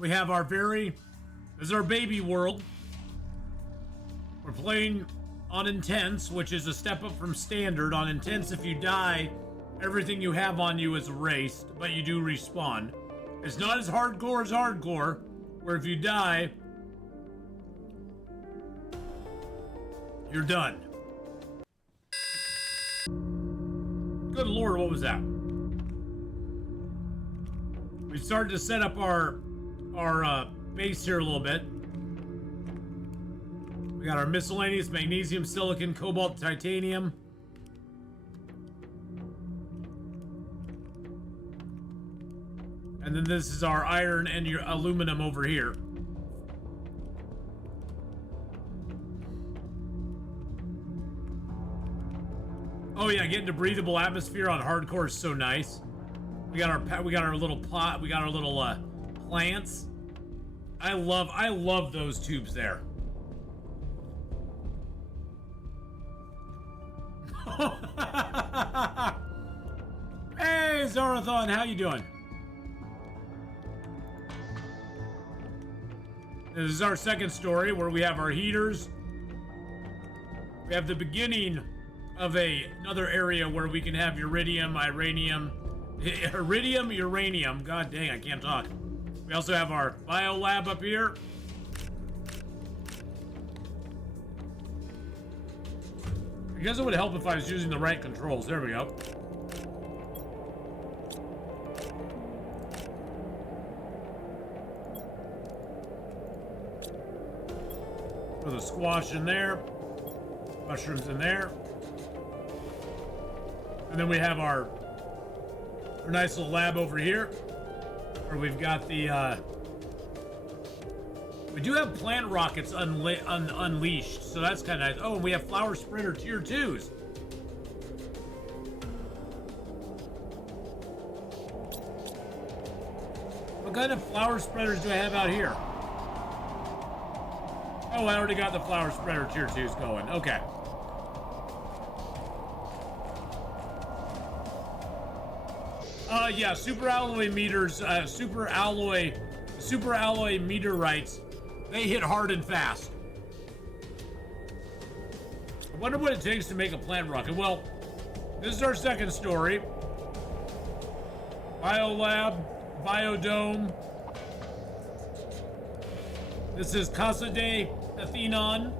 We have our this is our baby world. We're playing on Intense, which is a step up from Standard. On Intense, if you die, everything you have on you is erased, but you do respawn. It's not as hardcore, where if you die, you're done. Good lord, what was that? We started to set up our base here a little bit. We got our miscellaneous magnesium, silicon, cobalt, titanium. And then this is our iron and your aluminum over here. Oh yeah, getting to breathable atmosphere on hardcore is so nice. We got our little pot, we got our little plants. I love those tubes there. Hey Zarathon, how you doing? This is our second story where we have our heaters. We have the beginning of another area where we can have iridium, uranium. God dang, I can't talk. We also have our bio lab up here. I guess it would help if I was using the right controls. There we go. Throw the squash in there. Mushrooms in there. And then we have our nice little lab over here, where we've got the, we do have plant rockets unleashed, so that's kind of nice. Oh, and we have flower spreader tier 2s. What kind of flower spreaders do I have out here? Oh, I already got the flower spreader tier 2s going. Okay. Yeah, super alloy meters, super alloy meteorites, they hit hard and fast. I wonder what it takes to make a plant rocket. Well, this is our second story. Biolab, Biodome. This is Casa de Atheenon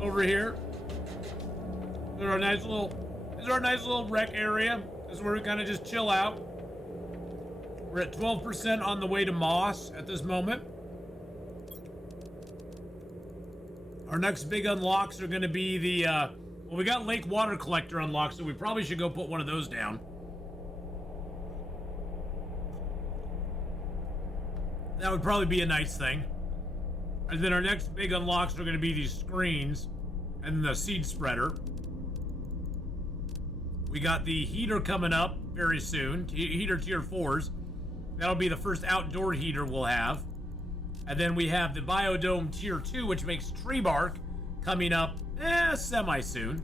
over here. This is our nice little rec area. This is where we kind of just chill out. We're at 12% on the way to Moss at this moment. Our next big unlocks are going to be the, well, we got Lake Water Collector unlocked, so we probably should go put one of those down. That would probably be a nice thing. And then our next big unlocks are going to be these screens and the seed spreader. We got the heater coming up very soon, heater tier 4s. That'll be the first outdoor heater we'll have. And then we have the Biodome tier 2, which makes tree bark, coming up semi-soon.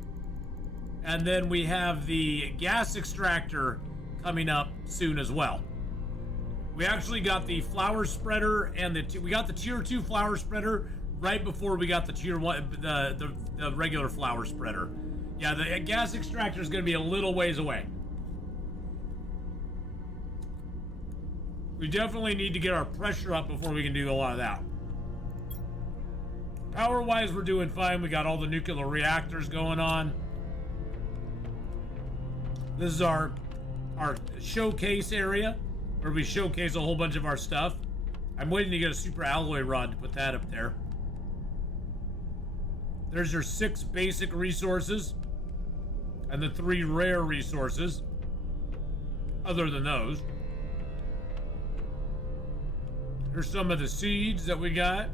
And then we have the gas extractor coming up soon as well. We actually got the flower spreader and we got the tier 2 flower spreader right before we got the tier 1, the regular flower spreader. Yeah, the gas extractor is going to be a little ways away. We definitely need to get our pressure up before we can do a lot of that. Power-wise, we're doing fine. We got all the nuclear reactors going on. This is our showcase area, where we showcase a whole bunch of our stuff. I'm waiting to get a super alloy rod to put that up there. There's your 6 basic resources, and the 3 rare resources, other than those. Here's some of the seeds that we got.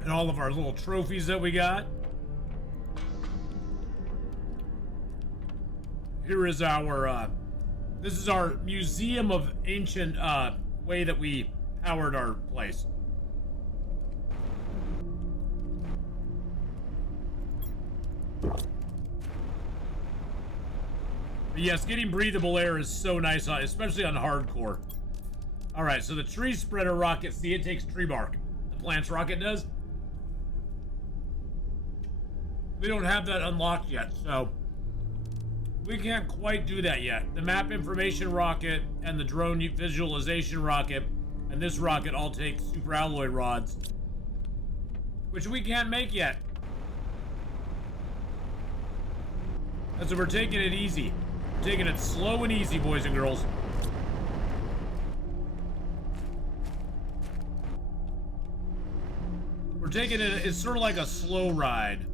And all of our little trophies that we got. Here is our, this is our Museum of Ancient, way that we powered our place. But yes, getting breathable air is so nice, especially on hardcore. All right, so the tree spreader rocket, see, it takes tree bark. The plants rocket does. We don't have that unlocked yet, so we can't quite do that yet. The map information rocket and the drone visualization rocket and this rocket all take super alloy rods, which we can't make yet. And so we're taking it easy. We're taking it slow and easy, boys and girls. We're taking it, it's sort of like a slow ride.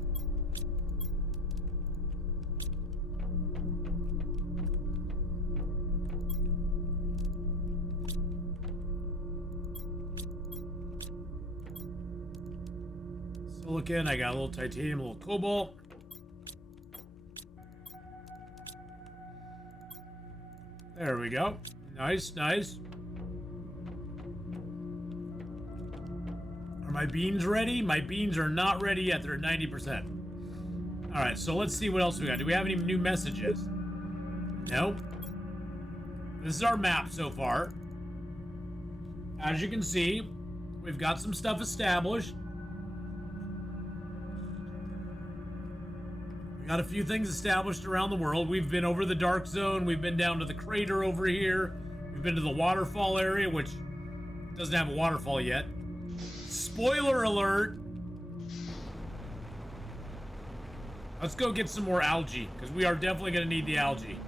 Silicon, I got a little titanium, a little cobalt. There we go. Nice, nice. Are my beans ready? My beans are not ready yet. They're at 90%. All right, so let's see what else we got. Do we have any new messages? Nope. This is our map so far. As you can see, we've got some stuff established. Got a few things established around the world. We've been over the dark zone. We've been down to the crater over here. We've been to the waterfall area, which doesn't have a waterfall yet. Spoiler alert. Let's go get some more algae, because we are definitely going to need the algae.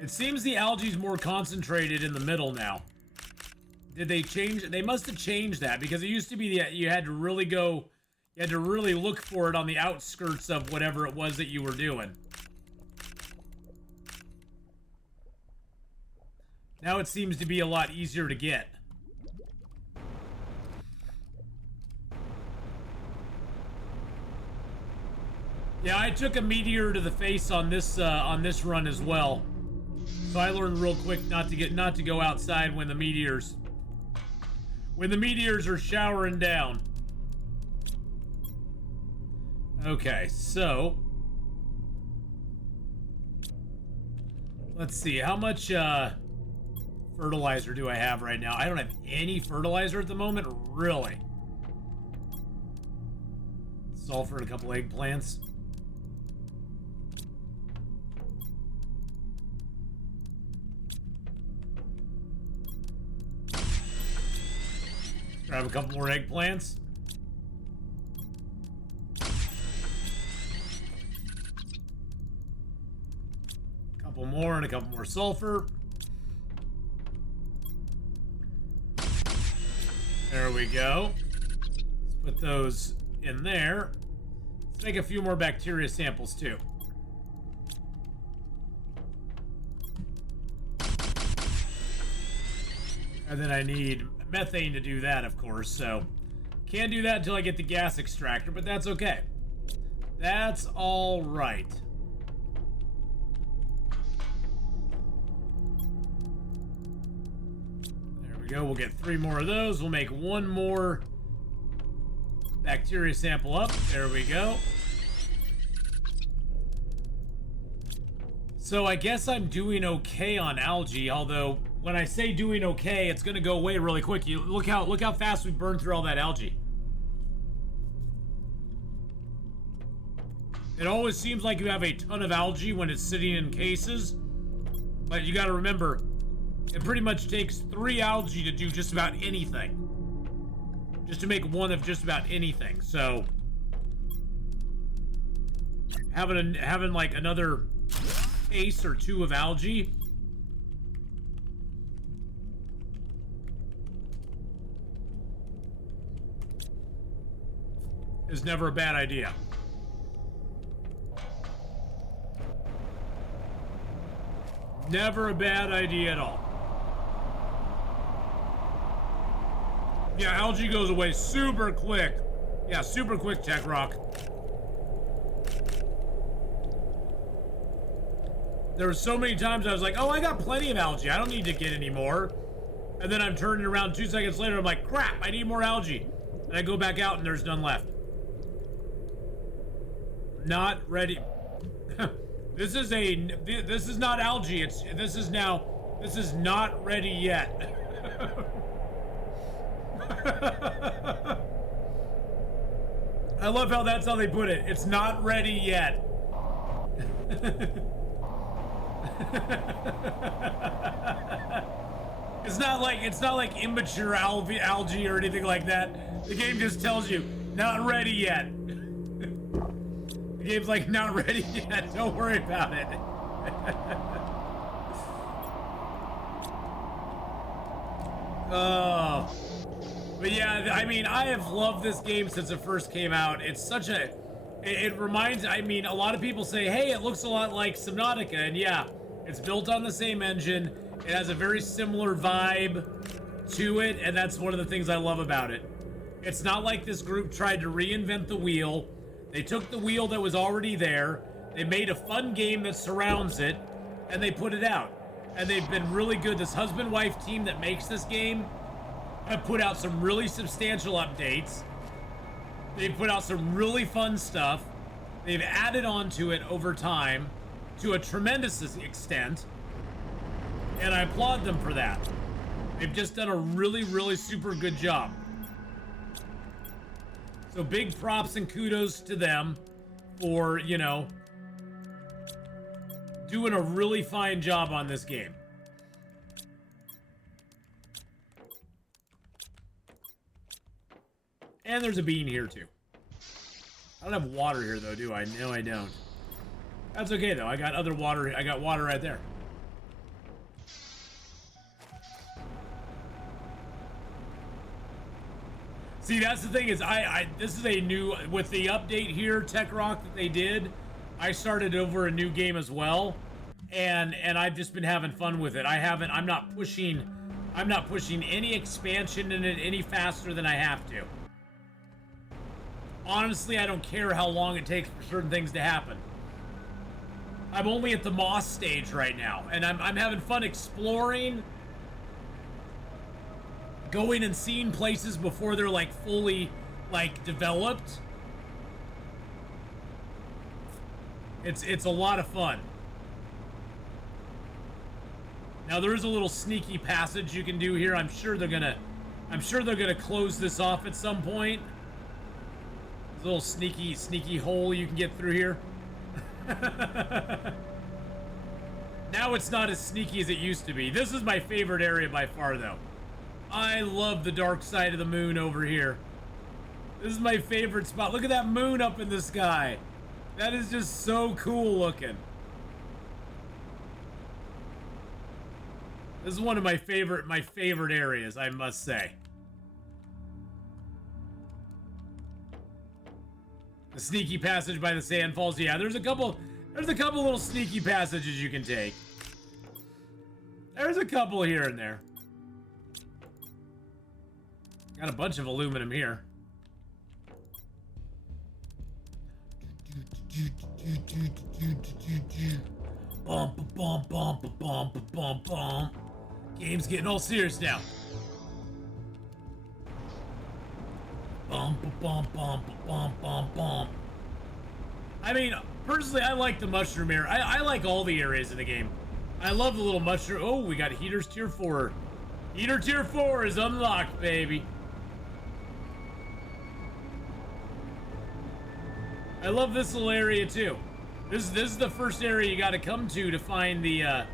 It seems the algae's more concentrated in the middle now. Did they change? They must have changed that, because it used to be that you had to really go, you had to really look for it on the outskirts of whatever it was that you were doing. Now it seems to be a lot easier to get. Yeah, I took a meteor to the face on this run as well. So I learned real quick not to go outside when the meteors are showering down. Okay, so let's see, how much fertilizer do I have right now? I don't have any fertilizer at the moment, really. Sulfur and a couple eggplants. Grab a couple more eggplants. Couple more and a couple more sulfur. There we go. Let's put those in there. Let's make a few more bacteria samples too. And then I need methane to do that, of course, so can't do that until I get the gas extractor, but that's okay. That's all right. There we go. We'll get 3 more of those. We'll make 1 more bacteria sample up. There we go. So I guess I'm doing okay on algae, although when I say doing okay, it's going to go away really quick. You look how fast we burned through all that algae. It always seems like you have a ton of algae when it's sitting in cases, but you got to remember, it pretty much takes 3 algae to do just about anything. Just to make 1 of just about anything. So having like another case or 2 of algae is never a bad idea. Never a bad idea at all. Yeah, algae goes away super quick. Yeah, super quick, Tech Rock. There were so many times I was like, oh, I got plenty of algae. I don't need to get any more. And then I'm turning around 2 seconds later. I'm like, crap, I need more algae. And I go back out and there's none left. Not ready. This is not algae. This is not ready yet. I love how that's how they put it. It's not ready yet. It's not like immature algae or anything like that. The game just tells you, not ready yet. The game's like, not ready yet. Don't worry about it. Oh. But yeah, I mean, I have loved this game since it first came out. It's such a... It reminds... I mean, a lot of people say, hey, it looks a lot like Subnautica. And yeah, it's built on the same engine. It has a very similar vibe to it. And that's one of the things I love about it. It's not like this group tried to reinvent the wheel. They took the wheel that was already there. They made a fun game that surrounds it. And they put it out. And they've been really good. This husband-wife team that makes this game have put out some really substantial updates. They've put out some really fun stuff. They've added on to it over time to a tremendous extent. And I applaud them for that. They've just done a really, really super good job. So big props and kudos to them for, you know, doing a really fine job on this game. And there's a bean here too. I don't have water here though, do I? No, I don't. That's okay though. I got other water. I got water right there. See, that's the thing is, this is a new, with the update here, Tech Rock, that they did, I started over a new game as well, and I've just been having fun with it. I'm not pushing any expansion in it any faster than I have to. Honestly, I don't care how long it takes for certain things to happen. I'm only at the moss stage right now, and I'm having fun exploring, going and seeing places before they're like fully like developed. It's a lot of fun. Now there is a little sneaky passage you can do here. I'm sure they're gonna close this off at some point. There's a little sneaky hole you can get through here. Now it's not as sneaky as it used to be. This is my favorite area by far though. I love the dark side of the moon over here. This is my favorite spot. Look at that moon up in the sky. That is just so cool looking. This is one of my favorite areas, I must say. The sneaky passage by the sand falls. Yeah, there's a couple little sneaky passages you can take. There's a couple here and there. Got a bunch of aluminum here. Bump, bump, bump, bump, bump, bump. Game's getting all serious now. Bump, bump, bump, bump, bump, bump. I mean, personally, I like the mushroom area. I like all the areas in the game. I love the little mushroom. Oh, we got heaters tier 4. Heater tier 4 is unlocked, baby. I love this little area too. This is the first area you got to come to find the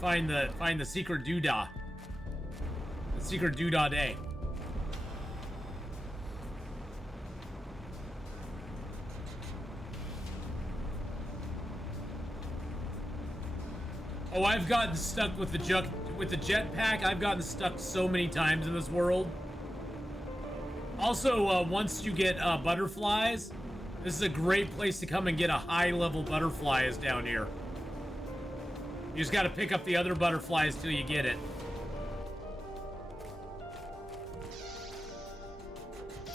find the secret doodah. The secret doodah day. Oh, I've gotten stuck with the jetpack. I've gotten stuck so many times in this world. Also, once you get butterflies, this is a great place to come and get a high-level butterfly is down here. You just got to pick up the other butterflies till you get it.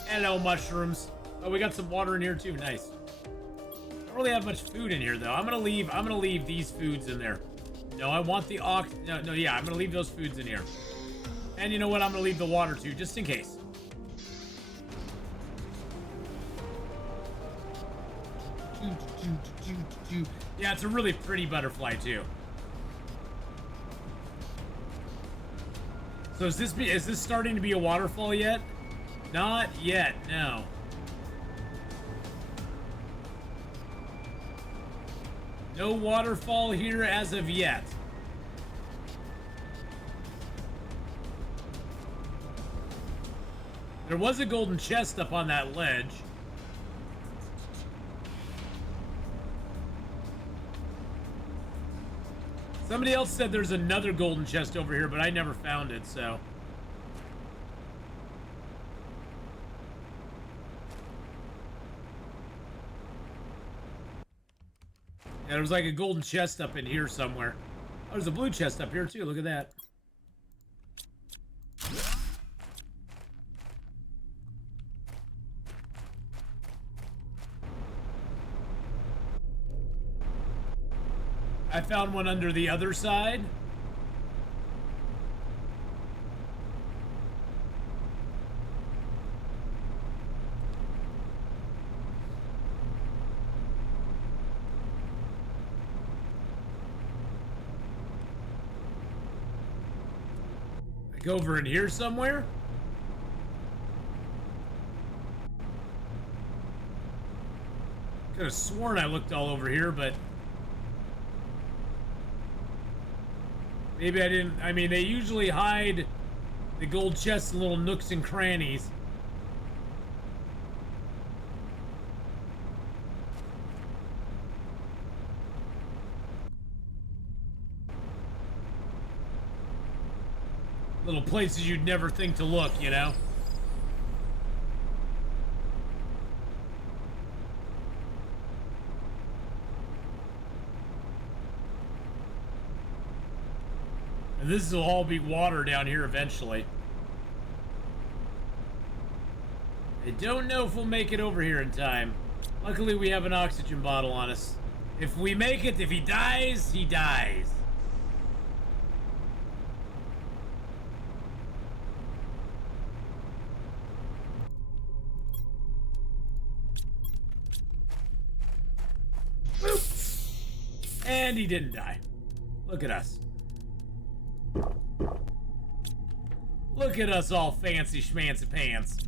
Hello, mushrooms. Oh, we got some water in here too. Nice. Don't really have much food in here though. I'm gonna leave these foods in there. No, I want the yeah, I'm gonna leave those foods in here. And you know what? I'm gonna leave the water too, just in case. Yeah, it's a really pretty butterfly too. So is this starting to be a waterfall yet? Not yet, no. No waterfall here as of yet. There was a golden chest up on that ledge. Somebody else said there's another golden chest over here, but I never found it, so. Yeah, there was like a golden chest up in here somewhere. Oh, there's a blue chest up here too, look at that. I found one under the other side. Like over in here somewhere. Could have sworn I looked all over here, but maybe I didn't. I mean, they usually hide the gold chests in little nooks and crannies. Little places you'd never think to look, you know? And this will all be water down here eventually. I don't know if we'll make it over here in time. Luckily, we have an oxygen bottle on us. If we make it, if he dies, he dies. And he didn't die. Look at us. Look at us all fancy schmancy pants.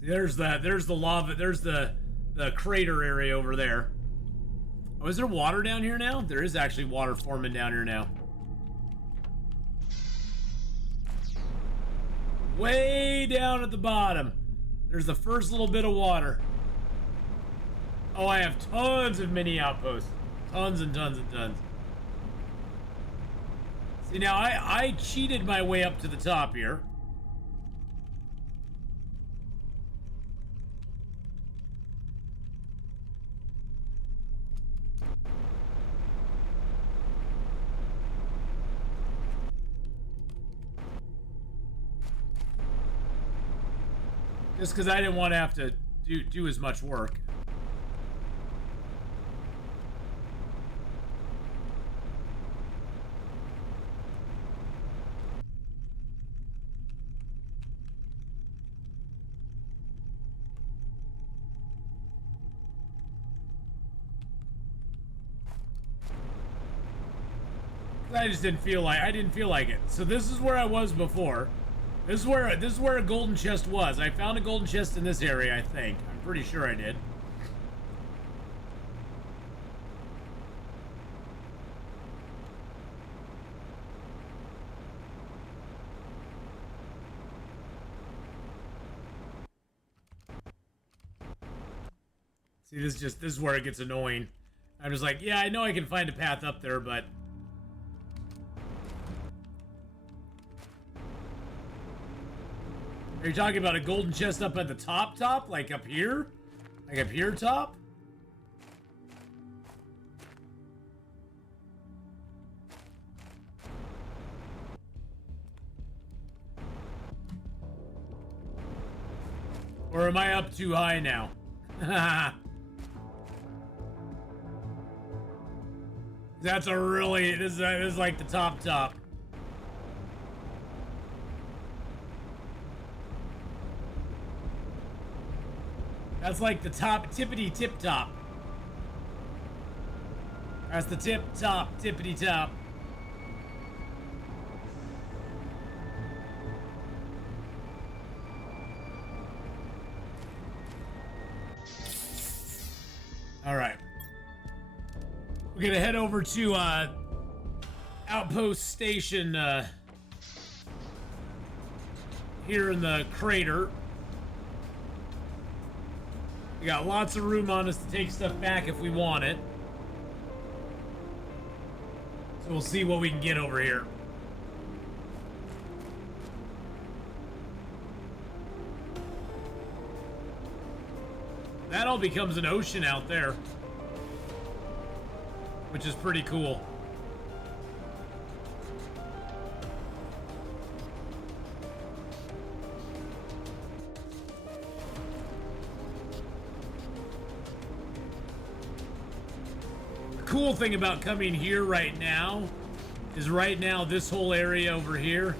See, there's the lava, there's the crater area over there. Oh, is there water down here now? There is actually water forming down here now. Way down at the bottom. There's the first little bit of water. Oh, I have tons of mini outposts. Tons and tons and tons. See, now I cheated my way up to the top here. Just because I didn't want to have to do as much work. I just didn't feel like it. So this is where I was before. This is where a golden chest was. I found a golden chest in this area, I think. I'm pretty sure I did. See, this is where it gets annoying. I'm just like, yeah, I know I can find a path up there, but are you talking about a golden chest up at the top? Like up here? Like up here top? Or am I up too high now? That's a really... This is like the top. That's like the top, tippity tip top. That's the tip top, tippity top. All right. We're gonna head over to Outpost Station here in the crater. We got lots of room on us to take stuff back if we want it. So we'll see what we can get over here. That all becomes an ocean out there, which is pretty cool. The cool thing about coming here right now is this whole area over here,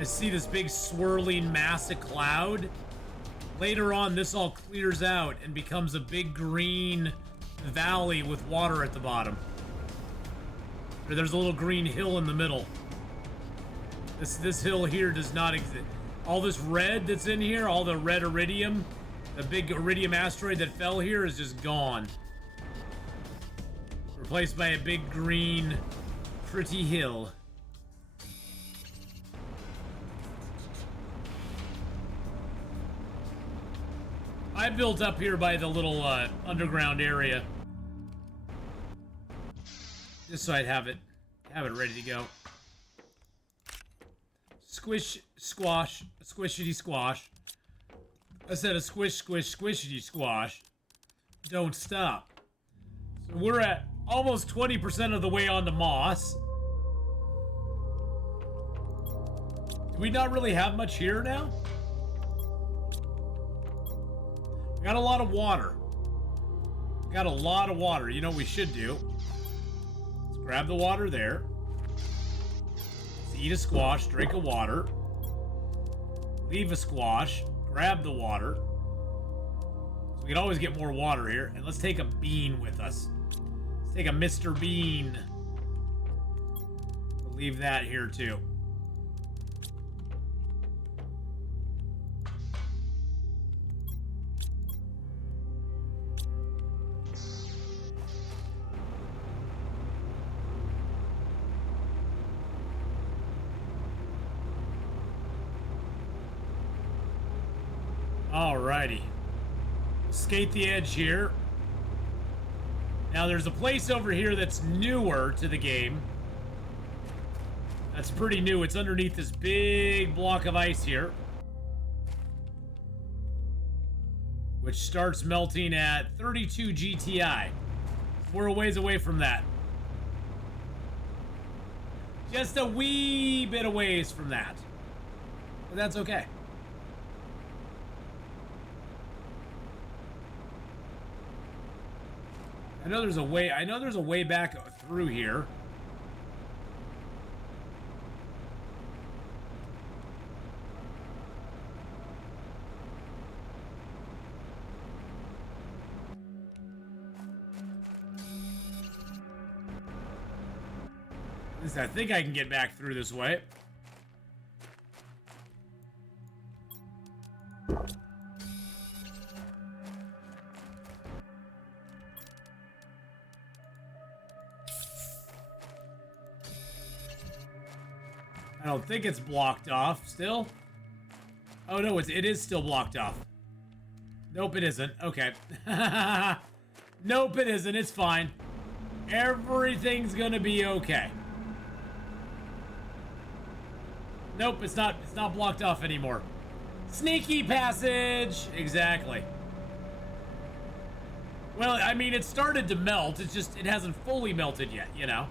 I see this big swirling mass of cloud. Later on, this all clears out and becomes a big green valley with water at the bottom. There's a little green hill in the middle. This hill here does not exist. All this red that's in here, all the red iridium, the big iridium asteroid that fell here is just gone. Replaced by a big green, pretty hill. I built up here by the little underground area, just so I'd have it ready to go. Squish, squash, squishity squash. I said a squish, squish, squishity squash. Don't stop. So we're at almost 20% of the way onto Moss. Do we not really have much here now? Got a lot of water. Got a lot of water. You know what we should do? Let's grab the water there. Let's eat a squash, drink a water. Leave a squash, grab the water. So we can always get more water here. And let's take a bean with us. Let's take a Mr. Bean. We'll leave that here too. Alrighty. Skate the edge here. Now there's a place over here that's newer to the game. That's pretty new. It's underneath this big block of ice here, which starts melting at 32 GTI. We're a ways away from that. Just a wee bit of ways from that. But that's okay. I know there's a way back through here. At least I think I can get back through this way. I don't think it's blocked off still. Oh no, it is still blocked off. Nope, it isn't. Okay. Nope, it isn't. It's fine. Everything's gonna be okay. Nope, it's not blocked off anymore. Sneaky passage! Exactly. Well, I mean, it started to melt. It's just, it hasn't fully melted yet, you know?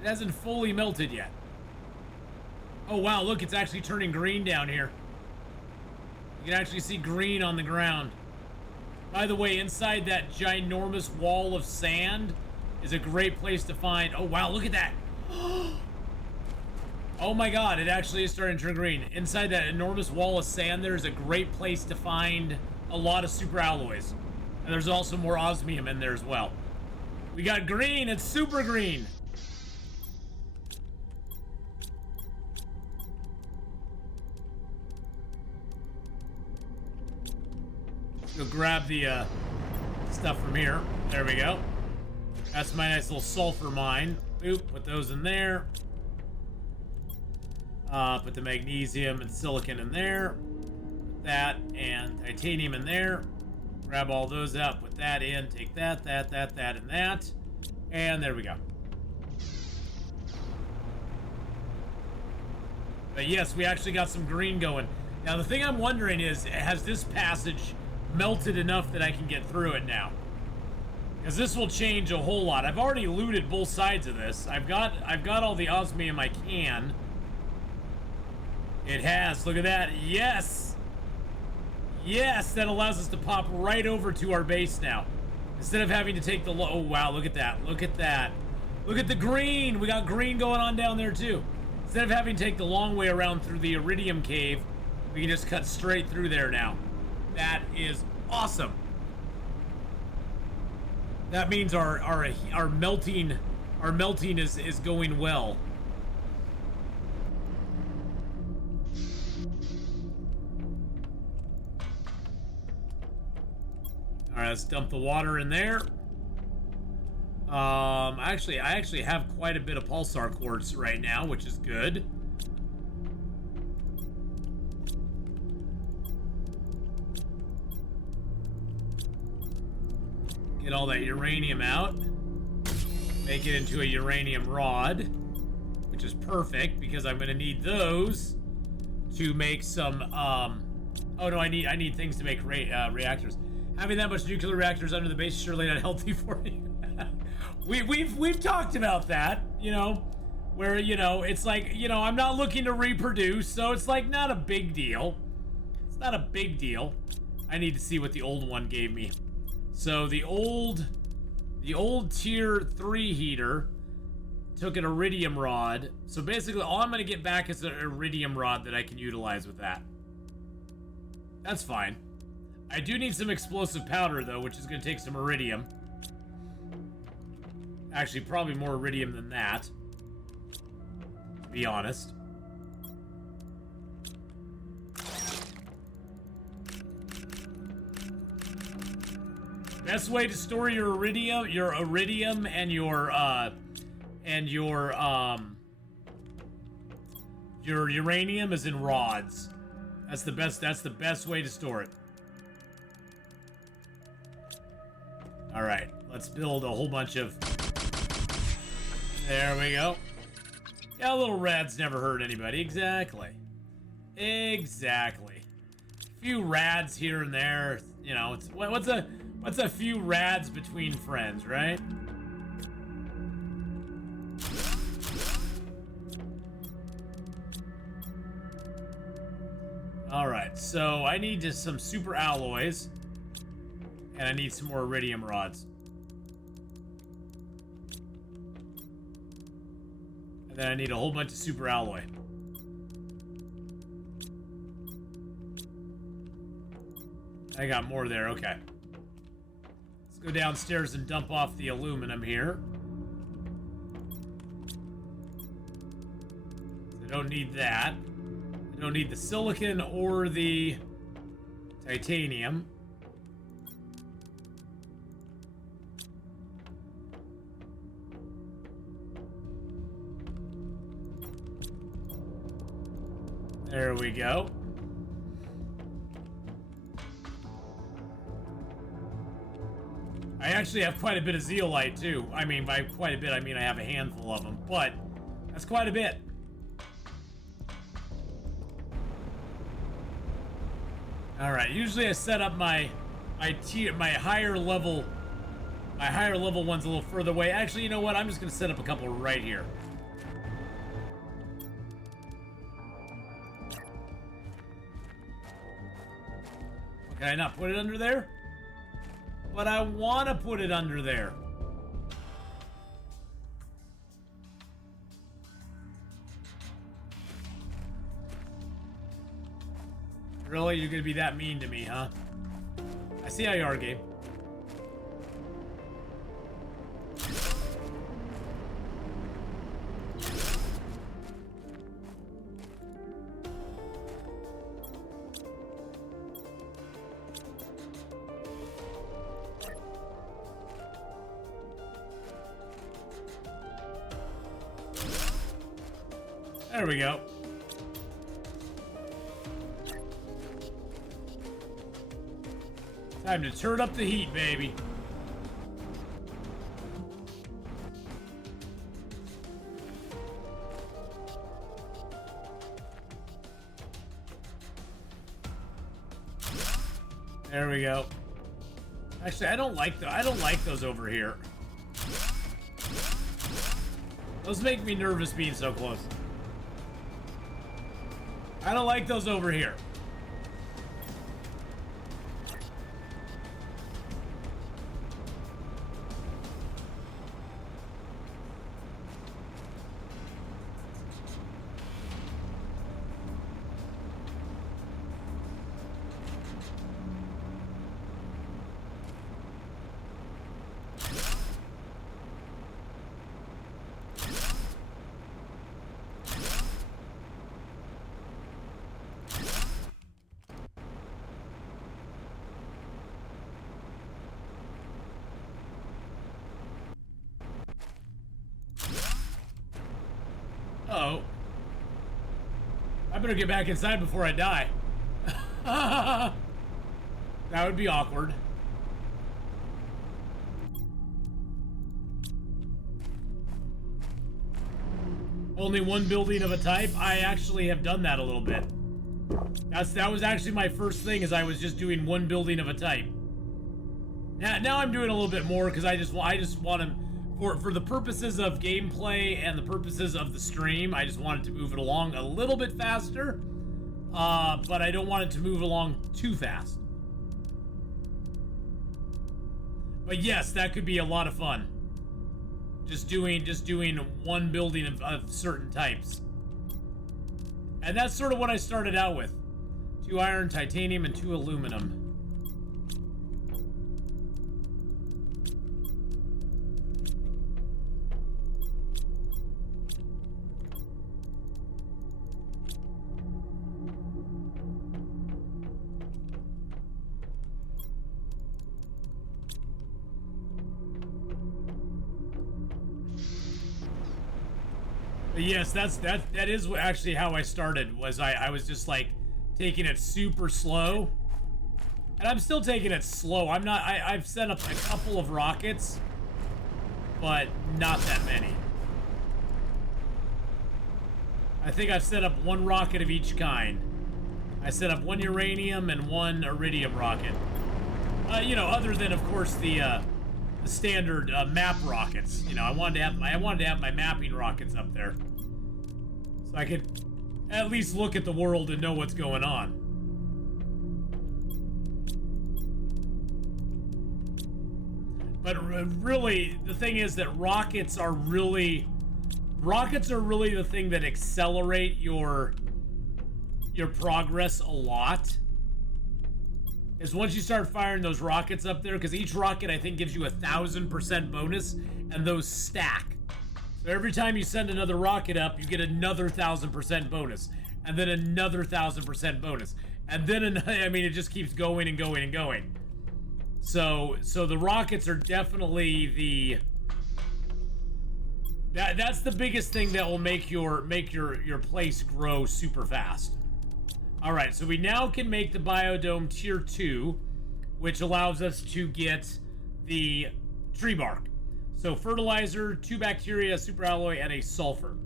It hasn't fully melted yet. Oh, wow, look, it's actually turning green down here. You can actually see green on the ground. By the way, inside that ginormous wall of sand is a great place to find... Oh, wow, look at that. Oh my god, it actually is starting to turn green. Inside that enormous wall of sand, there's a great place to find a lot of super alloys. And there's also more osmium in there as well. We got green, it's super green. Go grab the stuff from here. There we go. That's my nice little sulfur mine. Oop, put those in there. Put the magnesium and silicon in there. Put that and titanium in there. Grab all those out, put that in, take that, and that. And there we go. But yes, we actually got some green going. Now the thing I'm wondering is, has this passage melted enough that I can get through it now? Because this will change a whole lot. I've already looted both sides of this. I've got all the osmium I can. It has. Look at that. Yes! Yes! That allows us to pop right over to our base now. Instead of having to take the... Oh, wow. Look at that. Look at that. Look at the green. We got green going on down there, too. Instead of having to take the long way around through the iridium cave, we can just cut straight through there now. That is awesome. That means our melting is going well. All right, let's dump the water in there. I actually have quite a bit of pulsar quartz right now, which is good. Get all that uranium out. Make it into a uranium rod, which is perfect because I'm going to need those to make some. Oh no, I need things to make reactors. Having that much nuclear reactors under the base is surely not healthy for you. we've talked about that, you know, where, you know, it's like, you know, I'm not looking to reproduce, so it's like not a big deal. It's not a big deal. I need to see what the old one gave me. So the old tier 3 heater took an iridium rod. So basically all I'm going to get back is an iridium rod that I can utilize with that. That's fine. I do need some explosive powder though, which is going to take some iridium. Actually, probably more iridium than that, to be honest. Best way to store your iridium and your uranium is in rods. That's the best way to store it. All right, let's build a whole bunch of. There we go. Yeah, a little rads never hurt anybody. Exactly. Exactly. A few rads here and there. You know, it's what's a few rads between friends, right? All right, so I need just some super alloys, and I need some more iridium rods. And then I need a whole bunch of super alloy. I got more there, okay. Let's go downstairs and dump off the aluminum here. I don't need that. I don't need the silicon or the titanium. There we go. I actually have quite a bit of zeolite too. I mean, by quite a bit, I mean I have a handful of them, but that's quite a bit. All right. Usually, I set up my higher level ones a little further away. Actually, you know what? I'm just gonna set up a couple right here. Can I not put it under there? But I want to put it under there. Really? You're gonna be that mean to me, huh? I see how you are, Gabe. There we go. Time to turn up the heat, baby. There we go. Actually, I don't like those over here. Those make me nervous being so close. I don't like those over here. Uh-oh. I better get back inside before I die. That would be awkward. Only one building of a type? I actually have done that a little bit. That was actually my first thing, is I was just doing one building of a type. Now I'm doing a little bit more because I just want to, for the purposes of gameplay and the purposes of the stream, I just wanted to move it along a little bit faster, but I don't want it to move along too fast. But yes, that could be a lot of fun. Just doing one building of certain types. And that's sort of what I started out with. 2 iron, titanium, and 2 aluminum. Yes, that is actually how I started. Was I was just like taking it super slow, and I'm still taking it slow. I've set up a couple of rockets, but not that many. I think I've set up 1 rocket of each kind. I set up 1 uranium and 1 iridium rocket. You know, other than of course the standard map rockets. You know, I wanted to have my mapping rockets up there, so I could at least look at the world and know what's going on. But really, the thing is that rockets are really the thing that accelerate your progress a lot. Is once you start firing those rockets up there, because each rocket I think gives you 1,000% bonus, and those stack. So every time you send another rocket up, you get another 1,000% bonus, and then another 1,000% bonus, and then I mean it just keeps going and going and going. So the rockets are definitely that's the biggest thing that will make your place grow super fast. All right, so we now can make the biodome tier 2, which allows us to get the tree bark. So fertilizer, 2 bacteria, superalloy, and a sulfur.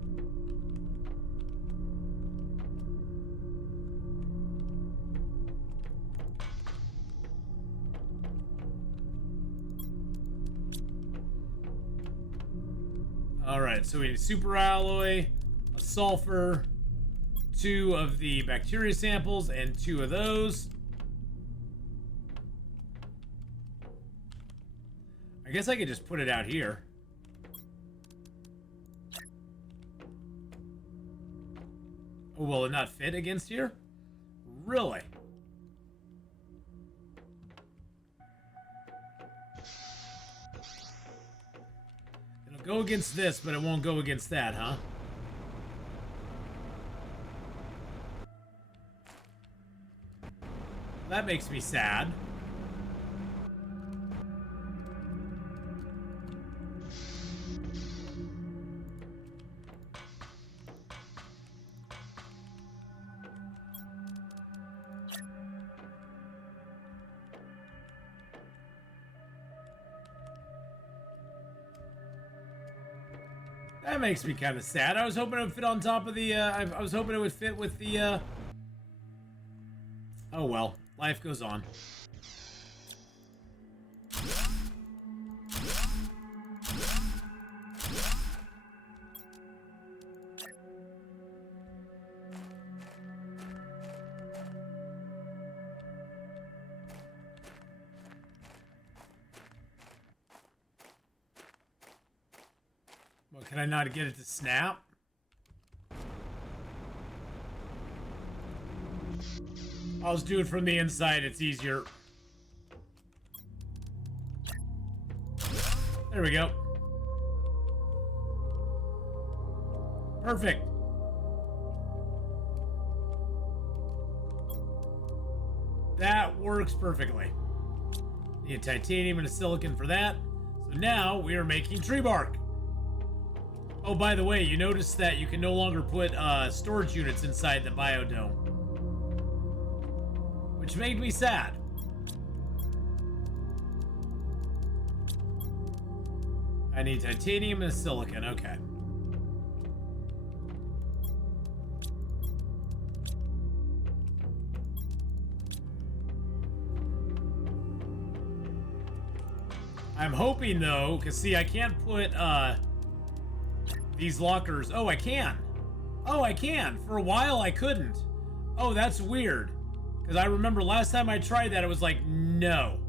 All right, so we need superalloy, a sulfur, 2 of the bacteria samples, and 2 of those. I guess I could just put it out here. Oh, will it not fit against here? Really? go against this, but it won't go against that, huh? That makes me sad. That makes me kind of sad. I was hoping it would fit on top of the, I was hoping it would fit with the, oh well, life goes on. Well, can I not get it to snap? I'll just do it from the inside, it's easier. There we go. Perfect. That works perfectly. Need titanium and a silicon for that. So now we are making tree bark. Oh, by the way, you notice that you can no longer put storage units inside the biodome, which made me sad. I need titanium and silicon, okay. I'm hoping though, because see, I can't put these lockers. Oh, I can. Oh, I can. For a while, I couldn't. Oh, that's weird. Because I remember last time I tried that, it was like, no.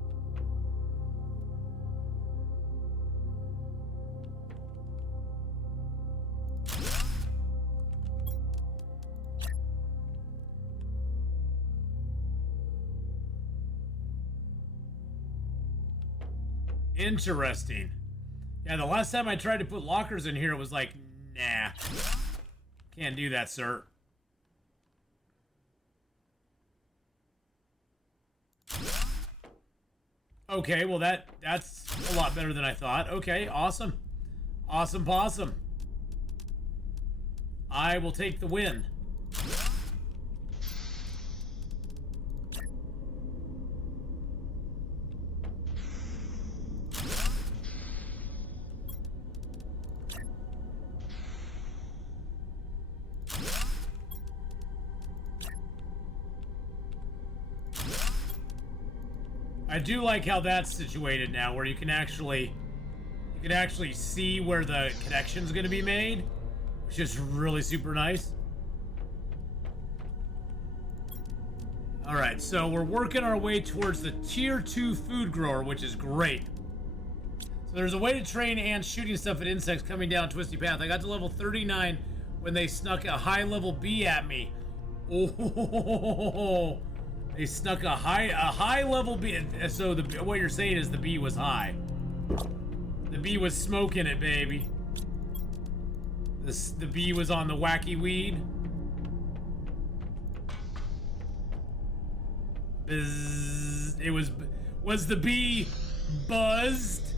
Interesting. Yeah, the last time I tried to put lockers in here, it was like, nah. Can't do that, sir. Okay, well that's a lot better than I thought. Okay, awesome. Awesome possum. I will take the win. I do like how that's situated now, where you can actually see where the connection's going to be made, which is really super nice. All right, so we're working our way towards the tier 2 food grower, which is great. So there's a way to train ants shooting stuff at insects coming down a twisty path. I got to level 39 when they snuck a high level bee at me. Oh. They snuck a high level bee. So what you're saying is the bee was high. The bee was smoking it, baby. The bee was on the wacky weed. Bzz. It was the bee buzzed?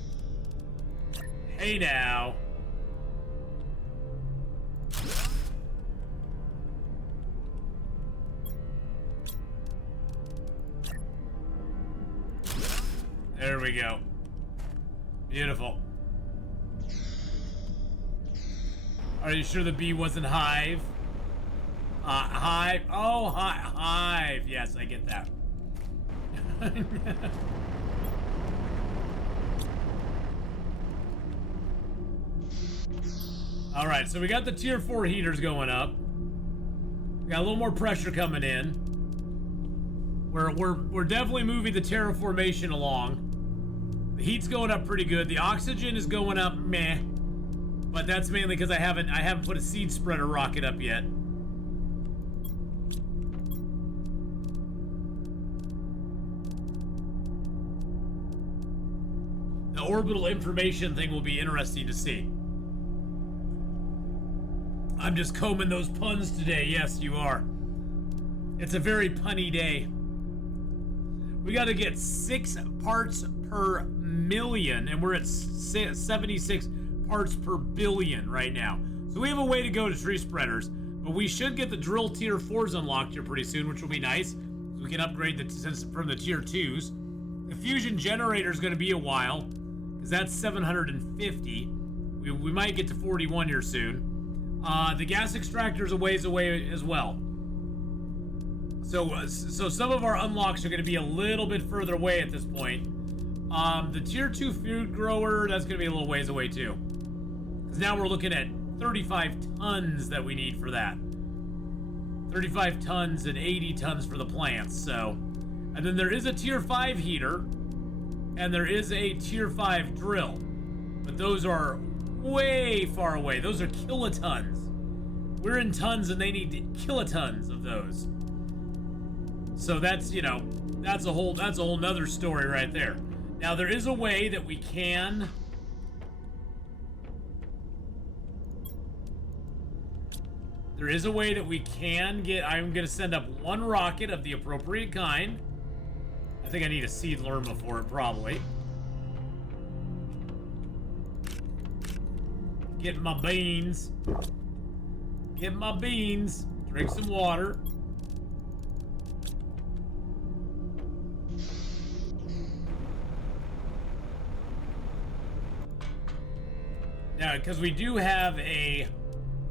Hey now. There we go. Beautiful. Are you sure the bee wasn't hive? Hive? Oh, hive. Yes, I get that. All right, so we got the tier 4 heaters going up. We got a little more pressure coming in. We're definitely moving the terraformation along. The heat's going up pretty good. The oxygen is going up meh. But that's mainly because I haven't put a seed spreader rocket up yet. The orbital information thing will be interesting to see. I'm just combing those puns today. Yes, you are. It's a very punny day. We got to get 6 parts per million, and we're at 76 parts per billion right now. So we have a way to go to tree spreaders, but we should get the drill tier 4s unlocked here pretty soon, which will be nice. So we can upgrade from the tier 2s. The fusion generator is going to be a while, because that's 750. We might get to 41 here soon. The gas extractor is a ways away as well. So some of our unlocks are going to be a little bit further away at this point. The tier 2 food grower, that's going to be a little ways away too. Because now we're looking at 35 tons that we need for that. 35 tons and 80 tons for the plants, so. And then there is a tier 5 heater, and there is a tier 5 drill. But those are way far away. Those are kilotons. We're in tons and they need kilotons of those. So that's, you know, that's a whole nother story right there. Now there is a way that we can get. I'm gonna send up 1 rocket of the appropriate kind. I think I need a seed lerma for it, probably. Get my beans. Get my beans. Drink some water. Now, because we do have a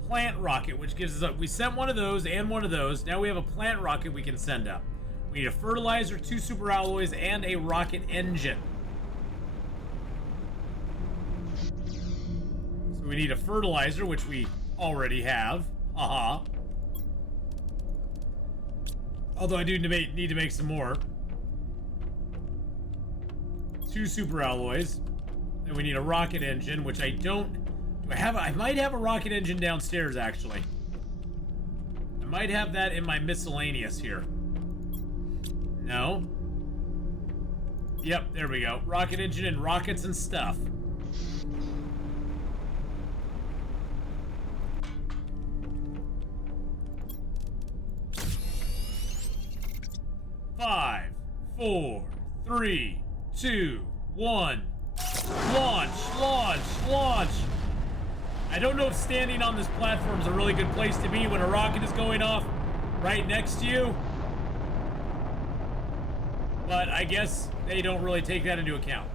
plant rocket, which gives us we sent one of those and one of those. Now we have a plant rocket we can send up. We need a fertilizer, 2 super alloys, and a rocket engine. So we need a fertilizer, which we already have. Haha. Although I do need to make some more. 2 super alloys. And we need a rocket engine, which I don't... Do I have... I might have a rocket engine downstairs, actually. I might have that in my miscellaneous here. No. Yep, there we go. Rocket engine and rockets and stuff. Five, 4, 3, 2, 1. Launch, launch, launch. I don't know if standing on this platform is a really good place to be when a rocket is going off right next to you. But I guess they don't really take that into account.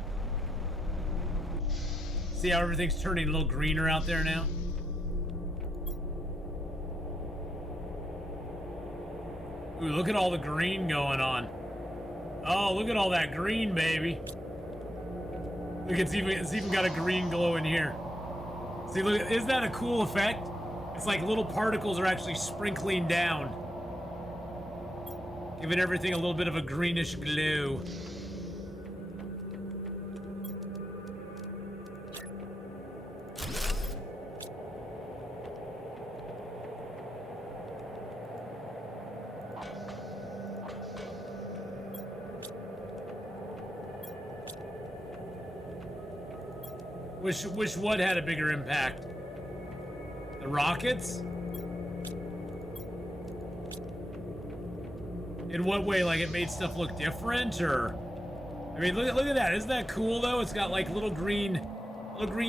See how everything's turning a little greener out there now? Ooh, look at all the green going on. Oh, look at all that green, baby. Look, it's even got a green glow in here. See, look, isn't that a cool effect? It's like little particles are actually sprinkling down, giving everything a little bit of a greenish glow. Wish what had a bigger impact? The rockets? In what way? Like it made stuff look different, or? I mean, look at that. Isn't that cool though? It's got like little green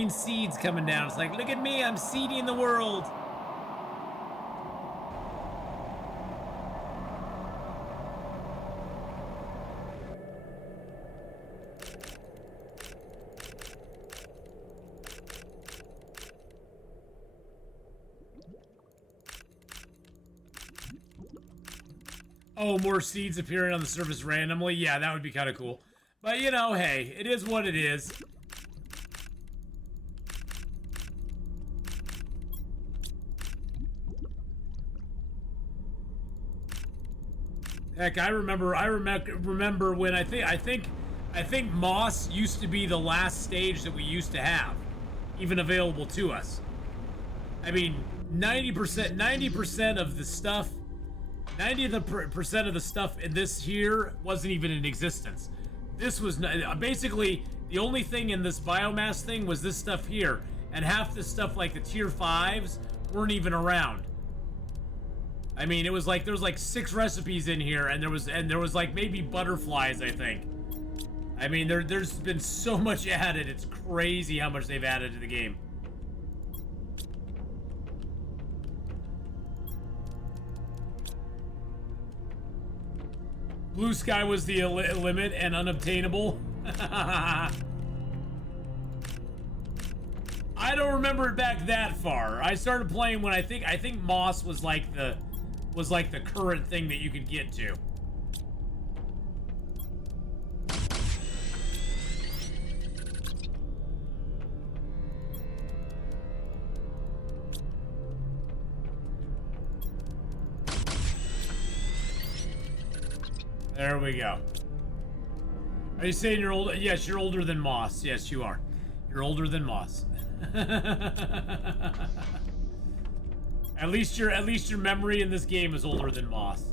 seeds coming down. It's like, look at me, I'm seeding the world. Oh, more seeds appearing on the surface randomly? Yeah, that would be kind of cool. But, you know, hey, it is what it is. Heck, I remember when I think moss used to be the last stage that we used to have, even available to us. I mean, 90% of the stuff 90% of the stuff in this here wasn't even in existence. This was basically the only thing in this biomass thing was this stuff here, and half the stuff like the tier 5s weren't even around. I mean, it was like there was like 6 recipes in here, and there was like maybe butterflies, I think. I mean, there's been so much added. It's crazy how much they've added to the game. Blue sky was the limit and unobtainable. I don't remember it back that far. I started playing when I think moss was like the current thing that you could get to. There we go. Are you saying you're older? Yes, you're older than moss. Yes, you are. You're older than moss. At least your memory in this game is older than moss.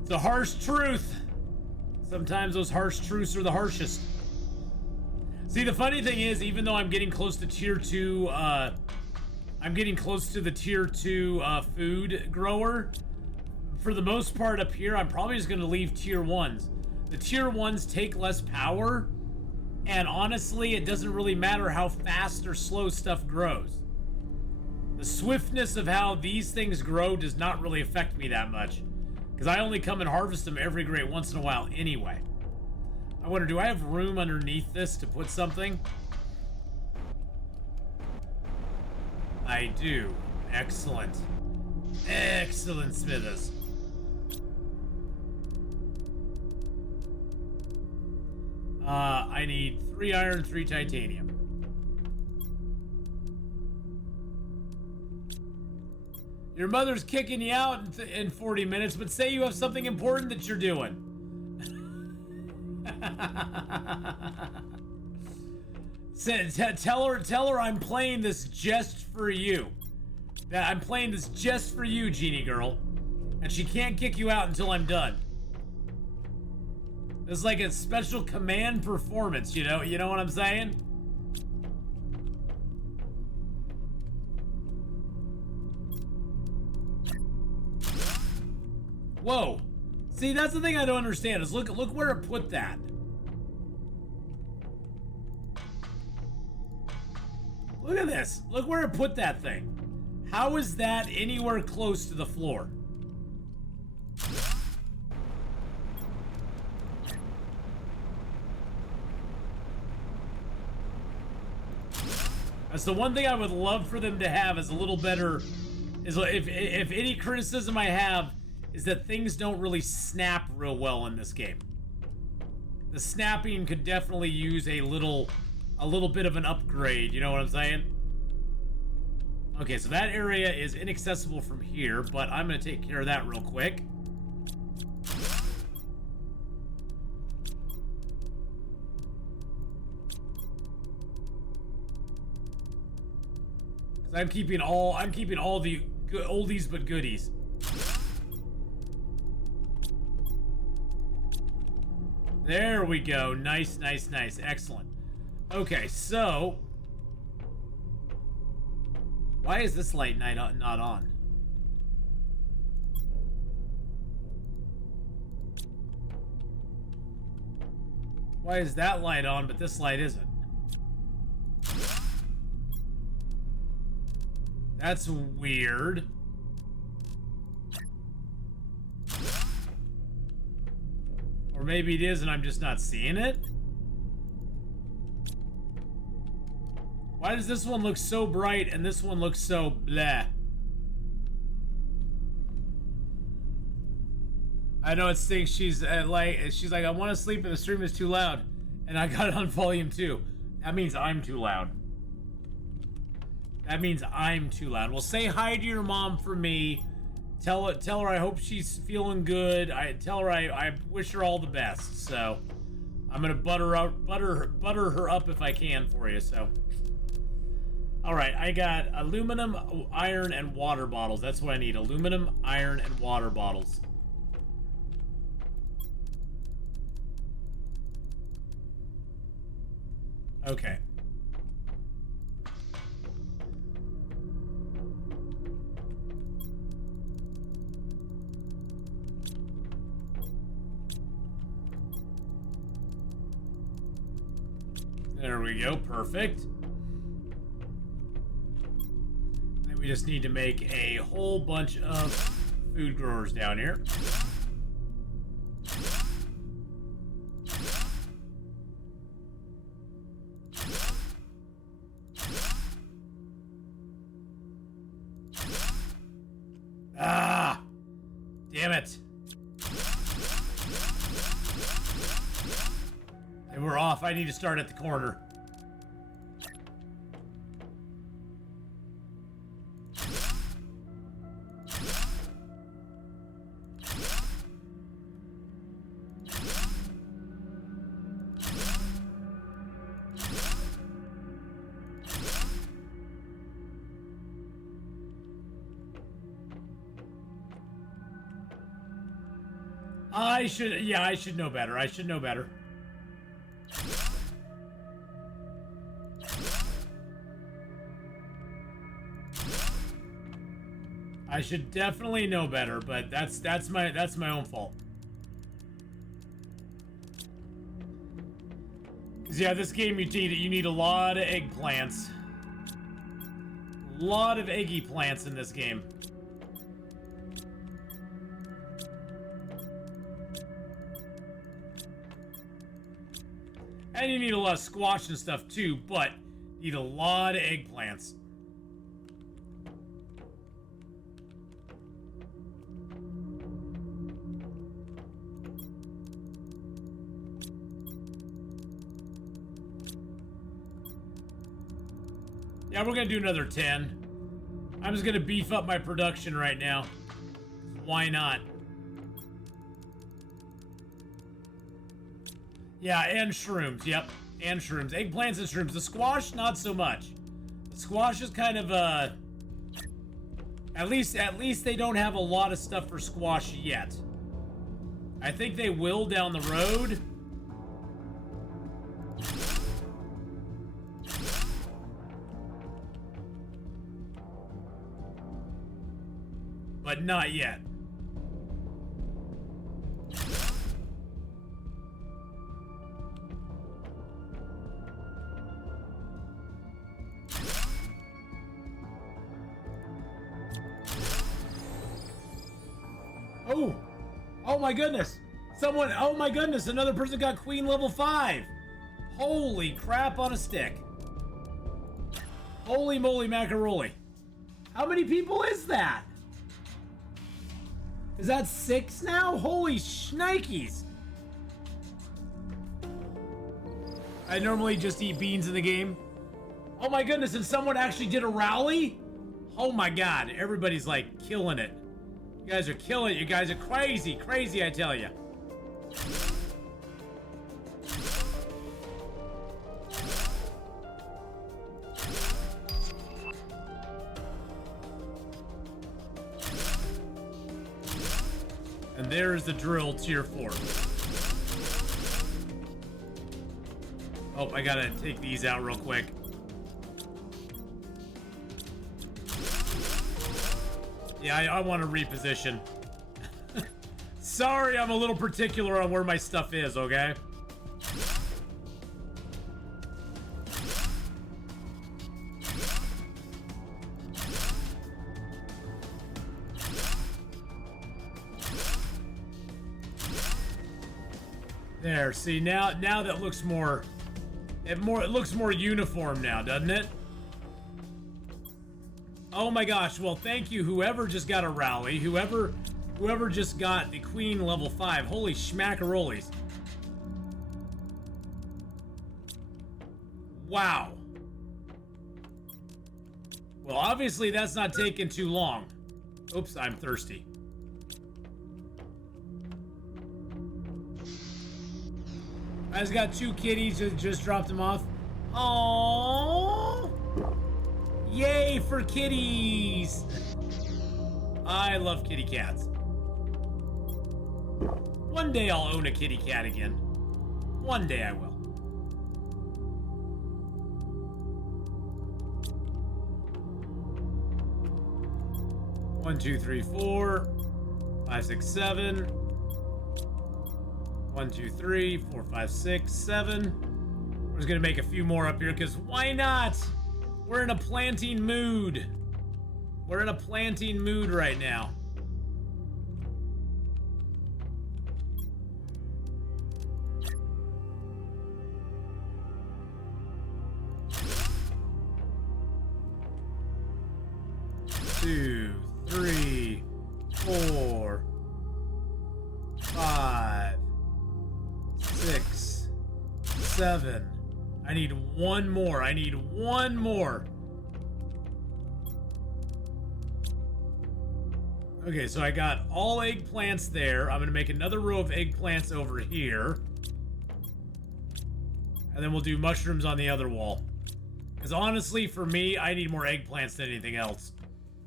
It's a harsh truth. Sometimes those harsh truths are the harshest. See, the funny thing is, even though I'm getting close to tier 2, I'm getting close to the tier 2 food grower. For the most part up here, I'm probably just gonna leave tier 1s. The tier 1s take less power, and honestly, it doesn't really matter how fast or slow stuff grows. The swiftness of how these things grow does not really affect me that much, because I only come and harvest them every great once in a while anyway. I wonder, do I have room underneath this to put something? I do. Excellent. Excellent, Smithers. I need 3 iron, 3 titanium. Your mother's kicking you out in 40 minutes, but say you have something important that you're doing. Tell her I'm playing this just for you. That I'm playing this just for you, Genie Girl. And she can't kick you out until I'm done. It's like a special command performance, you know what I'm saying? Whoa. See, that's the thing I don't understand is look where it put that. Look at this. Look where it put that thing. How is that anywhere close to the floor? That's the one thing I would love for them to have is a little better, is if any criticism I have is that things don't really snap real well in this game. The snapping could definitely use a little bit of an upgrade, you know what I'm saying? Okay, so that area is inaccessible from here, but I'm gonna take care of that real quick. I'm keeping all the oldies but goodies. There we go. Nice, nice, nice. Excellent. Okay, so why is this light not on? Why is that light on but this light isn't? That's weird. Or maybe it is and I'm just not seeing it? Why does this one look so bright and this one looks so bleh? I know it stinks. She's like, I want to sleep and the stream is too loud. And I got it on volume 2. That means I'm too loud. That means I'm too loud. Well, say hi to your mom for me. Tell her I hope she's feeling good. Tell her I wish her all the best. So I'm gonna butter her up if I can for you. So all right, I got aluminum, iron, and water bottles. That's what I need: aluminum, iron, and water bottles. Okay. we go. Perfect. And we just need to make a whole bunch of food growers down here. Ah! Damn it. And we're off. I need to start at the corner. I should know better. I should know better. I should definitely know better, but that's my own fault. 'Cause yeah, this game you need a lot of eggplants. A lot of eggy plants in this game. And you need a lot of squash and stuff too, but you need a lot of eggplants. Yeah, we're gonna do another 10. I'm just gonna beef up my production right now. Why not? Yeah, and shrooms. Yep, and shrooms. Eggplants and shrooms. The squash, not so much. The squash is kind of at least they don't have a lot of stuff for squash yet. I think they will down the road. But not yet. Oh! Oh my goodness! Someone, oh my goodness, another person got Queen level 5! Holy crap on a stick. Holy moly macaroni. How many people is that? Is that 6 now? Holy shnikes! I normally just eat beans in the game. Oh my goodness, and someone actually did a rally? Oh my god, everybody's like killing it. You guys are killing it. You guys are crazy, crazy, I tell you. And there's the drill tier 4. Oh, I gotta take these out real quick. Yeah, I want to reposition. Sorry, I'm a little particular on where my stuff is, okay? There, see, now that looks more... It looks more uniform now, doesn't it? Oh my gosh, well thank you whoever just got a rally, whoever just got the Queen level 5. Holy schmackarolis. Wow. Well, obviously that's not taking too long. Oops, I'm thirsty. I just got 2 kitties who just dropped them off. Aww. Yay for kitties! I love kitty cats. One day I'll own a kitty cat again. One day I will. One, two, three, 4, 5, 6, 7. 1, 2, 3, 4, 5, 6, 7. was gonna make a few more up here, because why not? We're in a planting mood. We're in a planting mood right now. Two, three, 4, 5, 6, 7. I need one more. I need one more. Okay, so I got all eggplants there. I'm gonna make another row of eggplants over here. And then we'll do mushrooms on the other wall. Because honestly, for me, I need more eggplants than anything else.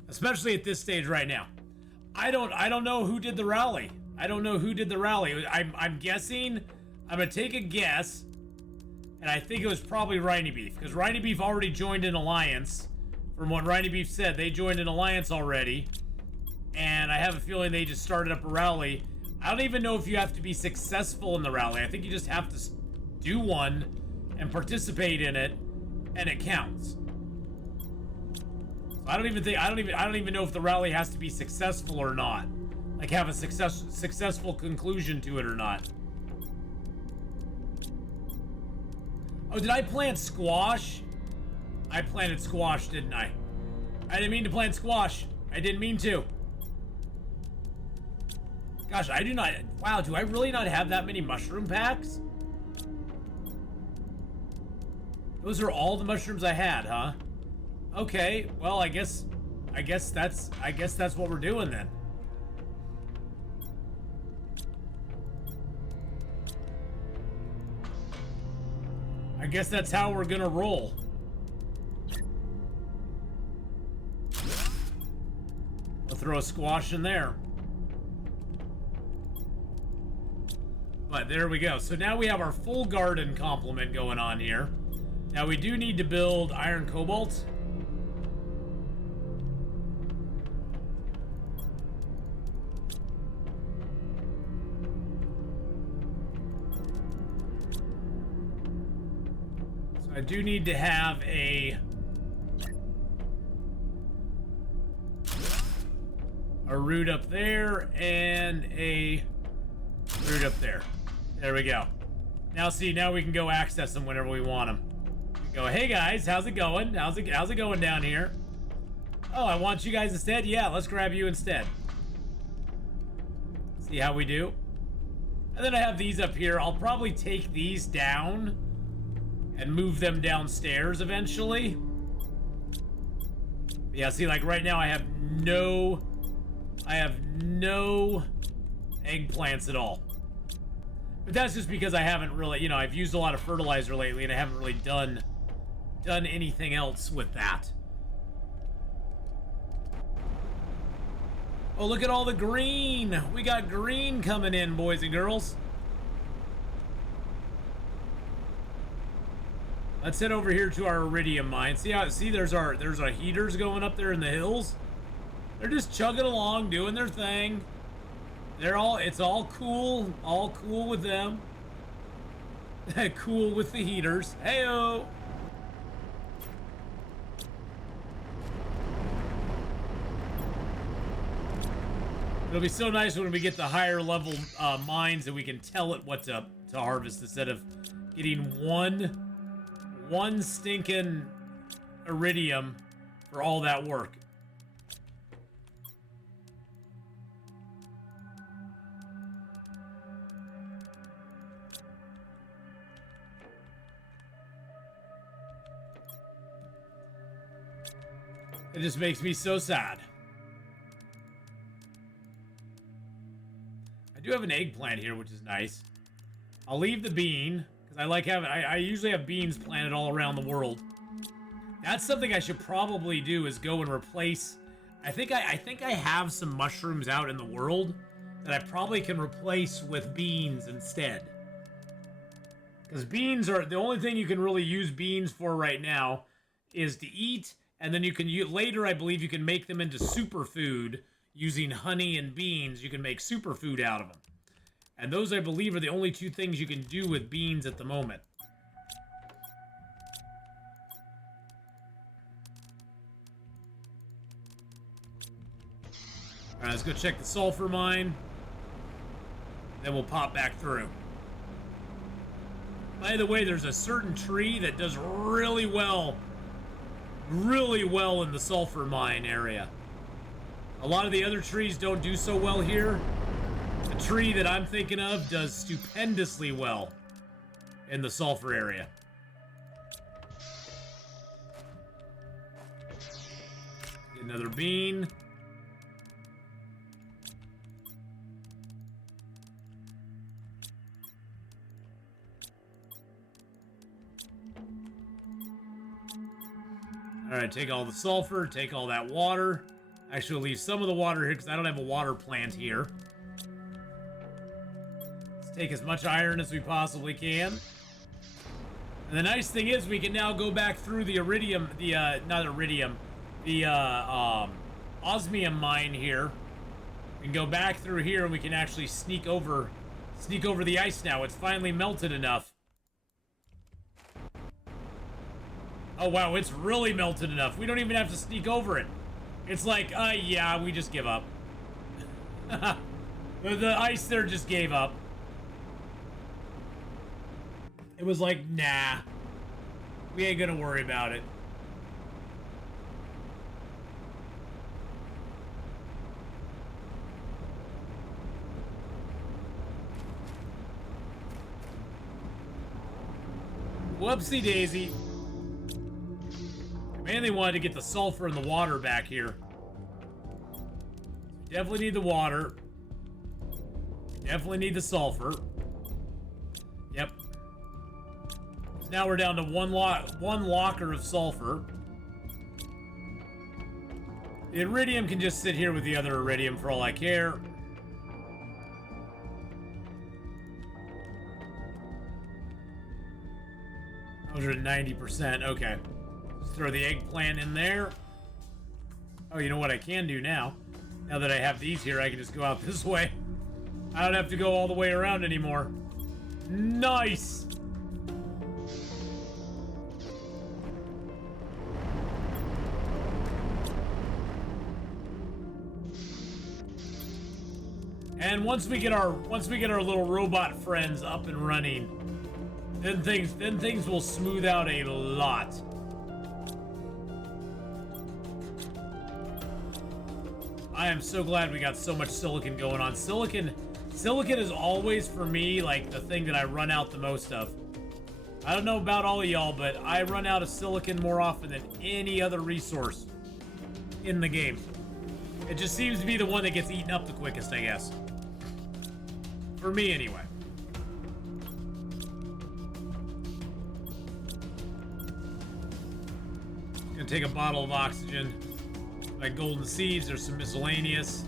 Especially at this stage right now. I don't know who did the rally. I don't know who did the rally. I'm guessing, I'm gonna take a guess, and I think it was probably Rhiney Beef, because Rhiney Beef already joined an alliance. From what Rhiney Beef said, they joined an alliance already, and I have a feeling they just started up a rally. I don't even know if you have to be successful in the rally. I think you just have to do one and participate in it, and it counts. I don't even know if the rally has to be successful or not. Like have a successful conclusion to it or not. Oh, did I plant squash? I planted squash, didn't I? I didn't mean to plant squash. I didn't mean to. Gosh, I do not. Wow, do I really not have that many mushroom packs? Those are all the mushrooms I had, huh? Okay, well, I guess that's what we're doing then. I guess that's how we're gonna roll. We'll throw a squash in there. But there we go. So now we have our full garden complement going on here. Now we do need to build iron cobalt. I do need to have a root up there and a root up there. There we go. Now see, now we can go access them whenever we want them. Go, hey guys, how's it going? How's it going down here? Oh, I want you guys instead? Yeah, let's grab you instead. See how we do? And then I have these up here. I'll probably take these down and move them downstairs eventually. Yeah, see, like right now I have no eggplants at all. But that's just because I haven't really, you know, I've used a lot of fertilizer lately and I haven't really done anything else with that. Oh, look at all the green. We got green coming in, boys and girls. Let's head over here to our iridium mine. See there's our heaters going up there in the hills. They're just chugging along, doing their thing. It's all cool with them. Cool with the heaters. Heyo. It'll be so nice when we get the higher level mines that we can tell it what to harvest instead of getting one stinking iridium for all that work. It just makes me so sad. I do have an eggplant here, which is nice. I'll leave the bean. I like having, I usually have beans planted all around the world. That's something I should probably do, is go and replace. I think I have some mushrooms out in the world that I probably can replace with beans instead. Because beans are, the only thing you can really use beans for right now is to eat, and then you can later, I believe you can make them into superfood using honey and beans. You can make superfood out of them. And those, I believe, are the only two things you can do with beans at the moment. Alright, let's go check the sulfur mine. Then we'll pop back through. By the way, there's a certain tree that does really well in the sulfur mine area. A lot of the other trees don't do so well here. The tree that I'm thinking of does stupendously well in the sulfur area. Get another bean. Alright, take all the sulfur, take all that water. Actually, leave some of the water here because I don't have a water plant here. Let's take as much iron as we possibly can. And the nice thing is we can now go back through the iridium, osmium mine here. We can go back through here and we can actually sneak over the ice now. It's finally melted enough. Oh wow, it's really melted enough. We don't even have to sneak over it. It's like, yeah, we just give up. The ice there just gave up. It was like, nah. We ain't gonna worry about it. Whoopsie daisy. Mainly wanted to get the sulfur and the water back here. Definitely need the water. Definitely need the sulfur. Yep. So now we're down to one locker of sulfur. The iridium can just sit here with the other iridium for all I care. At 90%. Okay. Throw the eggplant in there. Oh, you know what I can do now? Now that I have these here, I can just go out this way. I don't have to go all the way around anymore. Nice! And once we get our little robot friends up and running, then things will smooth out a lot. I am so glad we got so much silicon going on. Silicon is always, for me, like, the thing that I run out the most of. I don't know about all of y'all, but I run out of silicon more often than any other resource in the game. It just seems to be the one that gets eaten up the quickest, I guess. For me, anyway. Gonna take a bottle of oxygen. Like golden seeds, there's some miscellaneous.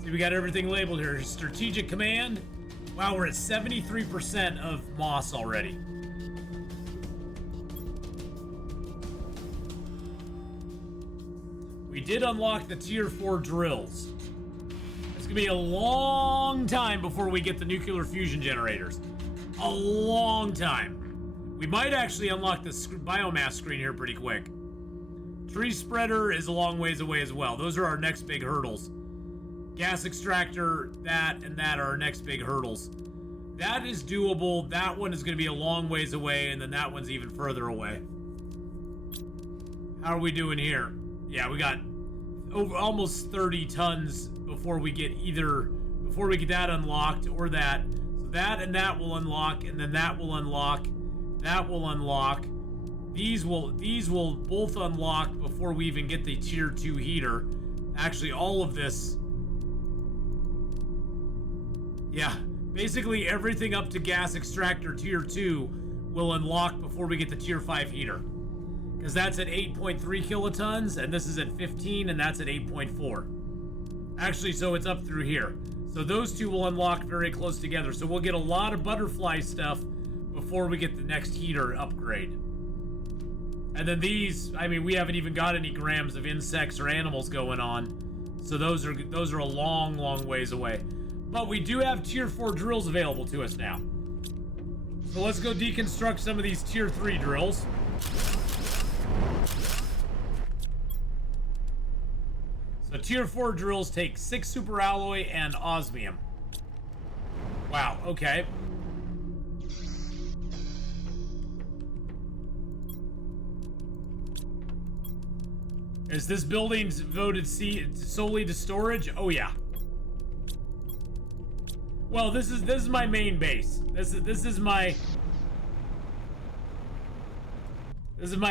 See, we got everything labeled here. Strategic command. Wow, we're at 73% of moss already. We did unlock the tier 4 drills. It's gonna be a long time before we get the nuclear fusion generators. A long time. We might actually unlock the biomass screen here pretty quick. Tree spreader is a long ways away as well. Those are our next big hurdles. Gas extractor, that, and that are our next big hurdles. That is doable. That one is going to be a long ways away, and then that one's even further away. How are we doing here? Yeah, we got over almost 30 tons before we get that unlocked or that. So that and that will unlock, and then that will unlock. That will unlock. These will both unlock before we even get the tier 2 heater. Actually, all of this. Yeah, basically everything up to gas extractor tier 2 will unlock before we get the tier 5 heater. Because that's at 8.3 kilotons, and this is at 15, and that's at 8.4. Actually, so it's up through here. So those two will unlock very close together. So we'll get a lot of butterfly stuff before we get the next heater upgrade. And then these, I mean, we haven't even got any grams of insects or animals going on. So those are a long, long ways away. But we do have tier 4 drills available to us now. So let's go deconstruct some of these tier 3 drills. So So tier 4 drills take 6 super alloy and osmium. Wow, okay. Is this building voted solely to storage? Oh yeah. Well, this is my main base. This is my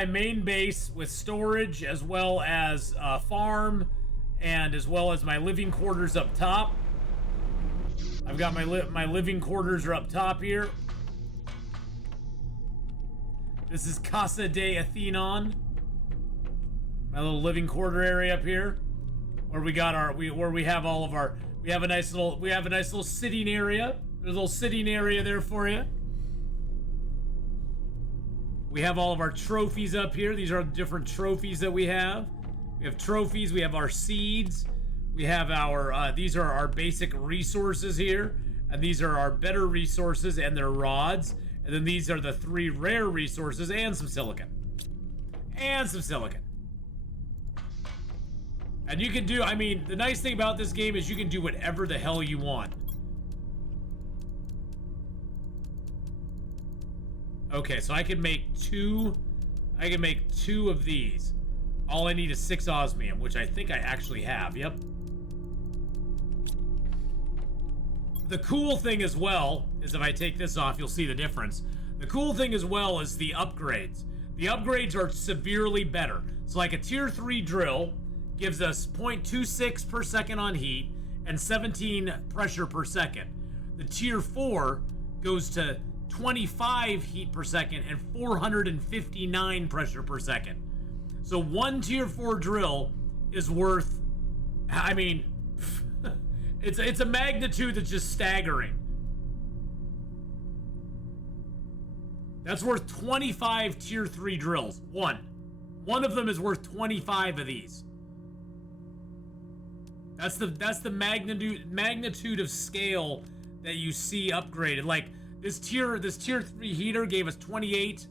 main base with storage as well as farm and as well as my living quarters up top. I've got my living quarters are up top here. This is Casa de Atheenon. My little living quarter area up here, where we got where we have all of our, we have a nice little sitting area. There's a little sitting area there for you. We have all of our trophies up here. These are different trophies that we have. We have trophies. We have our seeds. We have our these are our basic resources here, and these are our better resources and their rods. And then these are the 3 rare resources and some silicon. And some silicon. And you can do, I mean, the nice thing about this game is you can do whatever the hell you want. Okay, so I can make 2 of these. All I need is 6 osmium, which I think I actually have, yep. The cool thing as well is if I take this off, you'll see the difference. The cool thing as well is the upgrades. The upgrades are severely better. So like a tier 3 drill gives us 0.26 per second on heat and 17 pressure per second. The tier 4 goes to 25 heat per second and 459 pressure per second. So one tier 4 drill is worth, I mean, it's a magnitude that's just staggering. That's worth 25 tier 3 drills. One of them is worth 25 of these. That's the magnitude of scale that you see upgraded. Like this tier 3 heater gave us 28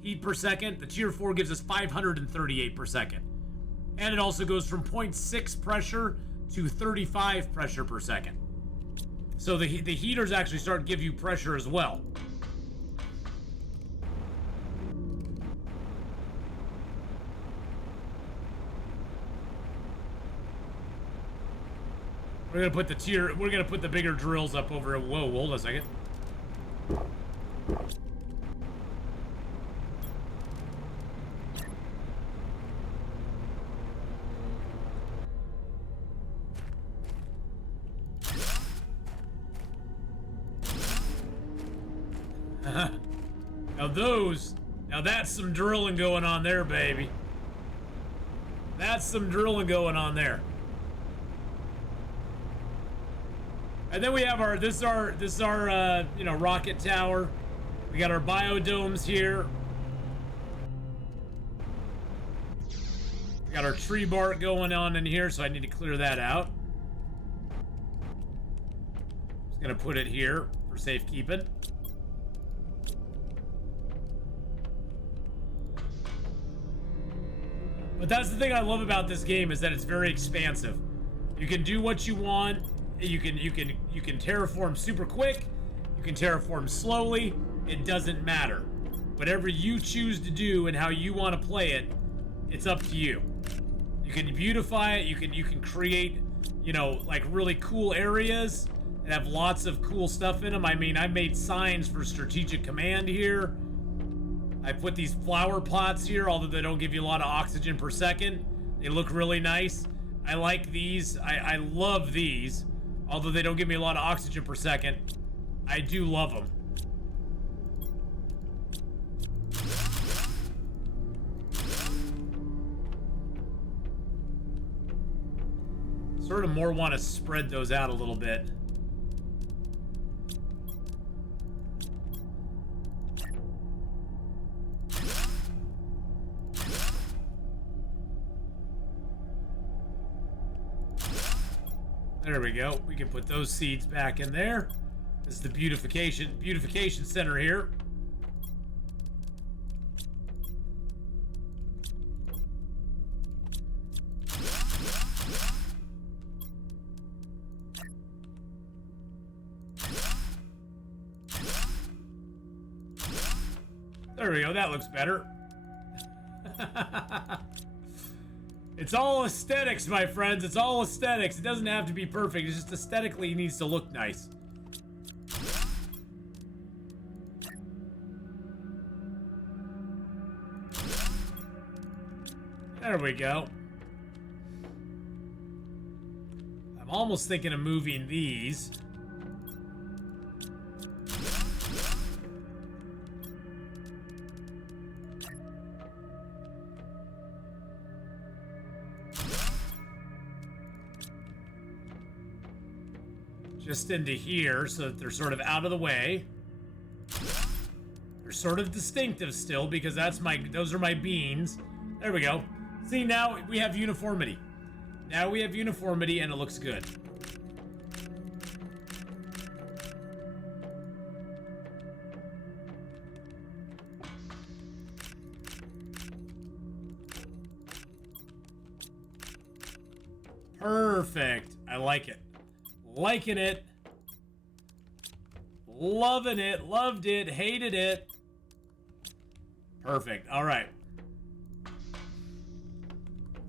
heat per second. The tier 4 gives us 538 per second. And it also goes from 0.6 pressure to 35 pressure per second. So the heaters actually start to give you pressure as well. We're gonna put the bigger drills up over. Whoa, hold on a second. Now that's some drilling going on there, baby. That's some drilling going on there. And then we have this is our you know, rocket tower. We got our biodomes here. We got our tree bark going on in here, so I need to clear that out. Just gonna put it here for safekeeping. But that's the thing I love about this game, is that it's very expansive. You can do what you want. You can terraform super quick. You can terraform slowly. It doesn't matter. Whatever you choose to do and how you want to play it, it's up to you. You can beautify it. You can create, you know, like really cool areas that have lots of cool stuff in them. I mean, I made signs for strategic command here. I put these flower pots here, although they don't give you a lot of oxygen per second. They look really nice. I like these. I love these. Although they don't give me a lot of oxygen per second. I do love them. Sort of more want to spread those out a little bit. There we go. We can put those seeds back in there. This is the beautification center here. There we go. That looks better. It's all aesthetics, my friends. It's all aesthetics. It doesn't have to be perfect. It's just aesthetically it needs to look nice. There we go. I'm almost thinking of moving these. Just into here so that they're sort of out of the way. They're sort of distinctive still because those are my beans. There we go. See, now we have uniformity. Now we have uniformity and it looks good. Perfect. I like it. Liking it. Loving it. Loved it. Hated it. Perfect. All right.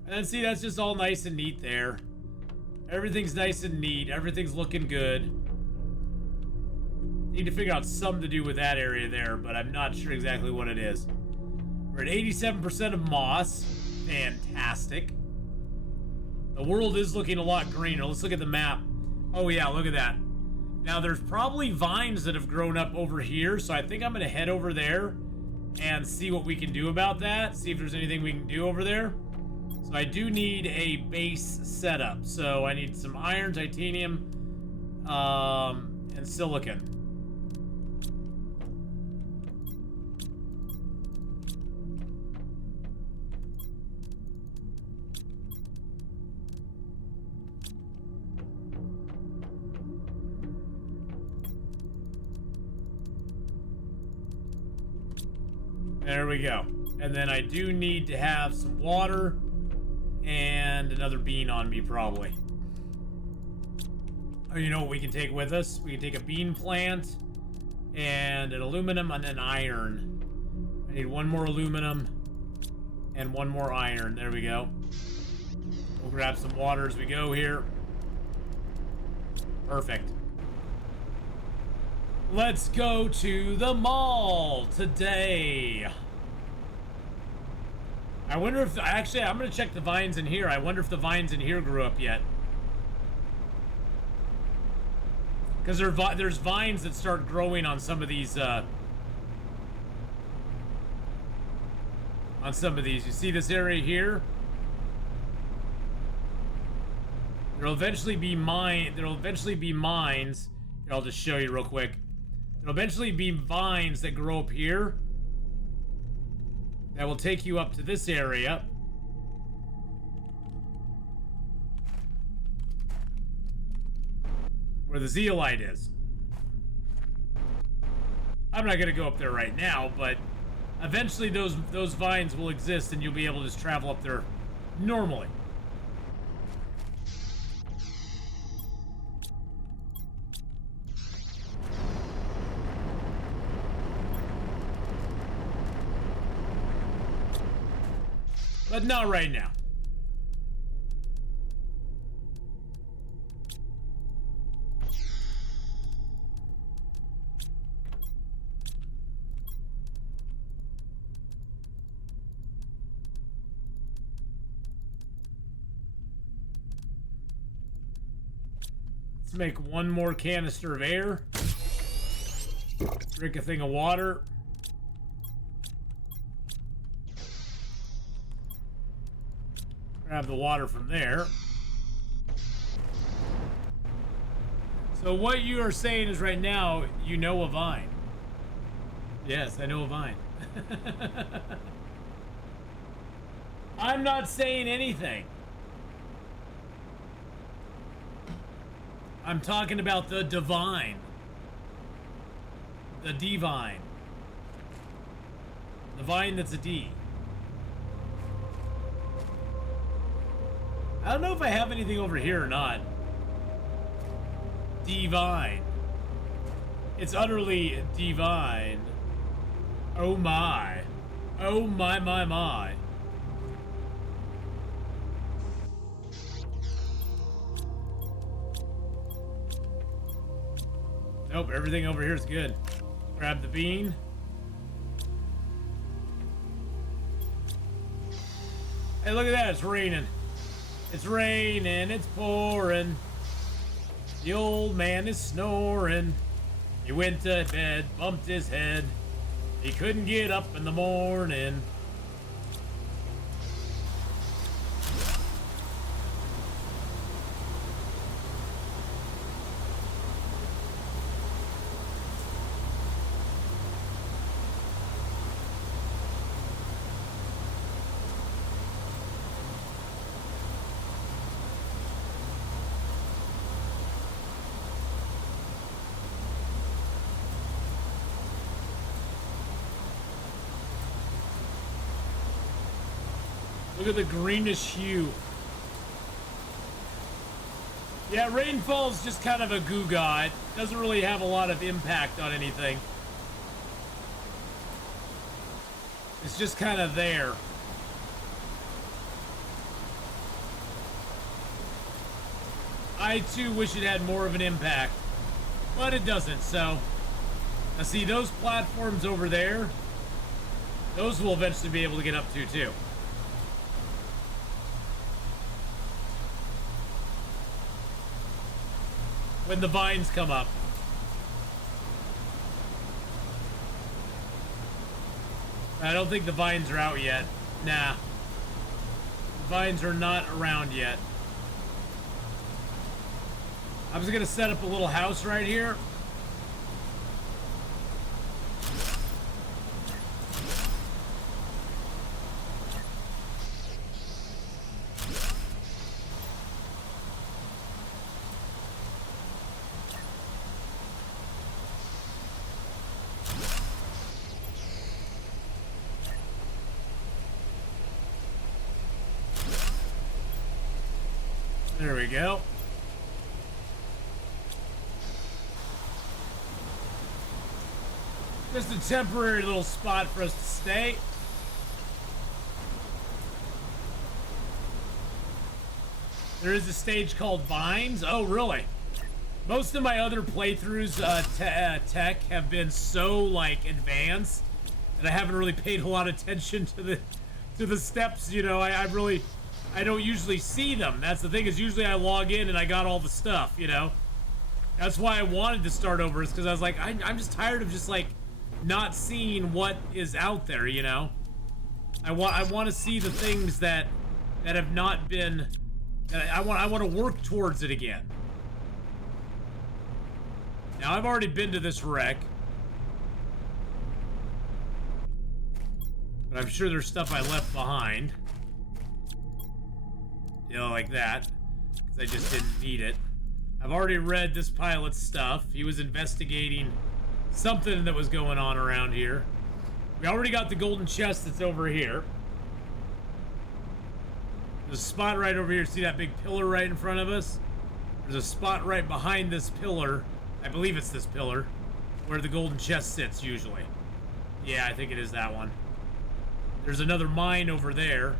And see, that's just all nice and neat there. Everything's nice and neat. Everything's looking good. Need to figure out something to do with that area there, but I'm not sure exactly what it is. We're at 87% of moss. Fantastic. The world is looking a lot greener. Let's look at the map. Oh yeah, look at that. Now there's probably vines that have grown up over here, so I think I'm gonna head over there and see what we can do about that. See if there's anything we can do over there. So I do need a base setup. So I need some iron, titanium, and silicon. There we go. And then I do need to have some water and another bean on me, probably. Oh, you know what we can take with us? We can take a bean plant and an aluminum and an iron. I need one more aluminum and one more iron. There we go. We'll grab some water as we go here. Perfect. Let's go to the mall today. I wonder if, actually, I'm gonna check the vines in here. I wonder if the vines in here grew up yet. Because there's vines that start growing on some of these, You see this area here? There'll eventually be mines. Here, I'll just show you real quick. There'll eventually be vines that grow up here that will take you up to this area. Where the zeolite is. I'm not gonna go up there right now, but eventually those vines will exist and you'll be able to just travel up there normally. But not right now. Let's make one more canister of air. Drink a thing of water. Grab the water from there. So what you are saying is right now, you know a vine. Yes, I know a vine. I'm not saying anything. I'm talking about the divine. The divine. The vine that's a D. I don't know if I have anything over here or not. Divine. It's utterly divine. Oh my. Oh my. Nope, everything over here is good. Grab the bean. Hey, look at that, it's raining. It's raining, it's pouring. The old man is snoring. He went to bed, bumped his head. He couldn't get up in the morning. Look at the greenish hue. Yeah, rainfall's just kind of a goo-gaw. It doesn't really have a lot of impact on anything. It's just kind of there. I too wish it had more of an impact, but it doesn't, so. Now see, those platforms over there, those we'll eventually be able to get up to too. When the vines come up. I don't think the vines are out yet. Nah. The vines are not around yet. I'm just gonna set up a little house right here. There we go. Just a temporary little spot for us to stay. There is a stage called Vines. Oh, really? Most of my other playthroughs, tech, have been so, like, advanced that I haven't really paid a lot of attention to the steps, you know. I don't usually see them. That's the thing, is usually I log in and I got all the stuff, you know? That's why I wanted to start over, is because I was like, I'm just tired of just, like, not seeing what is out there, you know? I want to see the things that have not been... I want to work towards it again. Now, I've already been to this wreck. But I'm sure there's stuff I left behind. You know, like that. Because I just didn't need it. I've already read this pilot's stuff. He was investigating something that was going on around here. We already got the golden chest that's over here. There's a spot right over here. See that big pillar right in front of us? There's a spot right behind this pillar. I believe it's this pillar, where the golden chest sits usually. Yeah, I think it is that one. There's another mine over there.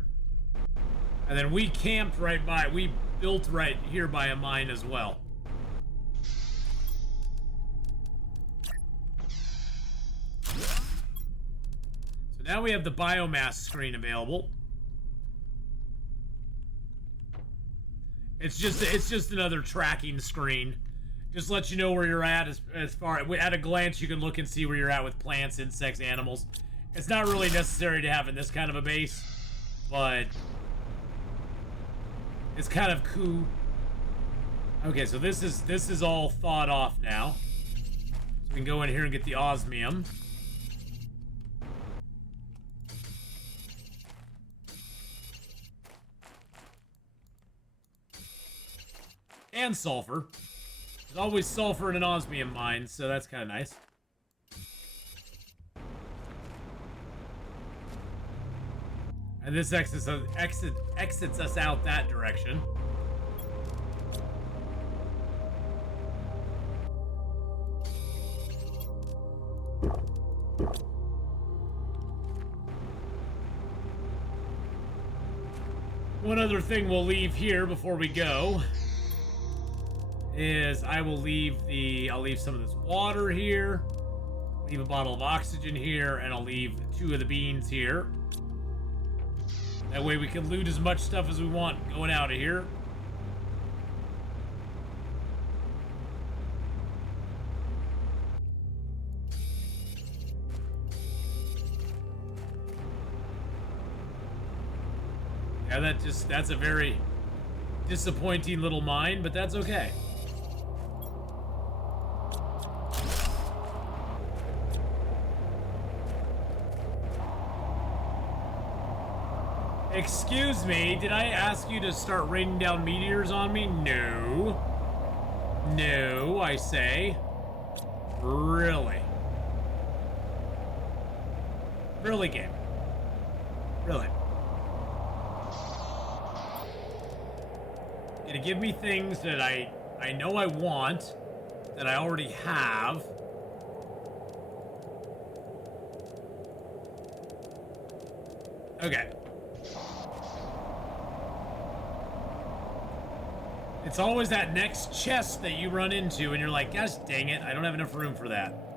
And then we camped right by, we built right here by a mine as well. So now we have the biomass screen available. It's just another tracking screen. Just lets you know where you're at as far, at a glance you can look and see where you're at with plants, insects, animals. It's not really necessary to have in this kind of a base, but it's kind of cool. Okay, so this is all thawed off now. So we can go in here and get the osmium. And sulfur. There's always sulfur in an osmium mine, so that's kind of nice. And this exits us out that direction. One other thing we'll leave here before we go is I'll leave some of this water here, leave a bottle of oxygen here, and I'll leave 2 of the beans here. That way we can loot as much stuff as we want going out of here. Yeah, that's a very disappointing little mine, but that's okay. Excuse me, did I ask you to start raining down meteors on me? No. No, I say. Really? Really, game? Really? Gonna give me things that I know I want, that I already have. Okay. It's always that next chest that you run into and you're like, gosh dang it, I don't have enough room for that.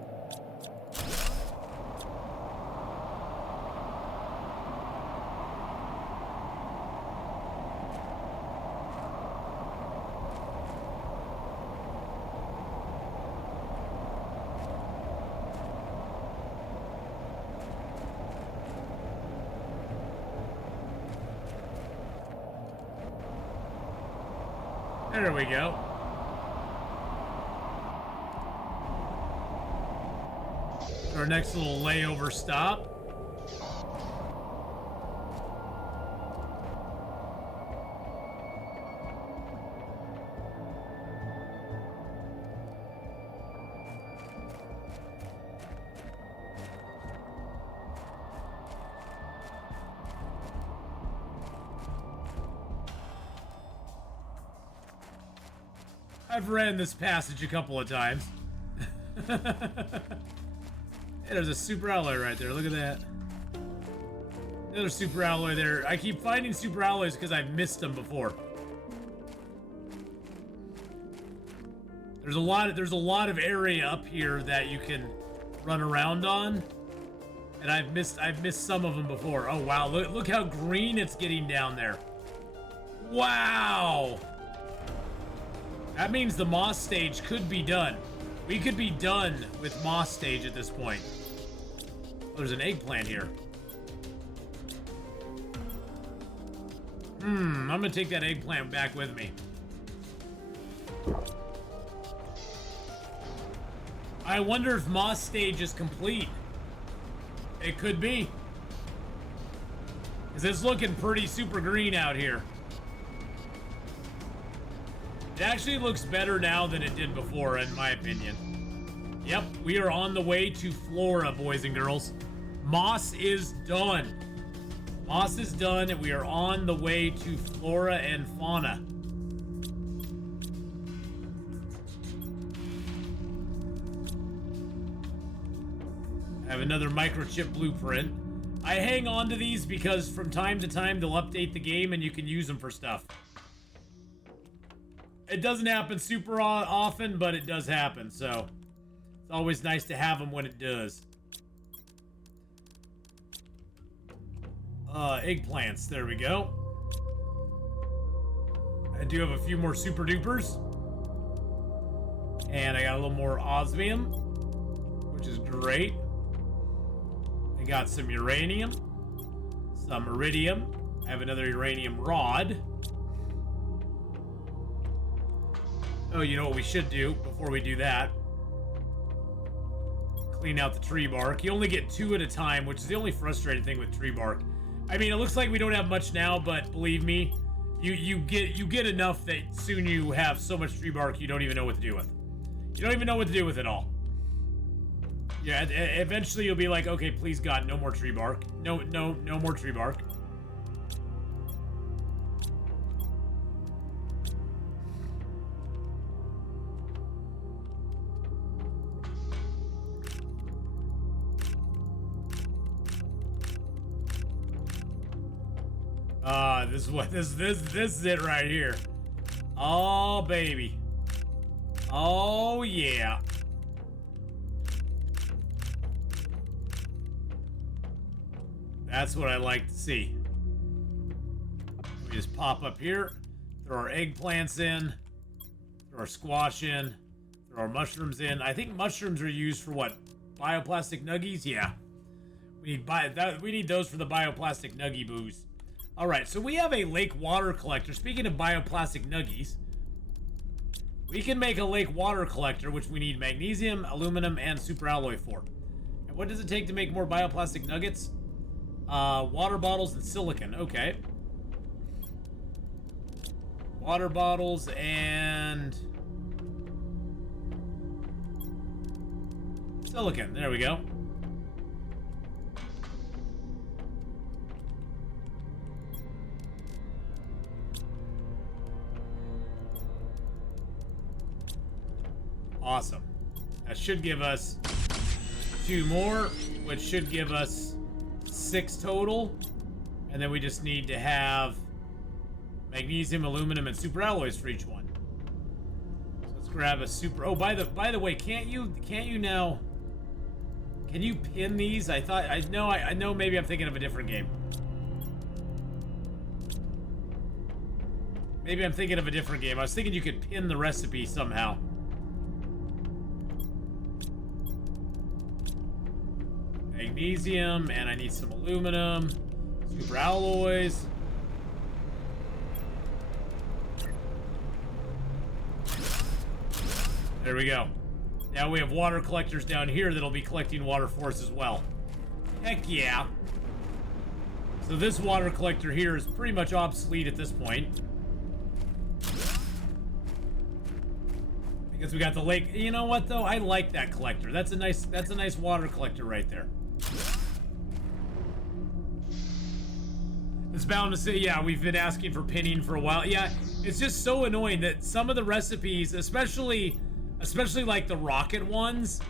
There we go. Our next little layover stop. I've read this passage a couple of times. Hey, there's a super alloy right there. Look at that. Another super alloy there. I keep finding super alloys because I've missed them before. There's a lot of area up here that you can run around on, and I've missed some of them before. Oh wow, look how green it's getting down there. Wow. That means the Moss stage could be done. We could be done with Moss stage at this point. Oh, there's an eggplant here. I'm gonna take that eggplant back with me. I wonder if Moss stage is complete. It could be. Because it's looking pretty super green out here. It actually looks better now than it did before, in my opinion. Yep, we are on the way to Flora, boys and girls. Moss is done. Moss is done, and we are on the way to Flora and Fauna. I have another microchip blueprint. I hang on to these because from time to time they'll update the game and you can use them for stuff. It doesn't happen super often, but it does happen, so it's always nice to have them when it does. Eggplants, there we go. I do have a few more super dupers. And I got a little more osmium, which is great. I got some uranium, some iridium. I have another uranium rod. Oh, you know what we should do before we do that? Clean out the tree bark. You only get 2 at a time, which is the only frustrating thing with tree bark. I mean, it looks like we don't have much now, but believe me, you get enough that soon you have so much tree bark you don't even know what to do with. You don't even know what to do with it all. Yeah, eventually you'll be like, okay, please God, no more tree bark. No more tree bark. This is what this is it right here. Oh baby. Oh yeah. That's what I like to see. We just pop up here, throw our eggplants in, throw our squash in, throw our mushrooms in. I think mushrooms are used for what? Bioplastic nuggies? Yeah. We need those for the bioplastic nuggie boos. All right, so we have a lake water collector. Speaking of bioplastic nuggies, we can make a lake water collector, which we need magnesium, aluminum, and superalloy for. And what does it take to make more bioplastic nuggets? Water bottles and silicon. Okay. Water bottles and silicon. There we go. Awesome. That should give us 2 more, which should give us 6 total. And then we just need to have magnesium, aluminum, and superalloys for each one. So let's grab a super. Oh, by the way, can't you now? Can you pin these? I know. Maybe I'm thinking of a different game. Maybe I'm thinking of a different game. I was thinking you could pin the recipe somehow. Magnesium, and I need some aluminum, superalloys. There we go. Now we have water collectors down here that'll be collecting water for us as well. Heck yeah. So this water collector here is pretty much obsolete at this point. Because we got the lake. You know what though? I like that collector. That's a nice water collector right there. It's bound to say, yeah, we've been asking for pinning for a while. Yeah, it's just so annoying that some of the recipes, especially like the rocket ones,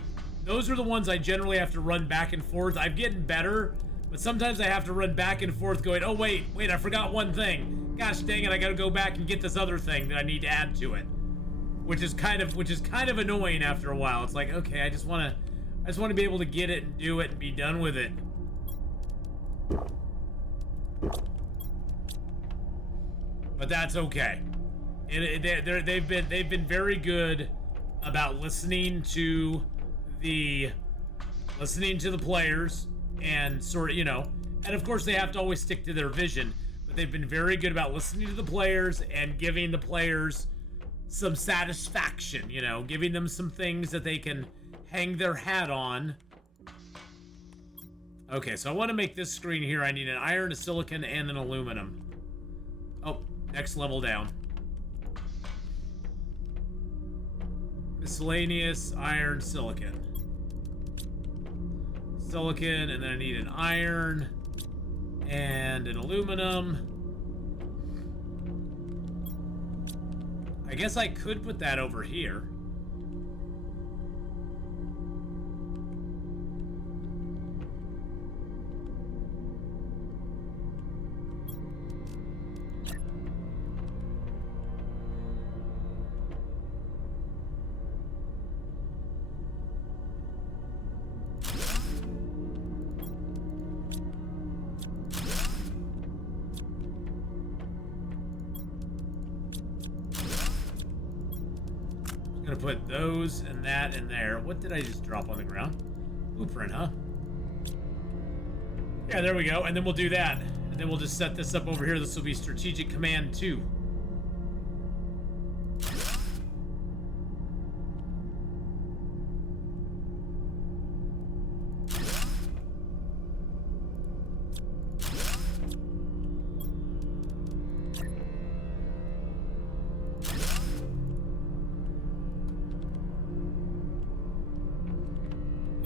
those are the ones I generally have to run back and forth. I'm getting better, but sometimes I have to run back and forth going, oh wait, I forgot one thing. Gosh dang it, I gotta go back and get this other thing that I need to add to it. Which is kind of annoying after a while. It's like, okay, I just wanna be able to get it and do it and be done with it. But that's okay. They've been very good about listening to the players and sort of, and of course they have to always stick to their vision, but they've been very good about listening to the players and giving the players some satisfaction, giving them some things that they can hang their hat on. Okay, so I want to make this screen here. I need an iron, a silicon, and an aluminum. Oh, next level down. Miscellaneous, iron, silicon. Silicon, and then I need an iron and an aluminum. I guess I could put that over here. Gonna put those and that in there. What did I just drop on the ground? Blueprint, huh? Yeah, there we go. And then we'll do that. And then we'll just set this up over here. This will be Strategic Command 2.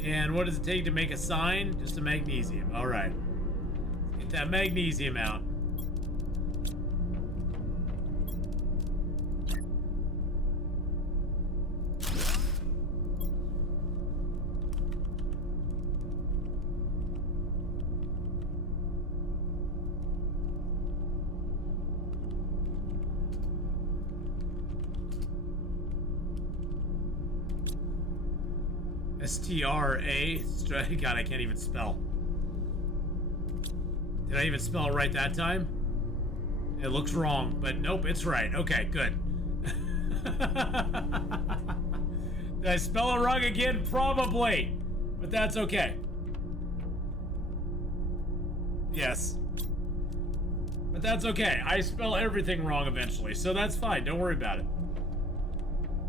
And what does it take to make a sign? Just a magnesium. All right. Get that magnesium out. STRA. God, I can't even spell. Did I even spell it right that time? It looks wrong, but nope, it's right. Okay, good. Did I spell it wrong again? Probably. But that's okay. Yes. But that's okay. I spell everything wrong eventually, so that's fine. Don't worry about it.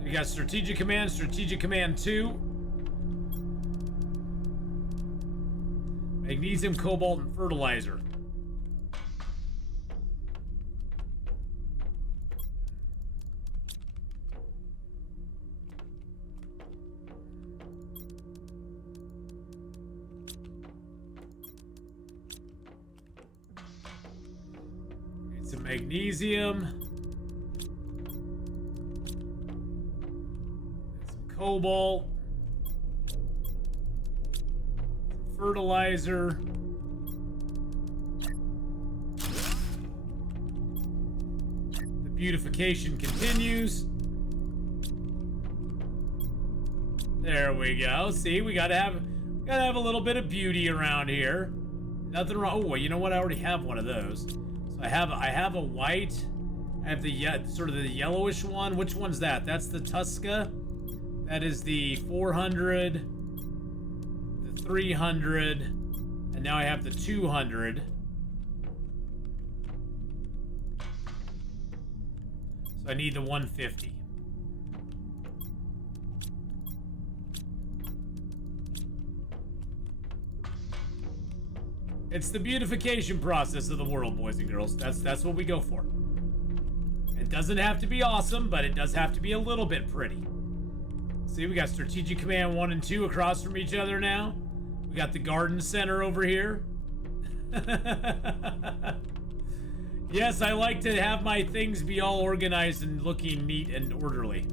We got Strategic Command 2. Magnesium, cobalt, and fertilizer. Need some magnesium. And some cobalt. Fertilizer. The beautification continues. There we go. See, we gotta have a little bit of beauty around here. Nothing wrong. Oh, you know what? I already have one of those. So I have a white. I have the sort of the yellowish one. Which one's that? That's the Tusca. That is the 400. 300, and now I have the 200. So I need the 150. It's the beautification process of the world, boys and girls. That's what we go for. It doesn't have to be awesome, but it does have to be a little bit pretty. See, we got Strategic Command 1 and 2 across from each other now. We got the garden center over here. Yes, I like to have my things be all organized and looking neat and orderly.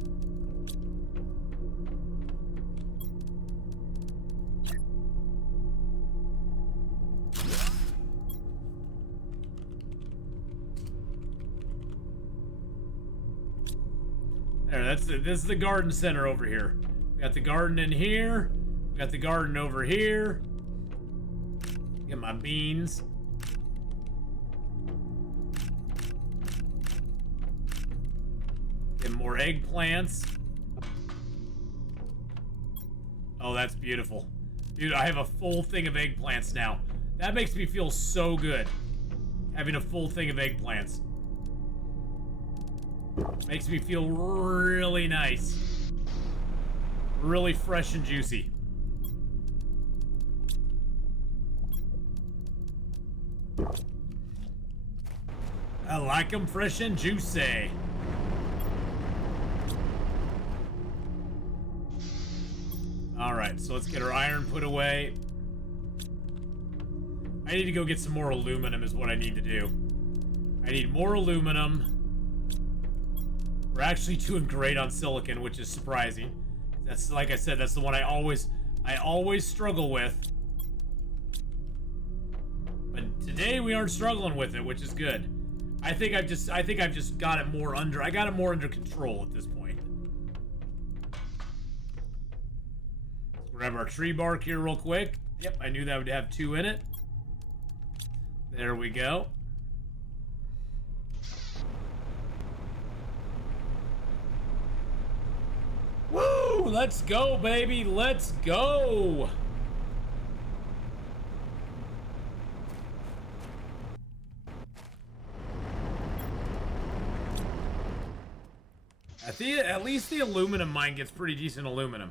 There, this is the garden center over here. We got the garden in here. Got the garden over here. Get my beans. Get more eggplants. Oh, that's beautiful. Dude, I have a full thing of eggplants now. That makes me feel so good. Having a full thing of eggplants. Makes me feel really nice. Really fresh and juicy. I like them fresh and juicy. Alright, so let's get our iron put away. I need to go get some more aluminum is what I need to do. I need more aluminum. We're actually doing great on silicon, which is surprising. That's, like I said, that's the one I always struggle with. But today we aren't struggling with it, which is good. I think I've just got it more under. I got it more under control at this point. Let's grab our tree bark here real quick. Yep, I knew that would have 2 in it. There we go. Woo! Let's go, baby. Let's go. At least the aluminum mine gets pretty decent aluminum.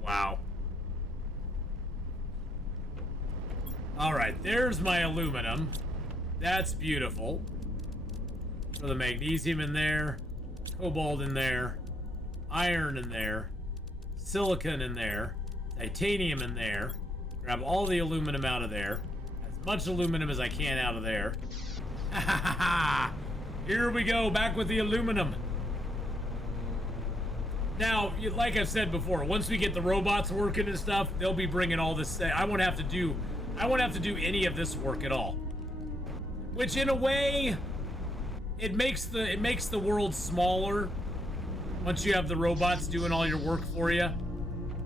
Wow. All right, there's my aluminum. That's beautiful. Throw the magnesium in there, cobalt in there, iron in there, silicon in there, titanium in there. Grab all the aluminum out of there. As much aluminum as I can out of there. Here we go, back with the aluminum. Now, like I've said before, once we get the robots working and stuff, they'll be bringing all this. I won't have to do any of this work at all. Which, in a way, it makes the world smaller. Once you have the robots doing all your work for you,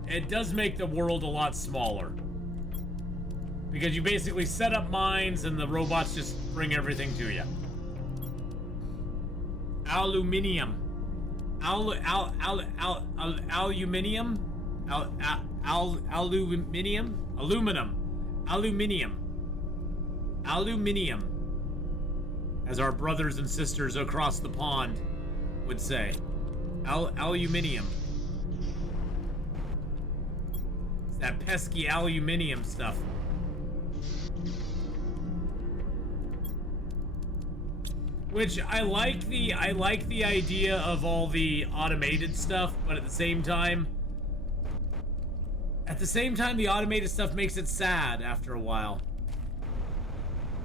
it does make the world a lot smaller. Because you basically set up mines and the robots just bring everything to you. Aluminium. Aluminium? Aluminium. As our brothers and sisters across the pond would say. Aluminium. It's that pesky aluminium stuff. Which I like the idea of all the automated stuff, but at the same time the automated stuff makes it sad after a while.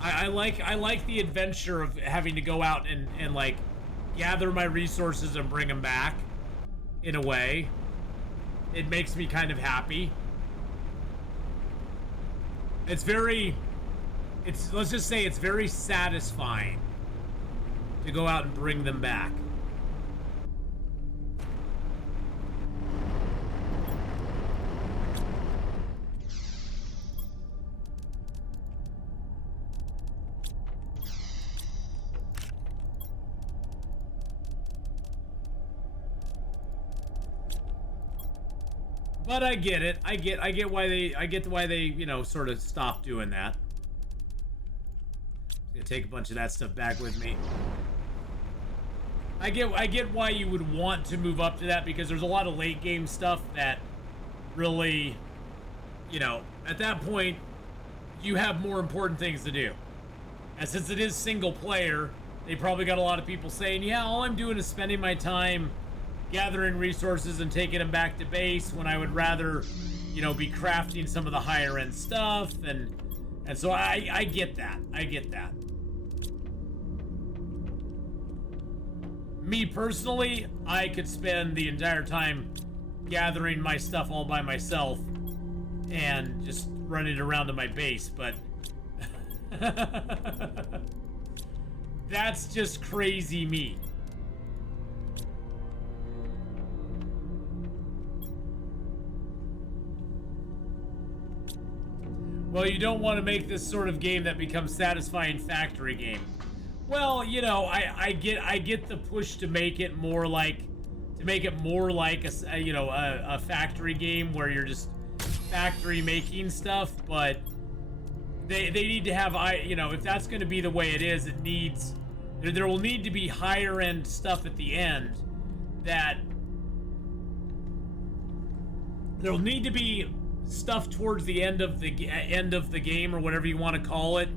I like the adventure of having to go out and like gather my resources and bring them back. In a way, it makes me kind of happy. Let's just say it's very satisfying to go out and bring them back. But I get it. I get why they, you know, sort of stopped doing that. I'm gonna take a bunch of that stuff back with me. I get why you would want to move up to that, because there's a lot of late game stuff that really, you know, at that point you have more important things to do. And since it is single player, they probably got a lot of people saying, yeah, all I'm doing is spending my time gathering resources and taking them back to base, when I would rather, you know, be crafting some of the higher end stuff. And so I get that. I get that. Me personally, I could spend the entire time gathering my stuff all by myself and just running around to my base, but that's just crazy me. Well, you don't want to make this sort of game that becomes satisfying factory game. Well, you know, I get the push to make it more like a factory game where you're just factory making stuff, but they need to have, you know, if that's going to be the way it is, there will need to be higher end stuff at the end. That there'll need to be stuff towards the end of the game, or whatever you want to call it,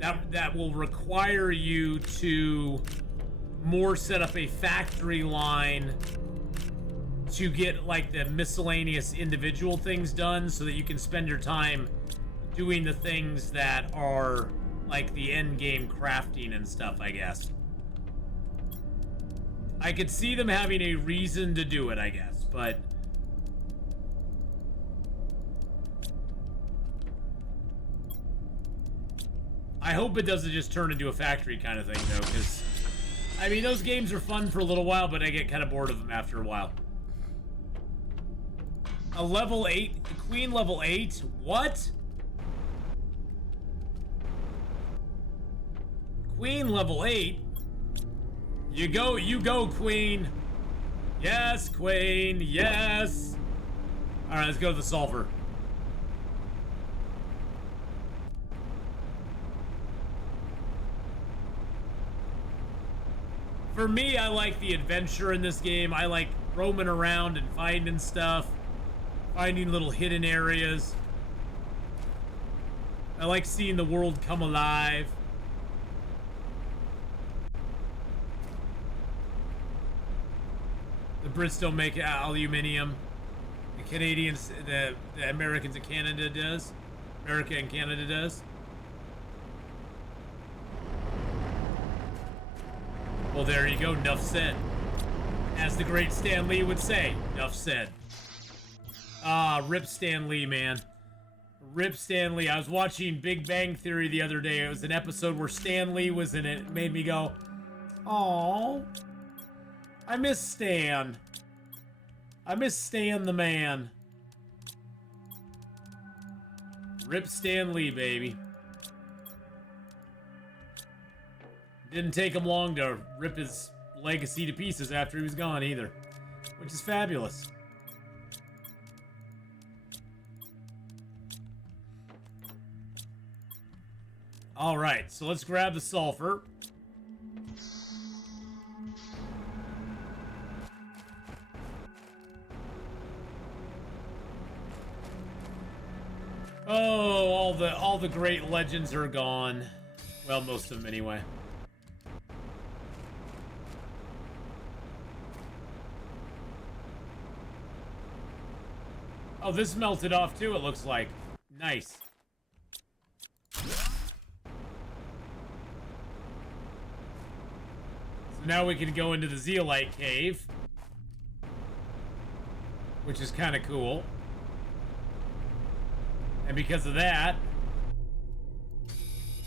that will require you to more set up a factory line to get like the miscellaneous individual things done, so that you can spend your time doing the things that are like the end game crafting and stuff, I guess. I could see them having a reason to do it, I guess, but I hope it doesn't just turn into a factory kind of thing, though, because, I mean, those games are fun for a little while, but I get kind of bored of them after a while. A level 8, Queen level 8? What? Queen level 8? You go, Queen. Yes, Queen, yes. All right, let's go to the sulfur. For me, I like the adventure in this game. I like roaming around and finding stuff, finding little hidden areas. I like seeing the world come alive. The Brits don't make aluminium. The Canadians, the Americans and Canada does. America and Canada does. Well, there you go. Enough said. As the great Stan Lee would say. Enough said. Ah, rip Stan Lee, man. Rip Stan Lee. I was watching Big Bang Theory the other day. It was an episode where Stan Lee was in it. It made me go, "Aww, I miss Stan. I miss Stan the man." Rip Stan Lee, baby. Didn't take him long to rip his legacy to pieces after he was gone either, which is fabulous. All right, so let's grab the sulfur. Oh, all the great legends are gone. Well, most of them anyway. Oh, this melted off too, it looks like. Nice. So now we can go into the zeolite cave, which is kind of cool. And because of that,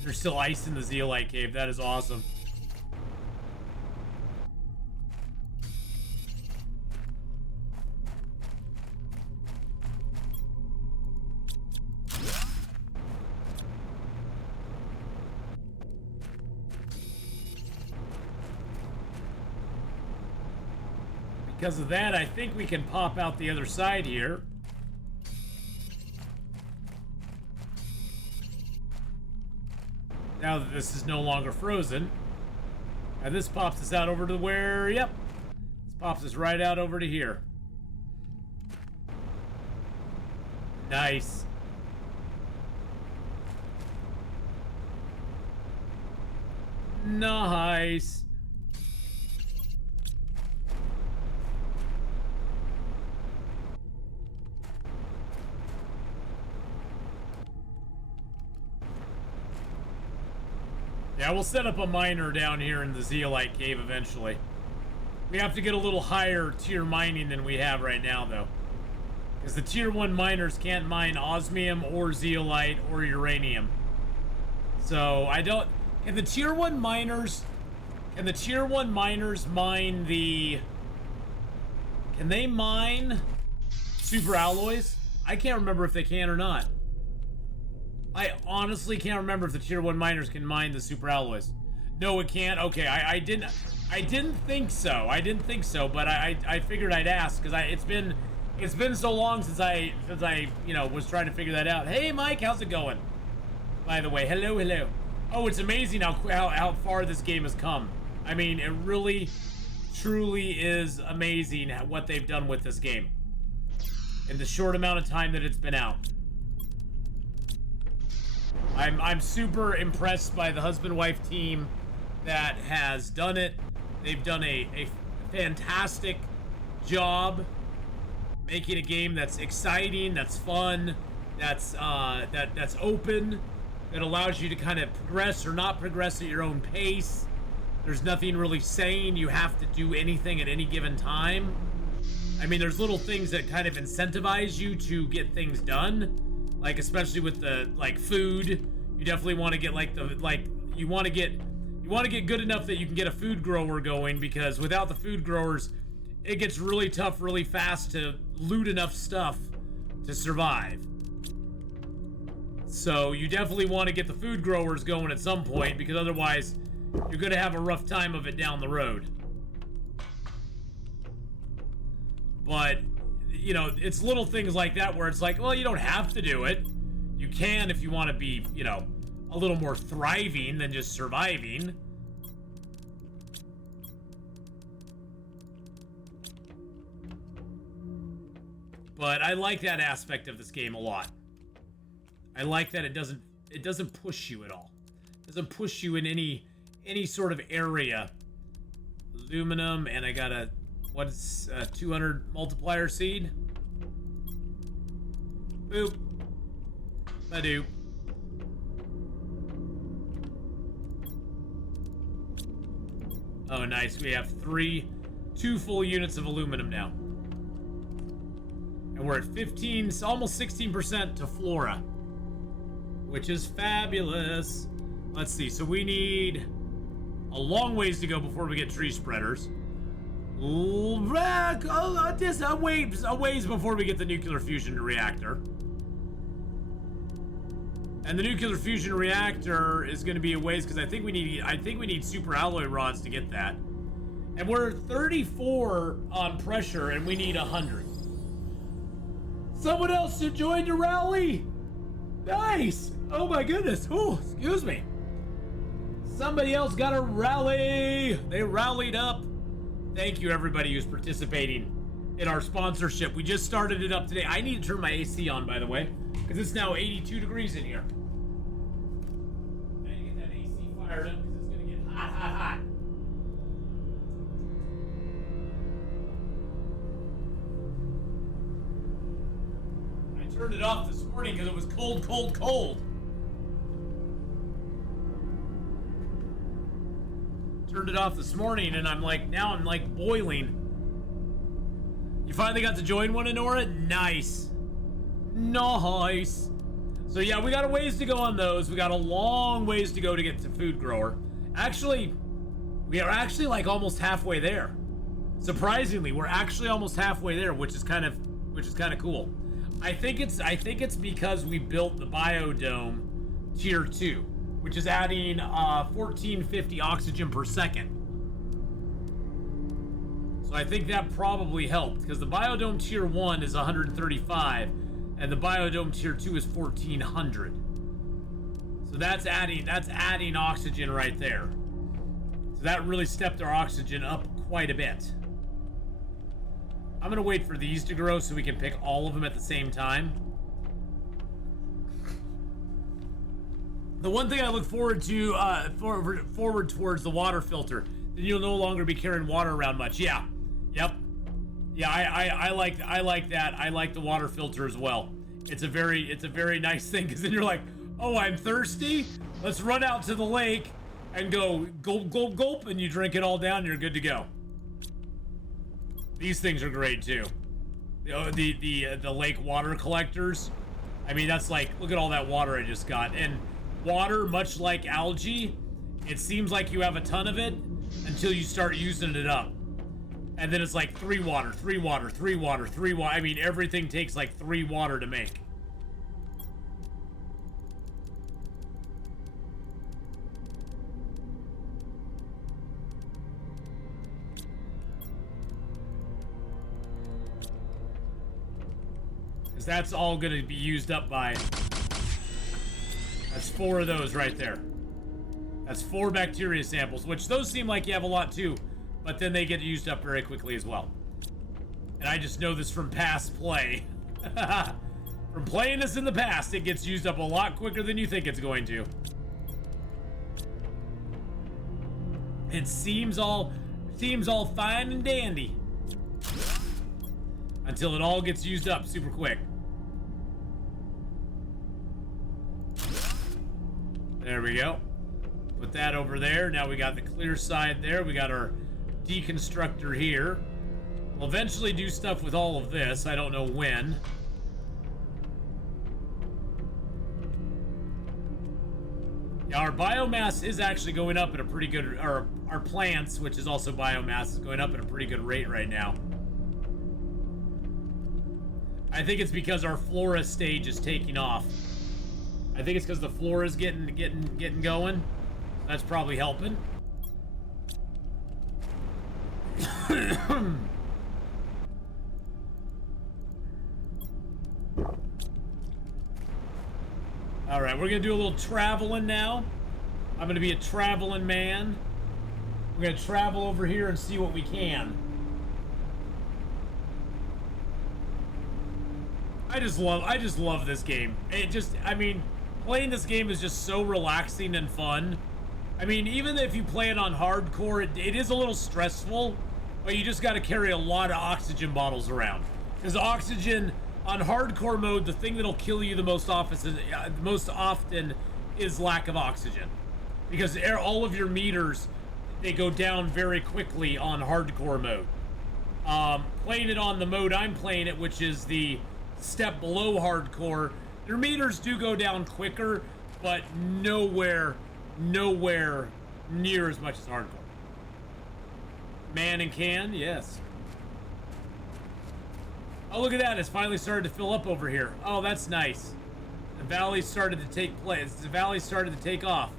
there's still ice in the zeolite cave. That is awesome. Because of that, I think we can pop out the other side here. Now that this is no longer frozen. And this pops us out over to where, yep. This pops us right out over to here. Nice. Nice. Yeah, we'll set up a miner down here in the zeolite cave eventually. We have to get a little higher tier mining than we have right now, though. Because the tier 1 miners can't mine osmium or zeolite or uranium. So, I don't... Can the tier 1 miners... Can the tier 1 miners mine the... Can they mine super alloys? I can't remember if they can or not. I honestly can't remember if the tier 1 miners can mine the super alloys. No, it can't? Okay, I didn't think so. I didn't think so, but I figured I'd ask, because it's been so long since I you know, was trying to figure that out. Hey Mike, how's it going? By the way, hello. Oh, it's amazing how far this game has come. I mean, it really truly is amazing what they've done with this game in the short amount of time that it's been out. I'm super impressed by the husband-wife team that has done it. They've done a fantastic job making a game that's exciting, that's fun, that's open, that allows you to kind of progress or not progress at your own pace. There's nothing really saying you have to do anything at any given time. I mean, there's little things that kind of incentivize you to get things done. Like, especially with the, like, food, you definitely want to get, you want to get good enough that you can get a food grower going, because without the food growers, it gets really tough really fast to loot enough stuff to survive. So you definitely want to get the food growers going at some point, because otherwise you're going to have a rough time of it down the road. But you know, it's little things like that where it's like, well, you don't have to do it. You can if you want to be, you know, a little more thriving than just surviving. But I like that aspect of this game a lot. I like that it doesn't push you at all. It doesn't push you in any sort of area. Aluminum, and I got a what's 200 multiplier seed? Boop. Badoo. Oh, nice. We have three 2 full units of aluminum now. And we're at 15, almost 16% to flora, which is fabulous. Let's see, so we need a long ways to go before we get tree spreaders. Just a ways before we get the nuclear fusion reactor. And the nuclear fusion reactor is going to be a ways because I think we need super alloy rods to get that. And we're 34 on pressure, and we need 100. Someone else should join the rally. Nice. Oh my goodness. Oh, excuse me. Somebody else got a rally. They rallied up. Thank you, everybody who's participating in our sponsorship. We just started it up today. I need to turn my AC on, by the way, because it's now 82 degrees in here. I need to get that AC fired up because it's going to get hot, hot, hot. I turned it off this morning because it was cold, cold, cold. Turned it off this morning, and now I'm like boiling. You finally got to join one, Honora? Nice. Nice. So yeah, we got a ways to go on those. We got a long ways to go to get to food grower. Actually, we are actually like almost halfway there. Surprisingly, we're actually almost halfway there, which is kind of cool. I think it's because we built the biodome tier 2, which is adding 1450 oxygen per second. So I think that probably helped, because the biodome tier 1 is 135 and the biodome tier 2 is 1400. So that's adding oxygen right there. So that really stepped our oxygen up quite a bit. I'm gonna wait for these to grow so we can pick all of them at the same time. The one thing I look forward to, forward towards the water filter. Then you'll no longer be carrying water around much. Yeah, yep, yeah. I like that. I like the water filter as well. It's a very nice thing, because then you're like, oh, I'm thirsty. Let's run out to the lake and go gulp, gulp, gulp, and you drink it all down. And you're good to go. These things are great too. The lake water collectors. I mean, that's like, look at all that water I just got. And water, much like algae, it seems like you have a ton of it until you start using it up. And then it's like 3 water, 3 water, 3 water, 3 water. I mean, everything takes like 3 water to make. Because that's all going to be used up by... That's 4 of those right there. That's 4 bacteria samples, which those seem like you have a lot too, but then they get used up very quickly as well. And I just know this from past play. From playing this in the past, it gets used up a lot quicker than you think it's going to. It seems all fine and dandy until it all gets used up super quick. There we go. Put that over there. Now we got the clear side there. We got our deconstructor here. We'll eventually do stuff with all of this. I don't know when. Yeah, our biomass is actually going up at a pretty good... Or our plants, which is also biomass, is going up at a pretty good rate right now. I think it's because our flora stage is taking off. I think it's because the flora is getting going. That's probably helping. All right, we're gonna do a little traveling now. I'm gonna be a traveling man. We're gonna travel over here and see what we can. I just love this game. I mean, playing this game is just so relaxing and fun. I mean, even if you play it on hardcore, it is a little stressful, but you just got to carry a lot of oxygen bottles around. Because oxygen, on hardcore mode, the thing that'll kill you the most often is lack of oxygen. Because all of your meters, they go down very quickly on hardcore mode. Playing it on the mode I'm playing it, which is the step below hardcore, your meters do go down quicker, but nowhere near as much as hardcore. Man and can, yes. Oh, look at that. It's finally started to fill up over here. Oh, that's nice. The valley started to take place. The valley started to take off.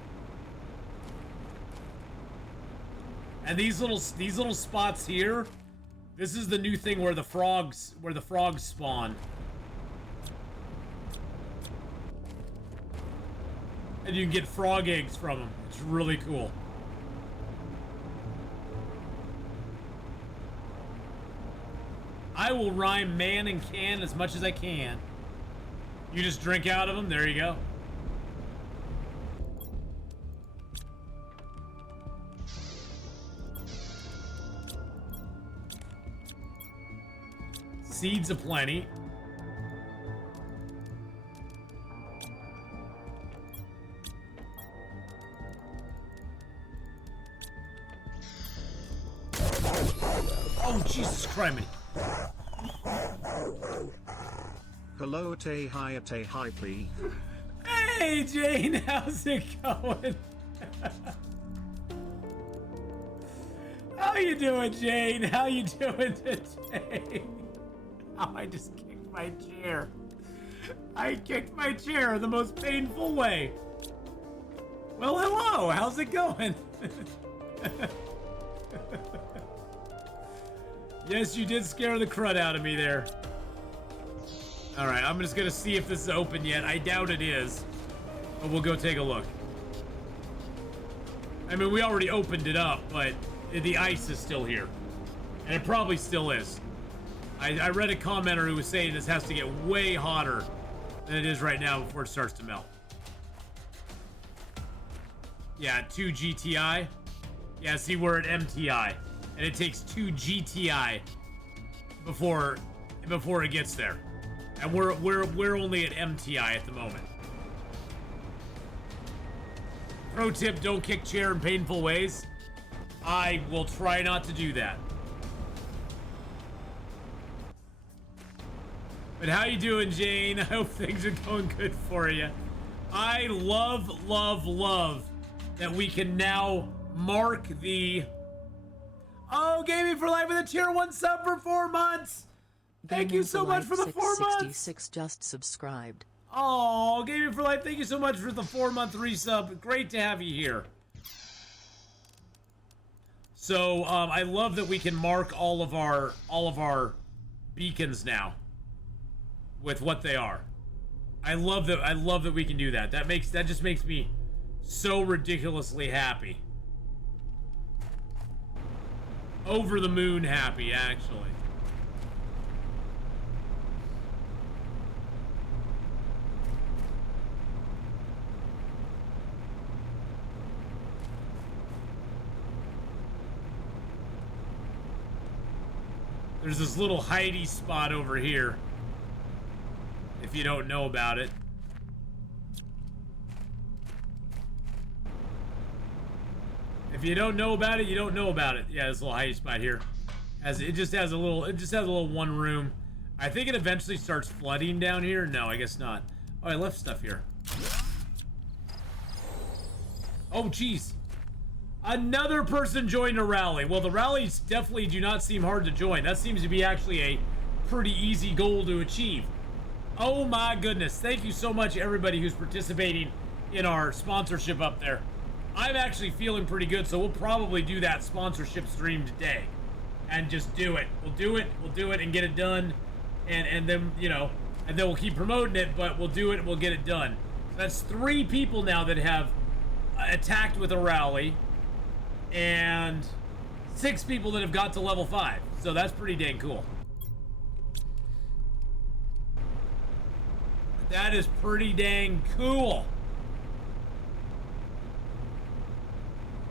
And these little spots here, this is the new thing where the frogs spawn. And you can get frog eggs from them. It's really cool. I will rhyme man and can as much as I can. You just drink out of them. There you go. Seeds aplenty. Oh, Jesus Christ. Hello, Tay hi, P. Hey, Jane, how's it going? How you doing, Jane? How you doing today? Oh, I just kicked my chair. I kicked my chair in the most painful way. Well, hello. How's it going? Yes, you did scare the crud out of me there. All right, I'm just gonna see if this is open yet. I doubt it is, but we'll go take a look. I mean, we already opened it up, but the ice is still here, and it probably still is. I read a commenter who was saying this has to get way hotter than it is right now before it starts to melt. Yeah, 2 GTI. Yeah, see, we're at MTI, and it takes 2 GTI before it gets there, and we're only at MTI at the moment. Pro tip: don't kick chair in painful ways. I will try not to do that. But how you doing, Jane? I hope things are going good for you. I love that we can now mark the... Oh, Gaming for Life with a tier 1 sub for 4 months. Thank you so much for the 4 months. 666 just subscribed. Oh, Gaming for Life, thank you so much for the 4-month resub. Great to have you here. So, I love that we can mark all of our beacons now with what they are. I love that we can do that. That just makes me so ridiculously happy. Over the moon happy, actually. There's this little hidey spot over here, if you don't know about it. If you don't know about it, you don't know about it. Yeah, this little hidey spot here. It just has a little one room. I think it eventually starts flooding down here. No, I guess not. Oh, I left stuff here. Oh, jeez. Another person joined a rally. Well, the rallies definitely do not seem hard to join. That seems to be actually a pretty easy goal to achieve. Oh my goodness. Thank you so much, everybody who's participating in our sponsorship up there. I'm actually feeling pretty good, so we'll probably do that sponsorship stream today. And just do it. We'll do it and get it done. And then, you know, and then we'll keep promoting it, but we'll do it and we'll get it done. So that's 3 people now that have attacked with a rally. And 6 people that have got to level 5. So that's pretty dang cool. That is pretty dang cool.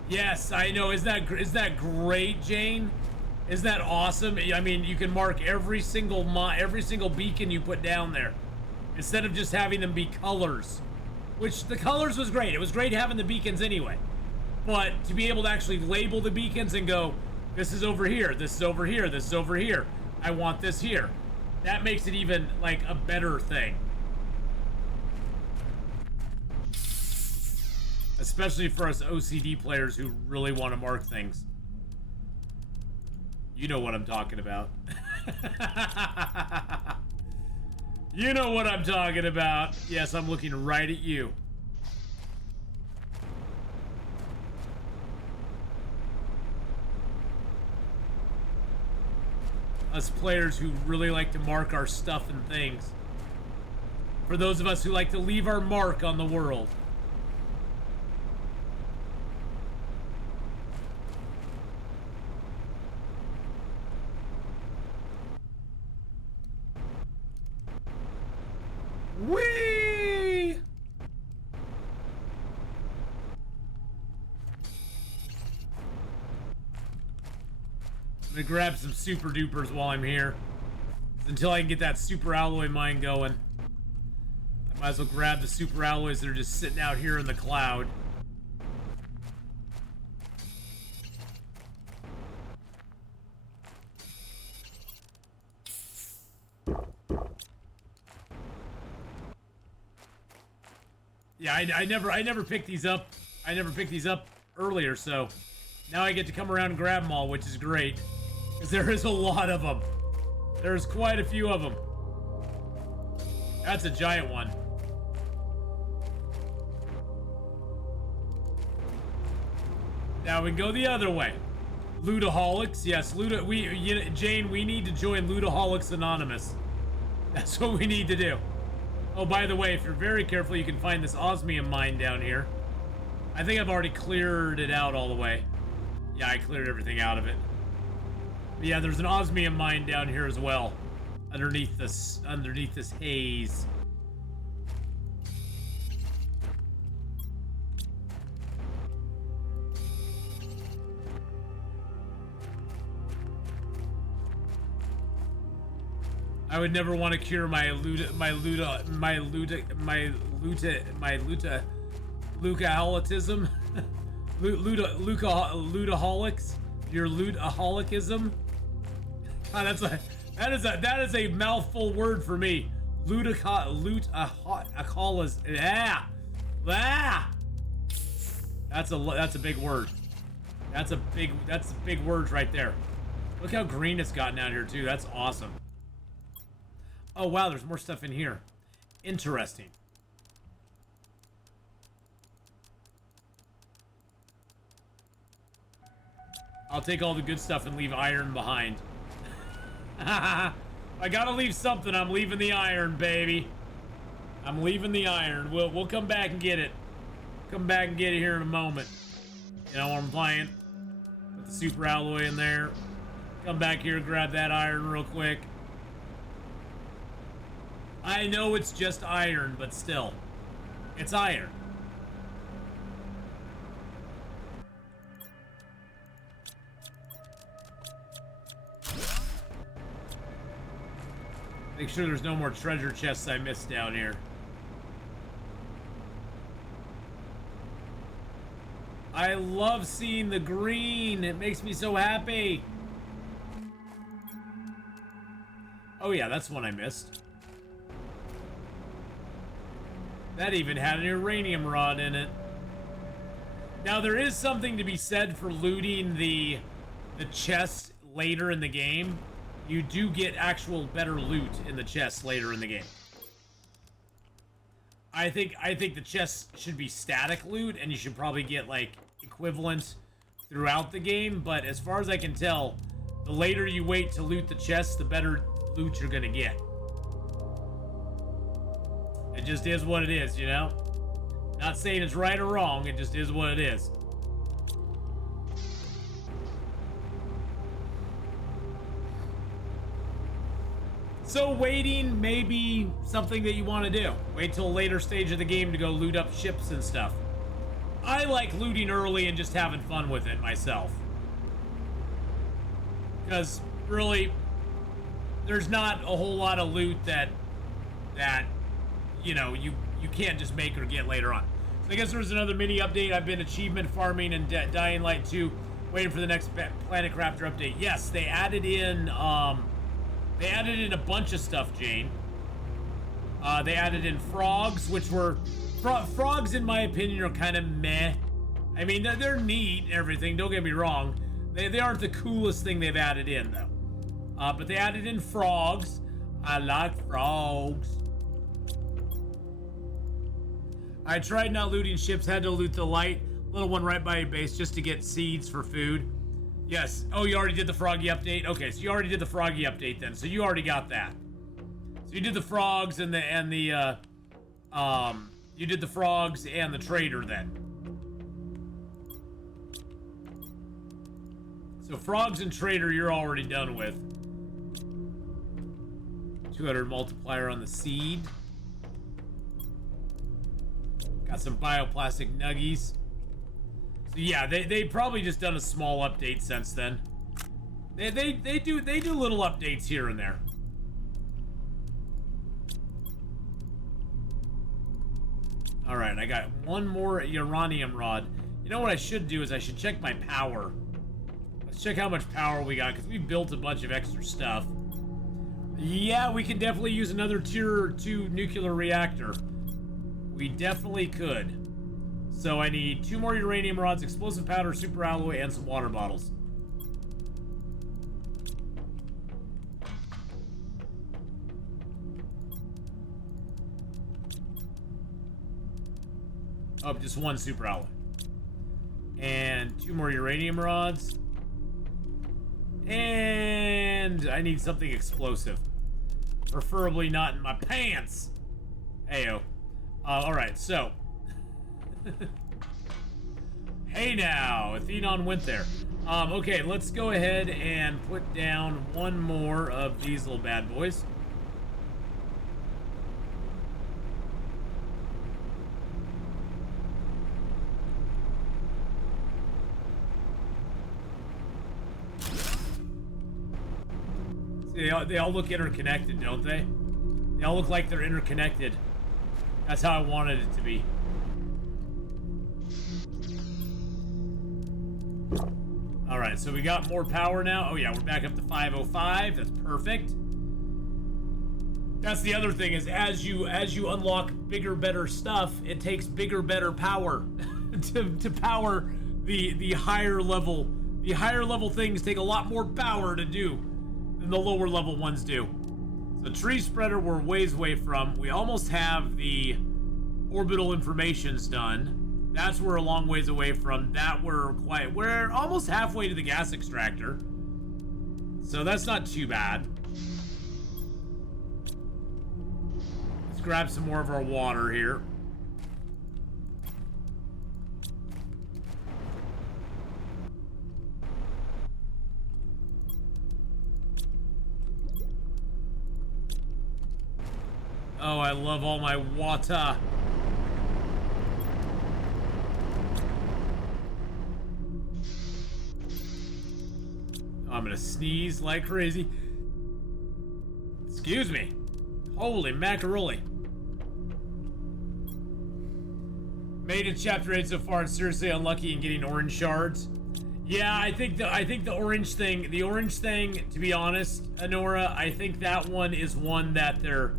Yes, I know. Is that great, Jane? Isn't that awesome? I mean, you can mark every single beacon you put down there, instead of just having them be colors. Which the colors was great. It was great having the beacons anyway. But to be able to actually label the beacons and go, This is over here. This is over here. This is over here. I want this here. That makes it even like a better thing. Especially for us OCD players who really want to mark things. You know what I'm talking about. You know what I'm talking about. Yes, I'm looking right at you. Us players who really like to mark our stuff and things. For those of us who like to leave our mark on the world. Whee! I'm gonna grab some super dupers while I'm here. Until I can get that super alloy mine going. I might as well grab the super alloys that are just sitting out here in the cloud. Yeah, I never picked these up. I never picked these up earlier, so now I get to come around and grab them all, which is great. Because there is a lot of them. There's quite a few of them. That's a giant one. Now we can go the other way. Lootaholics, yes, Jane, we need to join Lootaholics Anonymous. That's what we need to do. Oh, by the way, if you're very careful, you can find this osmium mine down here. I think I've already cleared it out all the way. Yeah, I cleared everything out of it. But yeah, there's an osmium mine down here as well. Underneath this haze. I would never want to cure my Lucaholicism. Lootaholics. Your lootaholicism. God, that is a mouthful word for me. Lootaholics. Yeah. Ah. That's a big word. That's big words right there. Look how green it's gotten out here too. That's awesome. Oh wow, there's more stuff in here. Interesting. I'll take all the good stuff and leave iron behind. I gotta leave something. I'm leaving the iron, baby. I'm leaving the iron. We'll come back and get it. Come back and get it here in a moment. You know what I'm playing? Put the super alloy in there. Come back here, grab that iron real quick. I know it's just iron, but still. It's iron. Make sure there's no more treasure chests I missed down here. I love seeing the green. It makes me so happy. Oh yeah, that's one I missed. That even had an uranium rod in it. Now there is something to be said for looting the chests later in the game. You do get actual better loot in the chests later in the game. I think the chests should be static loot, and you should probably get like equivalent throughout the game. But as far as I can tell, the later you wait to loot the chests, the better loot you're gonna get. It just is what it is, you know? Not saying it's right or wrong, it just is what it is. So waiting may be something that you want to do. Wait till a later stage of the game to go loot up ships and stuff. I like looting early and just having fun with it myself. Because really, there's not a whole lot of loot that you know, you can't just make or get later on. So I guess there was another mini update. I've been achievement farming in Dying Light 2 Waiting for the next Planet Crafter update. Yes, they added in a bunch of stuff, Jane. They added in frogs, which were frogs in my opinion are kind of meh. I mean, they're neat and everything, don't get me wrong. They aren't the coolest thing they've added in though. But they added in frogs. I like frogs. I tried not looting ships, had to loot the light little one right by your base just to get seeds for food. Yes. Oh, you already did the froggy update? Okay, so you already did the froggy update then. So you already got that. So you did the frogs and the you did the frogs and the trader then. So frogs and trader you're already done with. 200 multiplier on the seed. Got some bioplastic nuggies. So yeah, they probably just done a small update since then. They do little updates here and there. All right, I got one more uranium rod. You know what I should do is I should check my power. Let's check how much power we got because we built a bunch of extra stuff. Yeah, we can definitely use another tier 2 nuclear reactor. We definitely could. So I need 2 more uranium rods, explosive powder, super alloy, and some water bottles. Oh, just 1 super alloy. And 2 more uranium rods. And I need something explosive. Preferably not in my pants. Heyo. Alright, so. Hey now, Atheenon went there. Okay, let's go ahead and put down 1 more of these little bad boys. See, they all look interconnected, don't they? They all look like they're interconnected. That's how I wanted it to be. Alright, so we got more power now. Oh yeah, we're back up to 505. That's perfect. That's the other thing is as you unlock bigger, better stuff, it takes bigger, better power to power the higher level. The higher level things take a lot more power to do than the lower level ones do. So tree spreader we're ways away from. We almost have the orbital informations done. That's we're a long ways away from. That we're almost halfway to the gas extractor. So that's not too bad. Let's grab some more of our water here. Oh, I love all my water. I'm gonna sneeze like crazy. Excuse me. Holy macaroni. Made it chapter 8 so far and seriously unlucky in getting orange shards. Yeah, I think the orange thing, to be honest, Honora, I think that one is one that they're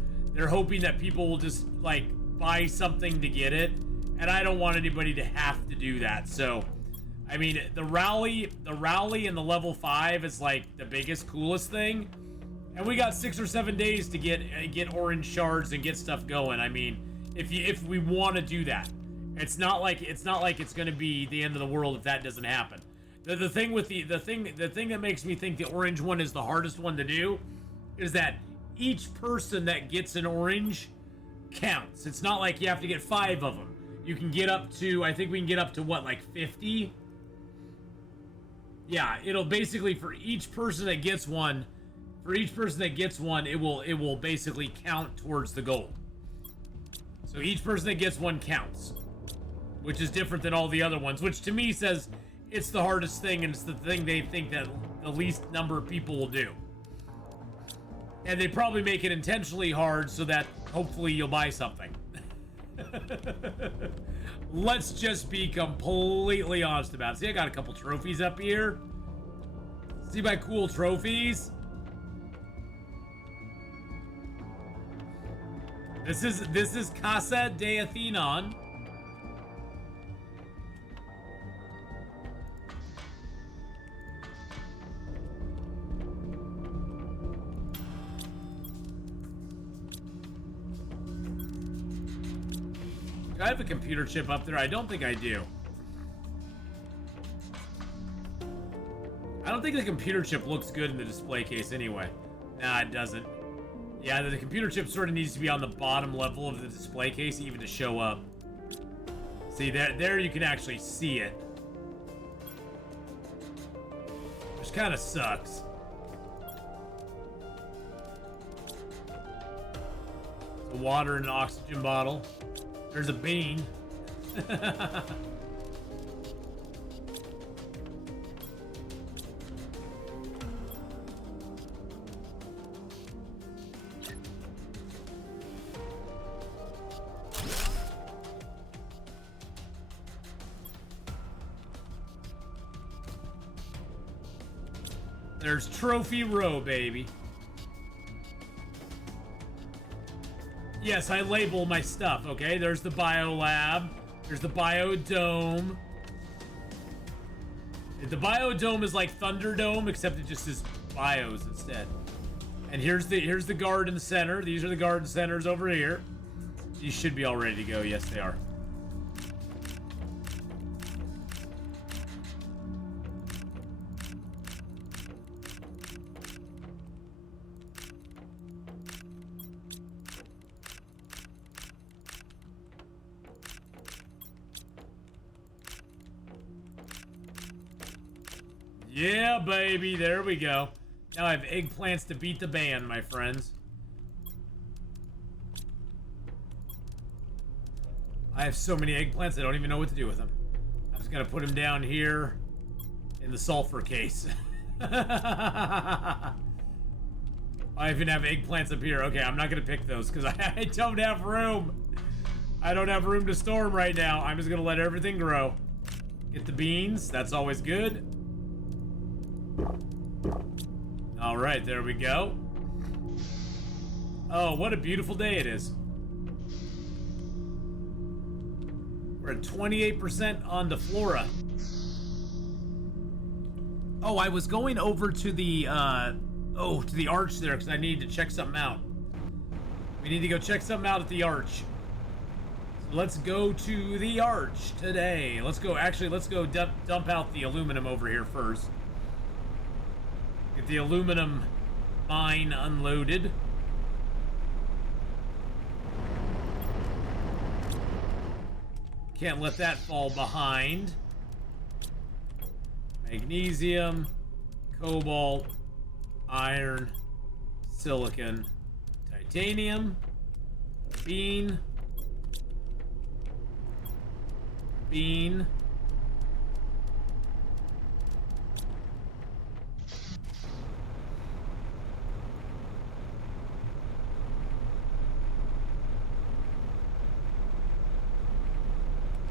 hoping that people will just like buy something to get it, and I don't want anybody to have to do that. So I mean, the rally and the level 5 is like the biggest, coolest thing, and we got 6 or 7 days to get orange shards and get stuff going. I mean, if we want to do that, it's not like it's going to be the end of the world if that doesn't happen. The thing that makes me think the orange one is the hardest one to do is that each person that gets an orange counts. It's not like you have to get 5 of them. You can get up to, I think we can get up to what, like 50? Yeah, it'll basically, for each person that gets one, it will basically count towards the goal. So each person that gets one counts, which is different than all the other ones, which to me says it's the hardest thing and it's the thing they think that the least number of people will do. And they probably make it intentionally hard so that hopefully you'll buy something. Let's just be completely honest about it. See, I got a couple trophies up here. See my cool trophies? This is Casa de Atheenon. Do I have a computer chip up there? I don't think I do. I don't think the computer chip looks good in the display case anyway. Nah, it doesn't. Yeah, the computer chip sort of needs to be on the bottom level of the display case even to show up. See, there you can actually see it. Which kind of sucks. The water and an oxygen bottle. There's a bean. There's Trophy Row, baby. Yes, I label my stuff, okay? There's the Biolab. There's the Biodome. The Biodome is like Thunderdome, except it just is bios instead. And here's the garden center. These are the garden centers over here. These should be all ready to go. Yes, they are. Yeah, baby, there we go. Now I have eggplants to beat the band, my friends. I have so many eggplants, I don't even know what to do with them. I'm just gonna put them down here in the sulfur case. I even have eggplants up here. Okay, I'm not gonna pick those because I don't have room. I don't have room to store them right now. I'm just gonna let everything grow. Get the beans, that's always good. All right, there we go. Oh, what a beautiful day it is. We're at 28% on the flora. Oh, I was going over to the to the arch there because I needed to check something out. We need to go check something out at the arch. So let's go to the arch today. Let's go dump out the aluminum over here first. Get the aluminum mine unloaded. Can't let that fall behind. Magnesium, cobalt, iron, silicon, titanium, bean,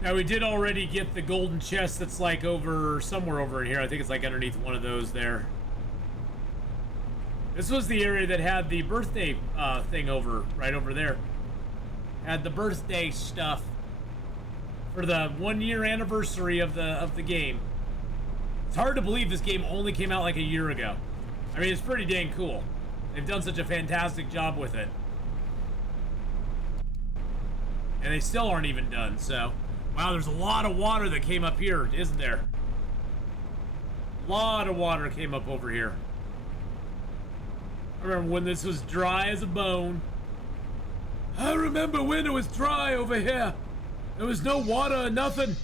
Now we did already get the golden chest that's like somewhere over in here. I think it's like underneath one of those there. This was the area that had the birthday thing right over there. Had the birthday stuff for the 1-year anniversary of the game. It's hard to believe this game only came out like a year ago. I mean, it's pretty dang cool. They've done such a fantastic job with it. And they still aren't even done, so. Wow, there's a lot of water that came up here, isn't there? A lot of water came up over here. I remember when this was dry as a bone. I remember when it was dry over here. There was no water or nothing.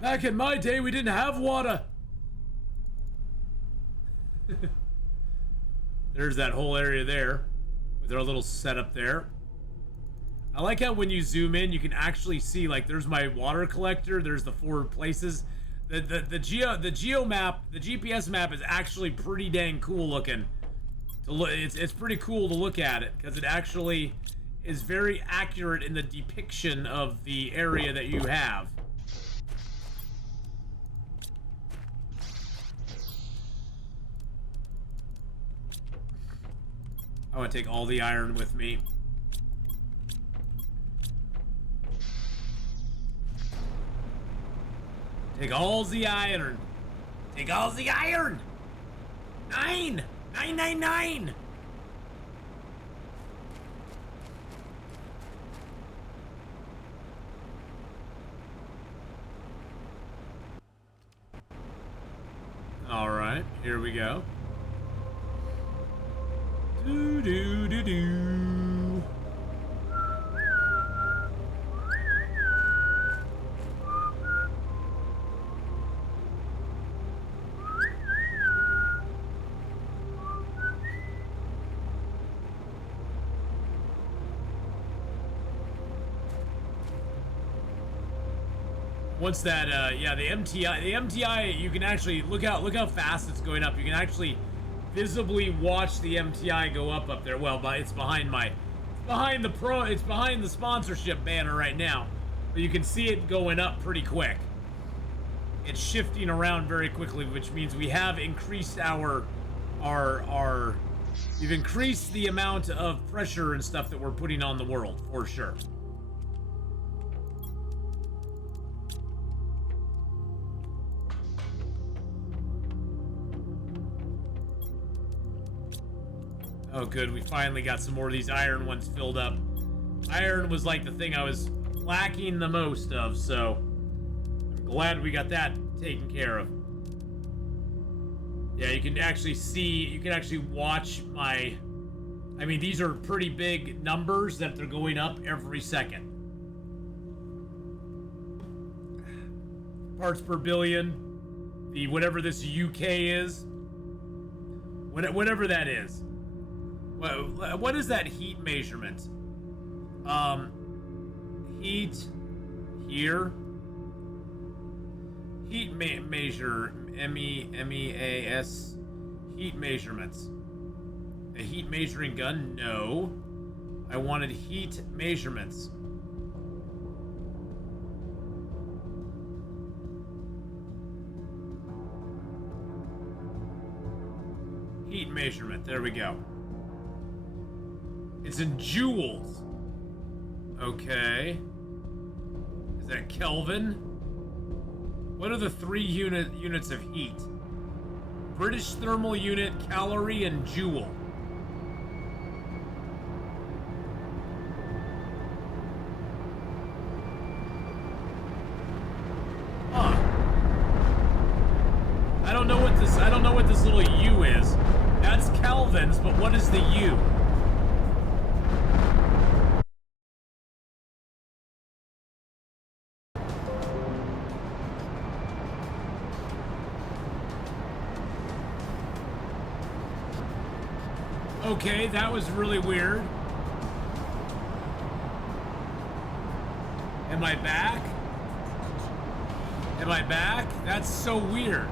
Back in my day, we didn't have water. There's that whole area there with our little setup there. I like how when you zoom in, you can actually see, like, there's my water collector, there's the 4 places. The geo map, the GPS map is actually pretty dang cool looking. It's pretty cool to look at it because it actually is very accurate in the depiction of the area that you have. I want to take all the iron with me. Take all the iron. Take all the iron. 999. All right, here we go. Do do do do. Once that, yeah, the MTI, you can actually look how fast it's going up. You can actually visibly watch the MTI go up there. Well, but it's behind the sponsorship banner right now, but you can see it going up pretty quick. It's shifting around very quickly, which means we have increased we've increased the amount of pressure and stuff that we're putting on the world, for sure. Oh good, we finally got some more of these iron ones filled up. Iron was like the thing I was lacking the most of, so I'm glad we got that taken care of. Yeah, you can actually watch my... I mean, these are pretty big numbers that they're going up every second. Parts per billion. The whatever this UK is. Whatever that is. What is that heat measurement? Heat here. Heat measure MEAS. Heat measurements. A heat measuring gun? No. I wanted heat measurements. Heat measurement. There we go. It's in joules. Okay. Is that Kelvin? What are the 3 units of heat? British thermal unit, calorie, and joule. Huh. I don't know what this little U is. That's Kelvins, but what is the U? Okay, that was really weird. Am I back? Am I back? That's so weird.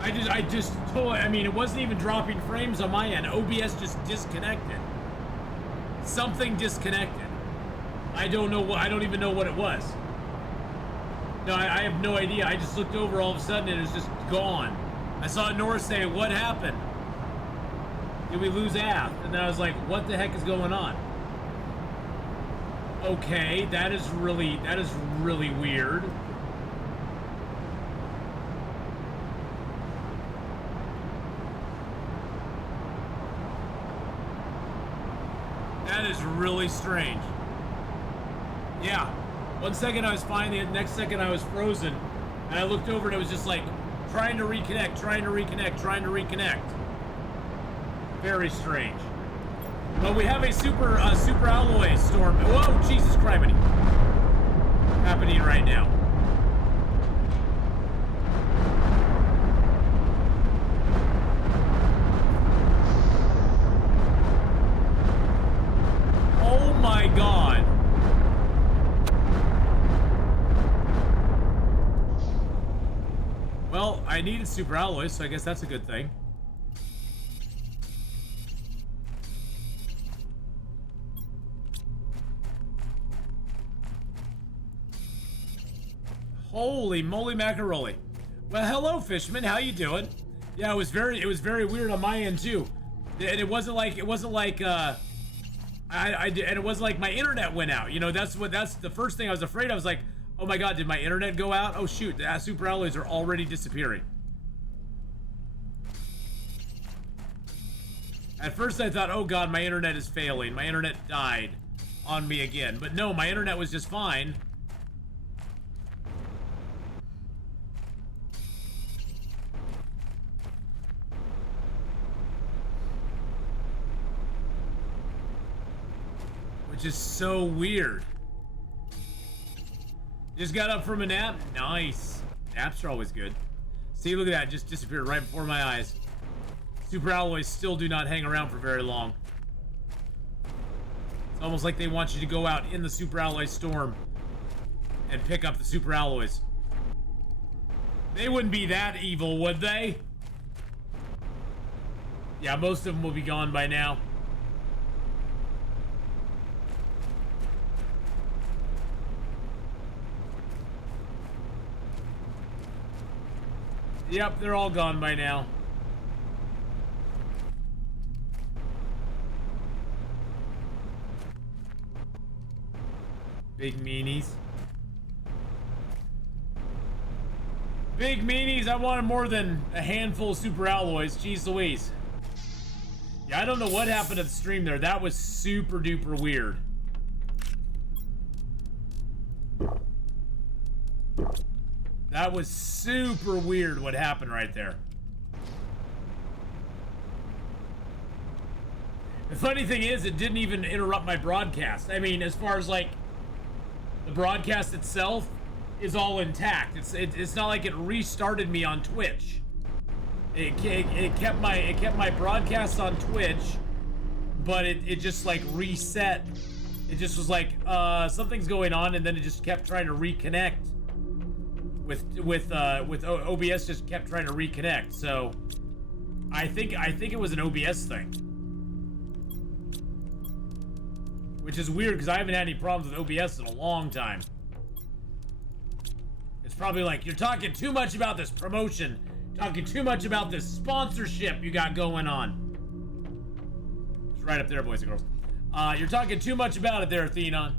I just totally, I mean, it wasn't even dropping frames on my end. OBS just disconnected. Something disconnected. I don't even know what it was. No, I have no idea. I just looked over all of a sudden and it was just gone. I saw Nora say, "What happened? Did we lose Ath?" And then I was like, what the heck is going on? Okay, that is really weird. That is really strange. Yeah. 1 second I was fine, the next second I was frozen. And I looked over and it was just like, trying to reconnect. Very strange. But we have a super alloy storm. Whoa, Jesus Christ! Happening right now. Oh my God. Well, I needed super alloys, so I guess that's a good thing. Holy moly macaroni. Well, hello, Fishman. How you doing? Yeah, it was very weird on my end too. And it wasn't like and it wasn't like my internet went out. You know, that's the first thing I was afraid. I was like, oh my god, did my internet go out? Oh shoot, the super alloys are already disappearing. At first I thought, oh god, my internet is failing. My internet died on me again. But no, my internet was just fine. Which is so weird. Just got up from a nap? Nice. Naps are always good. See, look at that. Just disappeared right before my eyes. Super alloys still do not hang around for very long. It's almost like they want you to go out in the super alloy storm and pick up the super alloys. They wouldn't be that evil, would they? Yeah, most of them will be gone by now. Yep, they're all gone by now. Big meanies. Big meanies, I wanted more than a handful of super alloys. Jeez Louise. Yeah, I don't know what happened to the stream there. That was super duper weird. That was super weird what happened right there. The funny thing is, it didn't even interrupt my broadcast. I mean, as far as like the broadcast itself is all intact. It's not like it restarted me on Twitch. It kept my broadcast on Twitch, but it just like reset. It just was like something's going on, and then it just kept trying to reconnect. With OBS just kept trying to reconnect, so I think it was an OBS thing, which is weird because I haven't had any problems with OBS in a long time. It's probably like, you're talking too much about this promotion, talking too much about this sponsorship you got going on. It's right up there, boys and girls. You're talking too much about it there, Atheenon.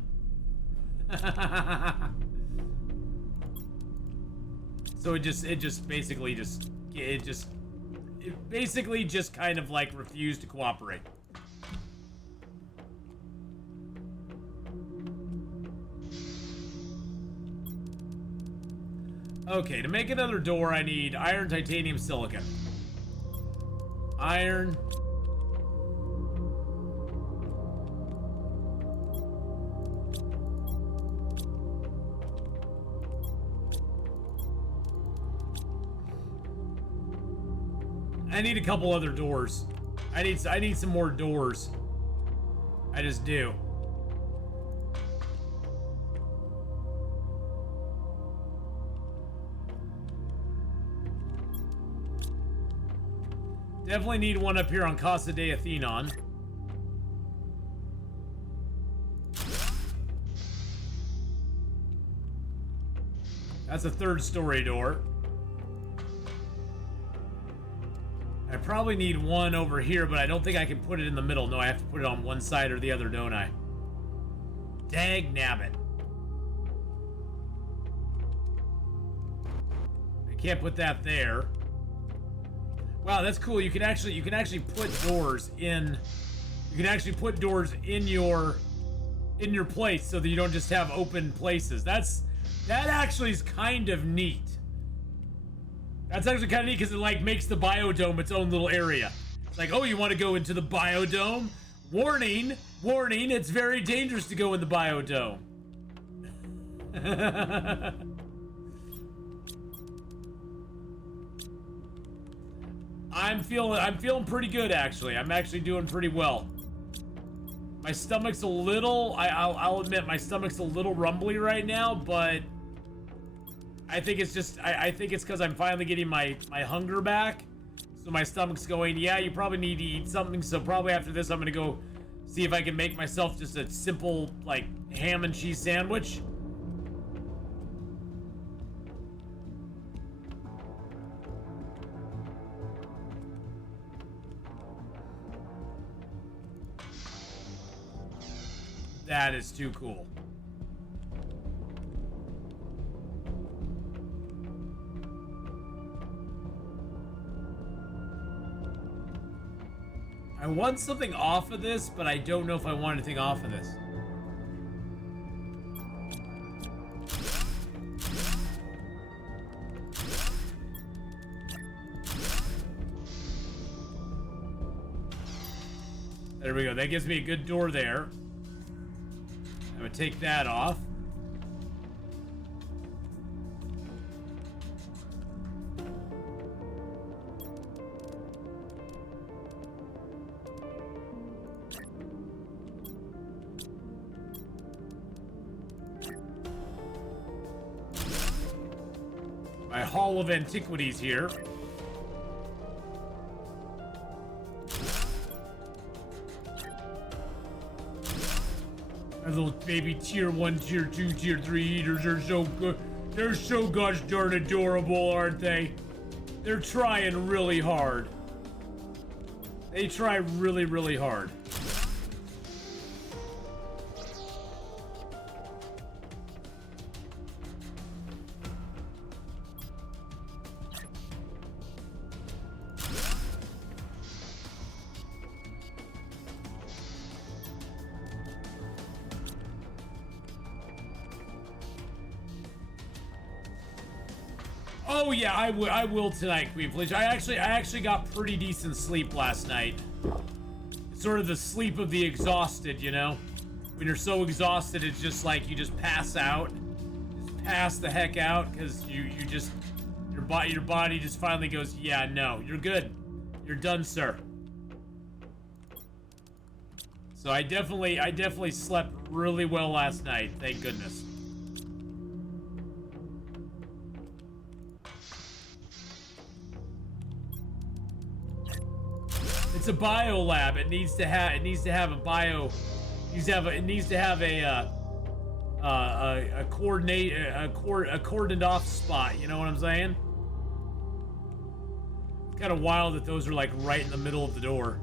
So it basically just kind of like refused to cooperate. Okay, to make another door, I need iron, titanium, silicon. Iron. I need a couple other doors. I need some more doors. I just do. Definitely need one up here on Casa de Atheenon. That's a third story door. I probably need one over here, but I don't think I can put it in the middle. No, I have to put it on one side or the other, don't I? Dag nabbit. I can't put that there. Wow, that's cool. You can actually put doors in. You can actually put doors in your place so that you don't just have open places. That actually is kind of neat. That's actually kind of neat because it like makes the biodome its own little area. It's like, oh, you want to go into the biodome? Warning, warning, it's very dangerous to go in the biodome. I'm feeling pretty good actually. I'm actually doing pretty well. My stomach's a little, I'll admit my stomach's a little rumbly right now, but I think it's just, I think it's because I'm finally getting my hunger back. So my stomach's going, yeah, you probably need to eat something. So probably after this, I'm going to go see if I can make myself just a simple, like, ham and cheese sandwich. That is too cool. I want something off of this, but I don't know if I want anything off of this. There we go. That gives me a good door there. I'm gonna take that off. My Hall of Antiquities here. My little baby tier 1, tier 2, tier 3 heaters are so good. They're so gosh darn adorable, aren't they? They're trying really hard. They try really, really hard. Oh yeah, I will tonight, Queen Felicia. I actually got pretty decent sleep last night. It's sort of the sleep of the exhausted, you know? When you're so exhausted, it's just like you just pass out. Just pass the heck out, because your body just finally goes, yeah, no, you're good. You're done, sir. So I definitely slept really well last night, thank goodness. It's a bio lab. It needs to have a bio. It needs to have a cordoned off spot. You know what I'm saying? It's kind of wild that those are like right in the middle of the door.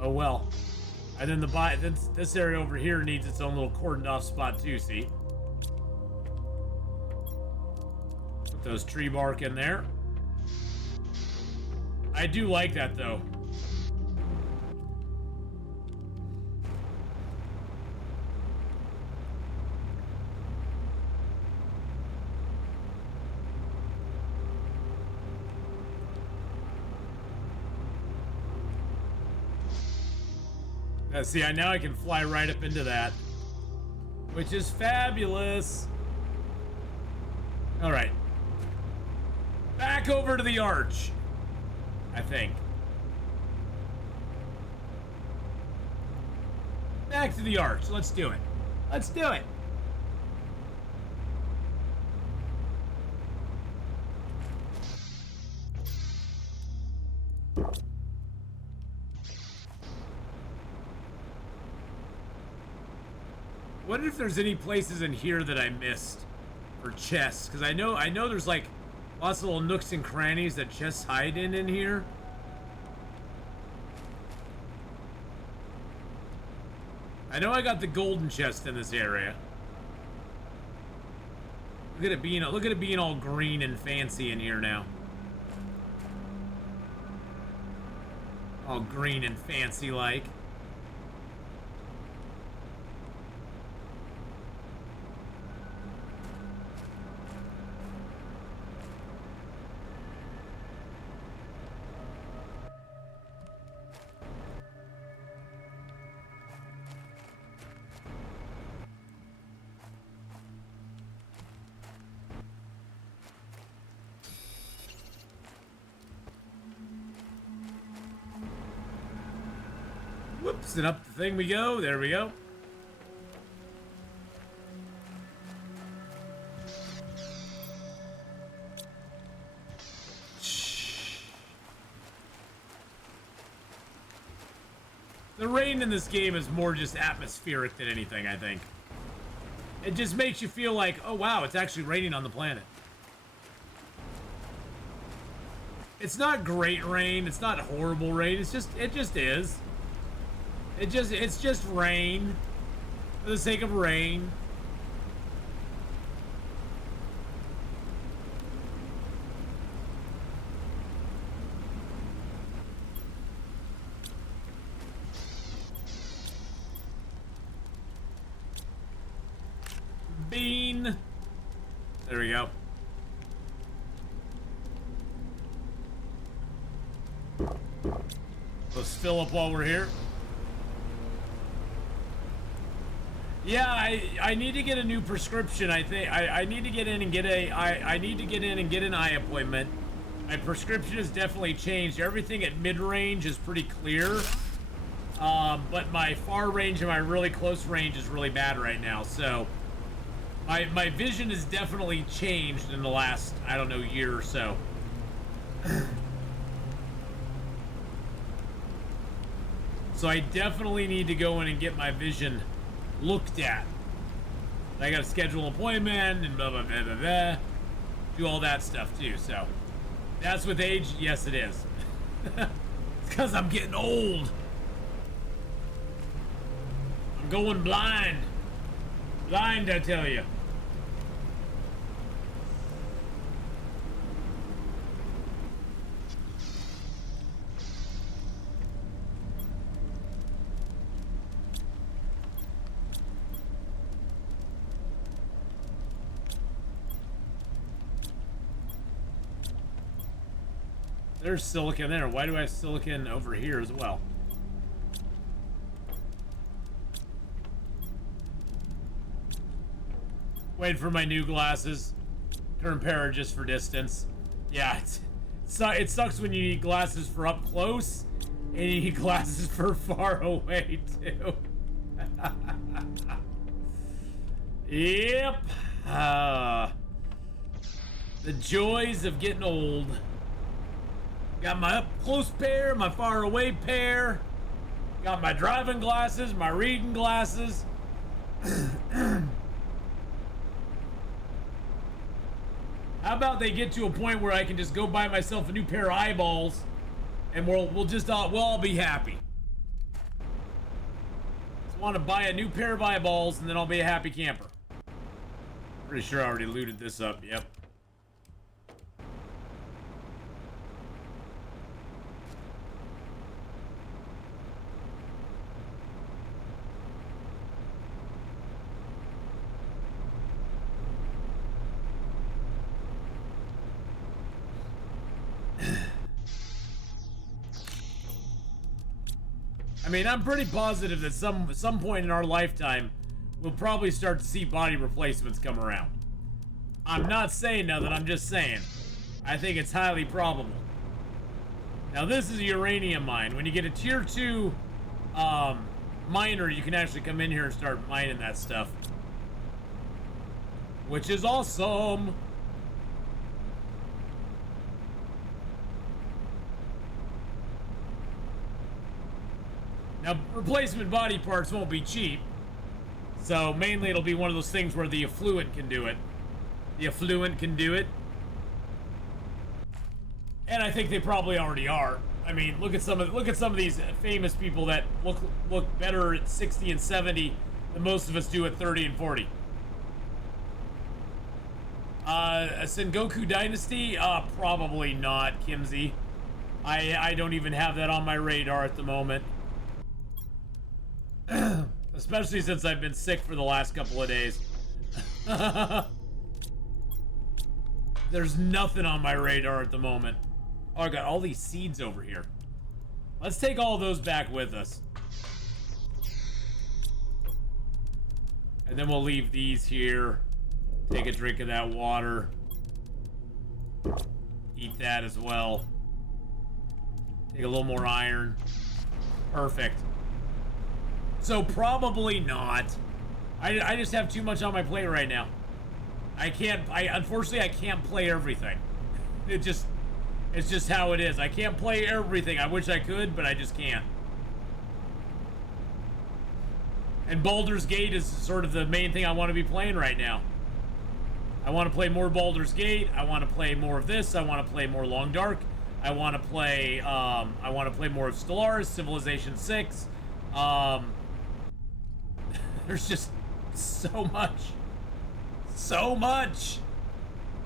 Oh well. And then this area over here needs its own little cordoned off spot too. See? Put those tree bark in there. I do like that though. See, now I can fly right up into that, which is fabulous. All right, back over to the arch, I think. Back to the arch. Let's do it. Let's do it. Wonder if there's any places in here that I missed for chests, because I know there's like lots of little nooks and crannies that chests hide in here. I know I got the golden chest in this area. Look at it being all green and fancy in here now. All green and fancy like. Whoops, and up the thing we go. There we go. The rain in this game is more just atmospheric than anything, I think. It just makes you feel like, oh wow, it's actually raining on the planet. It's not great rain, it's not horrible rain, it just is. It's just rain. for the sake of rain. Bean. There we go. Let's fill up while we're here. Yeah, I need to get a new prescription. I think I need to get in and get I need to get in and get an eye appointment. My prescription has definitely changed. Everything at mid-range is pretty clear. But my far range and my really close range is really bad right now. So my vision has definitely changed in the last, I don't know, year or so. So I definitely need to go in and get my vision looked at. I gotta schedule an appointment and blah, blah, blah, blah, blah. Do all that stuff too, so. That's with age? Yes, it is. It's because I'm getting old. I'm going blind. Blind, I tell you. There's silicon there. Why do I have silicon over here as well? Wait for my new glasses. Turn para just for distance. Yeah, it sucks when you need glasses for up close and you need glasses for far away too. Yep. The joys of getting old. Got my up close pair, my far away pair. Got my driving glasses, my reading glasses. How about they get to a point where I can just go buy myself a new pair of eyeballs and we'll just all be happy. Just want to buy a new pair of eyeballs and then I'll be a happy camper. Pretty sure I already looted this up. Yep. I mean, I'm pretty positive that some point in our lifetime, we'll probably start to see body replacements come around. I'm not saying nothing, I'm just saying. I think it's highly probable. Now, this is a uranium mine. When you get a tier 2 miner, you can actually come in here and start mining that stuff. Which is awesome. Now, replacement body parts won't be cheap, so mainly it'll be one of those things where the affluent can do it. The affluent can do it. And I think they probably already are. I mean, look at some of these famous people that look better at 60 and 70 than most of us do at 30 and 40. A Sengoku Dynasty? Probably not, Kimsey. I don't even have that on my radar at the moment. Especially since I've been sick for the last couple of days. There's nothing on my radar at the moment. Oh, I got all these seeds over here. Let's take all those back with us. And then we'll leave these here. Take a drink of that water. Eat that as well. Take a little more iron. Perfect. So probably not. I just have too much on my plate right now. Unfortunately I can't play everything. It's just how it is. I can't play everything. I wish I could, but I just can't. And Baldur's Gate is sort of the main thing I want to be playing right now. I want to play more Baldur's Gate. I want to play more of this. I want to play more Long Dark. I want to play more of Stellaris, Civilization 6. There's just so much. So much.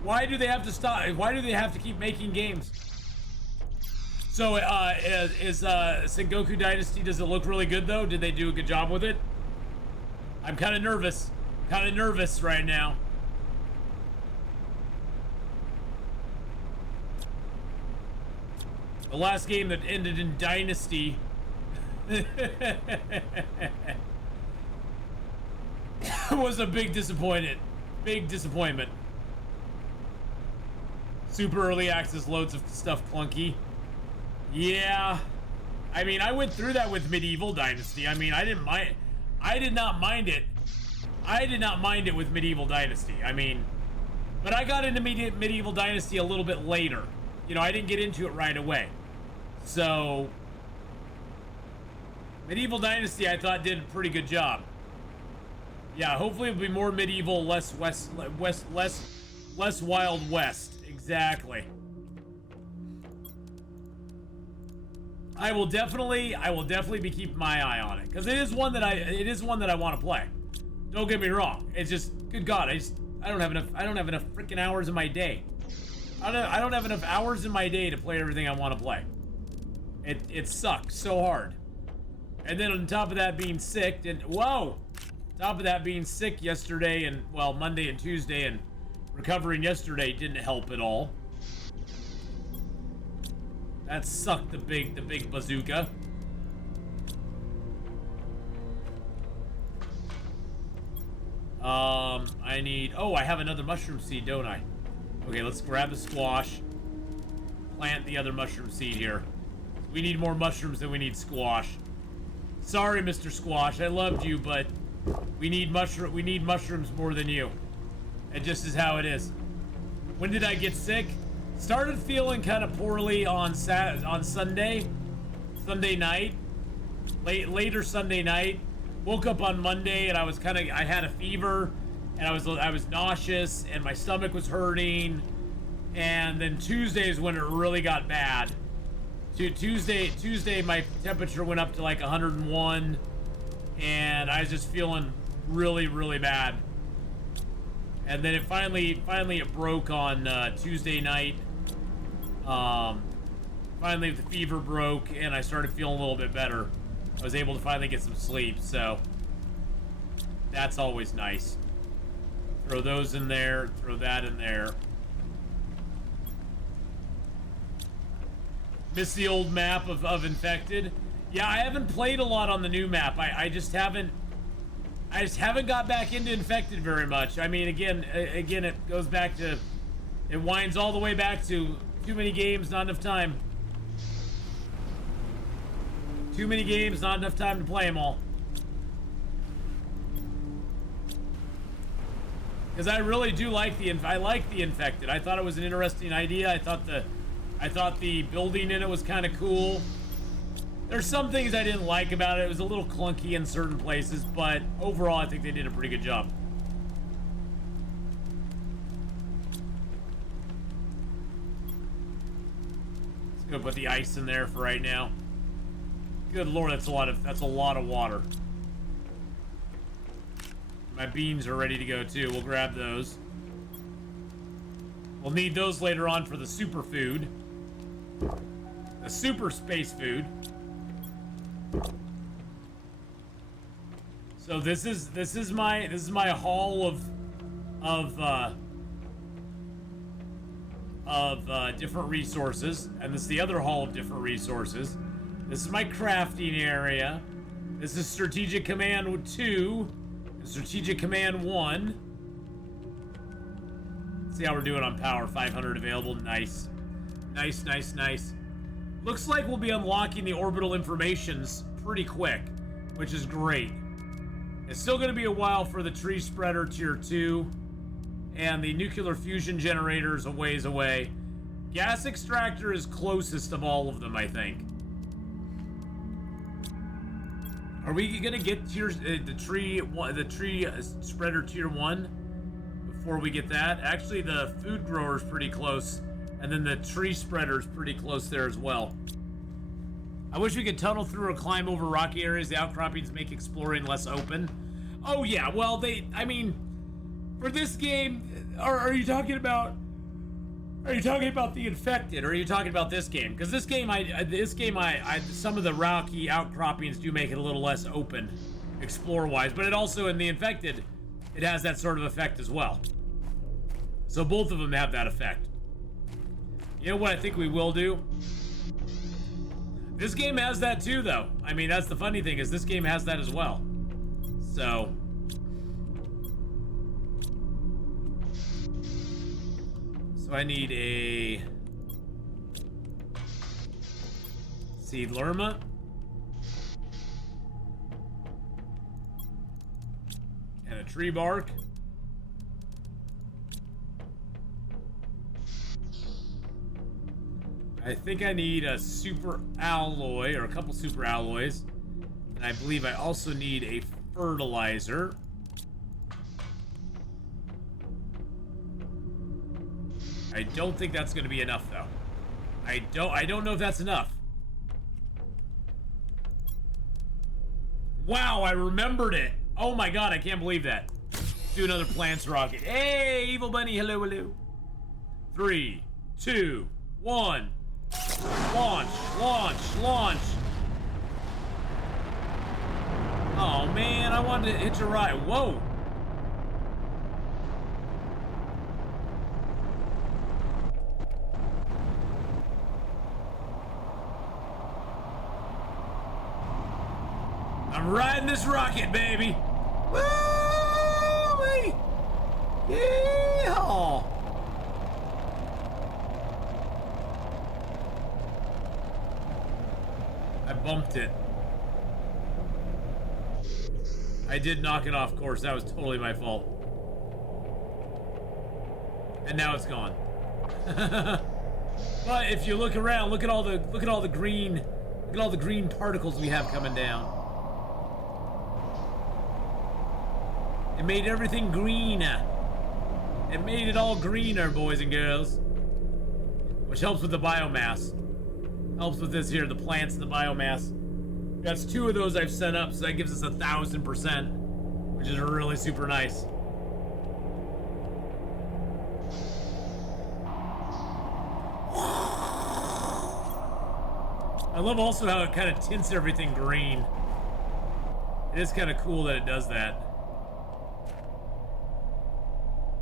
Why do they have to stop? Why do they have to keep making games? So, is Sengoku Dynasty, does it look really good though? Did they do a good job with it? I'm kind of nervous. Kind of nervous right now. The last game that ended in Dynasty was a big disappointment. Big disappointment. Super early access, loads of stuff clunky. Yeah. I mean, I went through that with Medieval Dynasty. I mean, I did not mind it. I did not mind it with Medieval Dynasty. I mean, but I got into Medieval Dynasty a little bit later. You know, I didn't get into it right away. So, Medieval Dynasty, I thought, did a pretty good job. Yeah, hopefully it'll be more medieval, less less Wild West. Exactly. I will definitely be keeping my eye on it because it is one that I want to play. Don't get me wrong. It's just, good God, I don't have enough freaking hours in my day. I don't have enough hours in my day to play everything I want to play. It sucks so hard. And then on top of that being sick, yesterday and, well, Monday and Tuesday, and recovering yesterday didn't help at all. That sucked, the big bazooka. I have another mushroom seed, don't I? Okay, let's grab the squash. Plant the other mushroom seed here. We need more mushrooms than we need squash. Sorry, Mr. Squash, I loved you, but we need mushrooms more than you. It just is how it is. When did I get sick? Started feeling kind of poorly on Sunday night, later Sunday night. Woke up on Monday and I had a fever and I was nauseous and my stomach was hurting. And then Tuesday is when it really got bad. Tuesday my temperature went up to like 101 and I was just feeling really, really bad. And then it finally it broke on Tuesday night. Finally the fever broke and I started feeling a little bit better. I was able to finally get some sleep, so that's always nice. Throw those in there, throw that in there. Miss the old map of Infected. Yeah, I haven't played a lot on the new map. I just haven't got back into Infected very much. I mean, again, it goes back to, it winds all the way back to too many games, not enough time. Too many games, not enough time to play them all. Because I really do like the Infected. I thought it was an interesting idea. I thought the building in it was kind of cool. There's some things I didn't like about it. It was a little clunky in certain places, but overall I think they did a pretty good job. Let's go put the ice in there for right now. Good Lord, that's a lot of water. My beans are ready to go too. We'll grab those. We'll need those later on for the super food. The super space food. So this is my haul of different resources, and this is the other haul of different resources. This is my crafting area. This is Strategic Command 2 and Strategic Command 1. Let's see how we're doing on power. 500 available. Nice. Nice. Looks like we'll be unlocking the orbital informations pretty quick, which is great. It's still going to be a while for the tree spreader tier 2, and the nuclear fusion generator is a ways away. Gas extractor is closest of all of them, I think. Are we gonna get the tree spreader tier 1 before we get that? Actually, the food grower is pretty close, and then the tree spreader is pretty close there as well. I wish we could tunnel through or climb over rocky areas. The outcroppings make exploring less open. Oh yeah, well I mean, for this game, are you talking about? Are you talking about the infected, or are you talking about this game? Because this game, some of the rocky outcroppings do make it a little less open, explore-wise. But it also, in the infected, it has that sort of effect as well. So both of them have that effect. You know what I think we will do? This game has that too, though. I mean, that's the funny thing, is this game has that as well. So I need a seed lerma. And a tree bark. I think I need a super alloy, or a couple super alloys. And I believe I also need a fertilizer. I don't think that's going to be enough, though. I don't know if that's enough. Wow, I remembered it. Oh my god, I can't believe that. Do another plants rocket. Hey, evil bunny, hello, hello. 3, 2, 1. Launch, launch, launch. Oh man, I wanted to hitch a ride. Whoa. I'm riding this rocket, baby. Woo-wee. Yeehaw. I bumped it. I did knock it off course. That was totally my fault. And now it's gone. But if you look around, look at all the green particles we have coming down. It made everything greener. It made it all greener, boys and girls. Which helps with the biomass. Helps with this here, the plants and the biomass. That's 2 of those I've set up, so that gives us 1,000%, which is really super nice. I love also how it kind of tints everything green. It is kind of cool that it does that.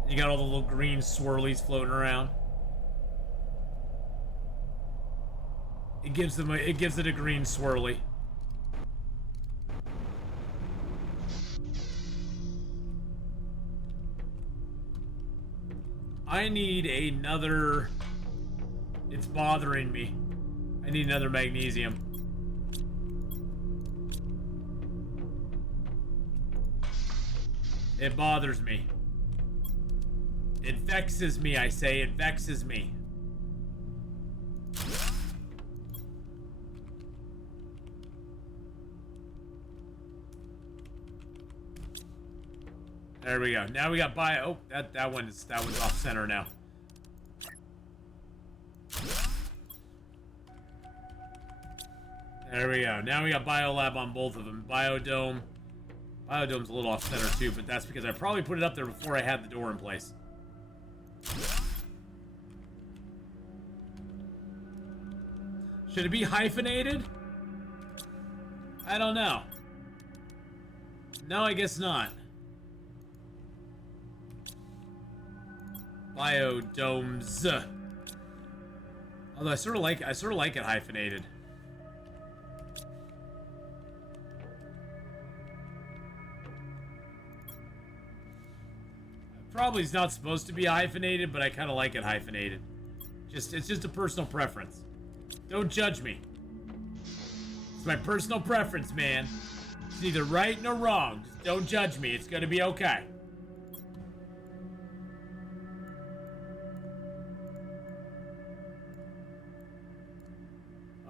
You got all the little green swirlies floating around. It gives it a green swirly. I need another. It's bothering me. I need another magnesium. It bothers me. It vexes me, I say. It vexes me. There we go. Now we got bio. Oh, that one's off center now. There we go. Now we got biolab on both of them. Biodome's a little off center too, but that's because I probably put it up there before I had the door in place. Should it be hyphenated? I don't know. No, I guess not. Biodomes. Although I sort of like it hyphenated. Probably is not supposed to be hyphenated, but I kind of like it hyphenated. It's just a personal preference. Don't judge me. It's my personal preference, man. It's neither right nor wrong. Just don't judge me. It's gonna be okay.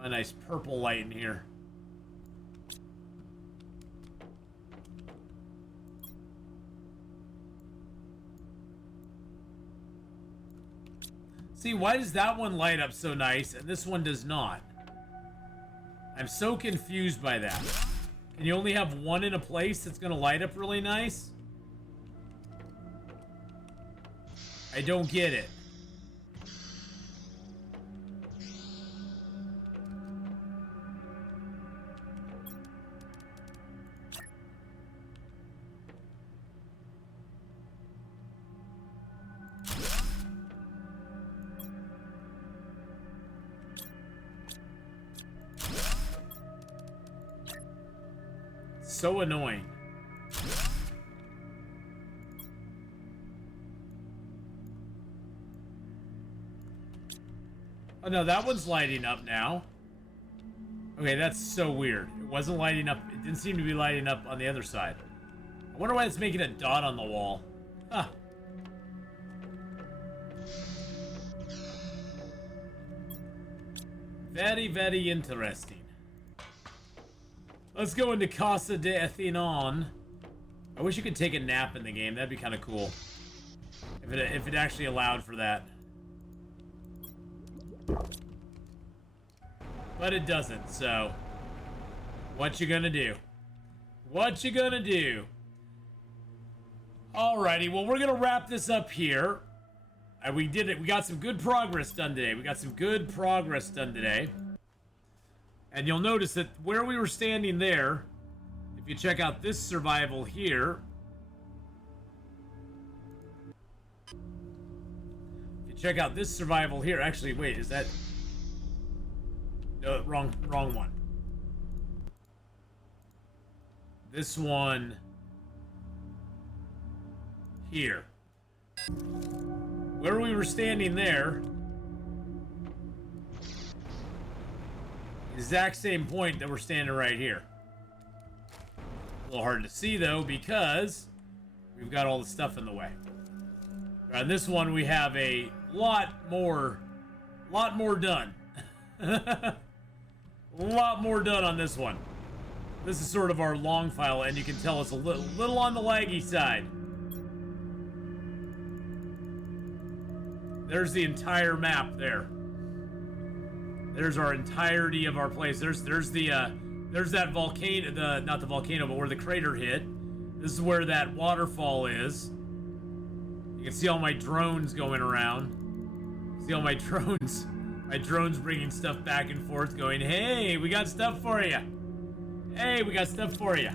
A nice purple light in here. See, why does that one light up so nice and this one does not? I'm so confused by that. And you only have one in a place that's gonna light up really nice? I don't get it. So annoying. Oh no, that one's lighting up now. Okay, that's so weird. It wasn't lighting up. It didn't seem to be lighting up on the other side. I wonder why it's making a dot on the wall. Huh. Very, very interesting. Let's go into Casa de Atheenon. I wish you could take a nap in the game. That'd be kind of cool. If it actually allowed for that. But it doesn't, so... what you gonna do? What you gonna do? Alrighty, well, we're gonna wrap this up here. We did it. We got some good progress done today. And you'll notice that where we were standing there, if you check out this survival here, actually, wait, is that, no, wrong one. This one here. Where we were standing there, exact same point that we're standing right here. A little hard to see though because we've got all the stuff in the way. On this one we have a lot more done. A lot more done on this one. This is sort of our long file, and you can tell it's a little on the laggy side. There's the entire map there. There's our entirety of our place. There's that volcano, not the volcano, but where the crater hit. This is where that waterfall is. You can see all my drones going around. See all my drones. My drones bringing stuff back and forth, going, hey, we got stuff for you. Hey, we got stuff for you.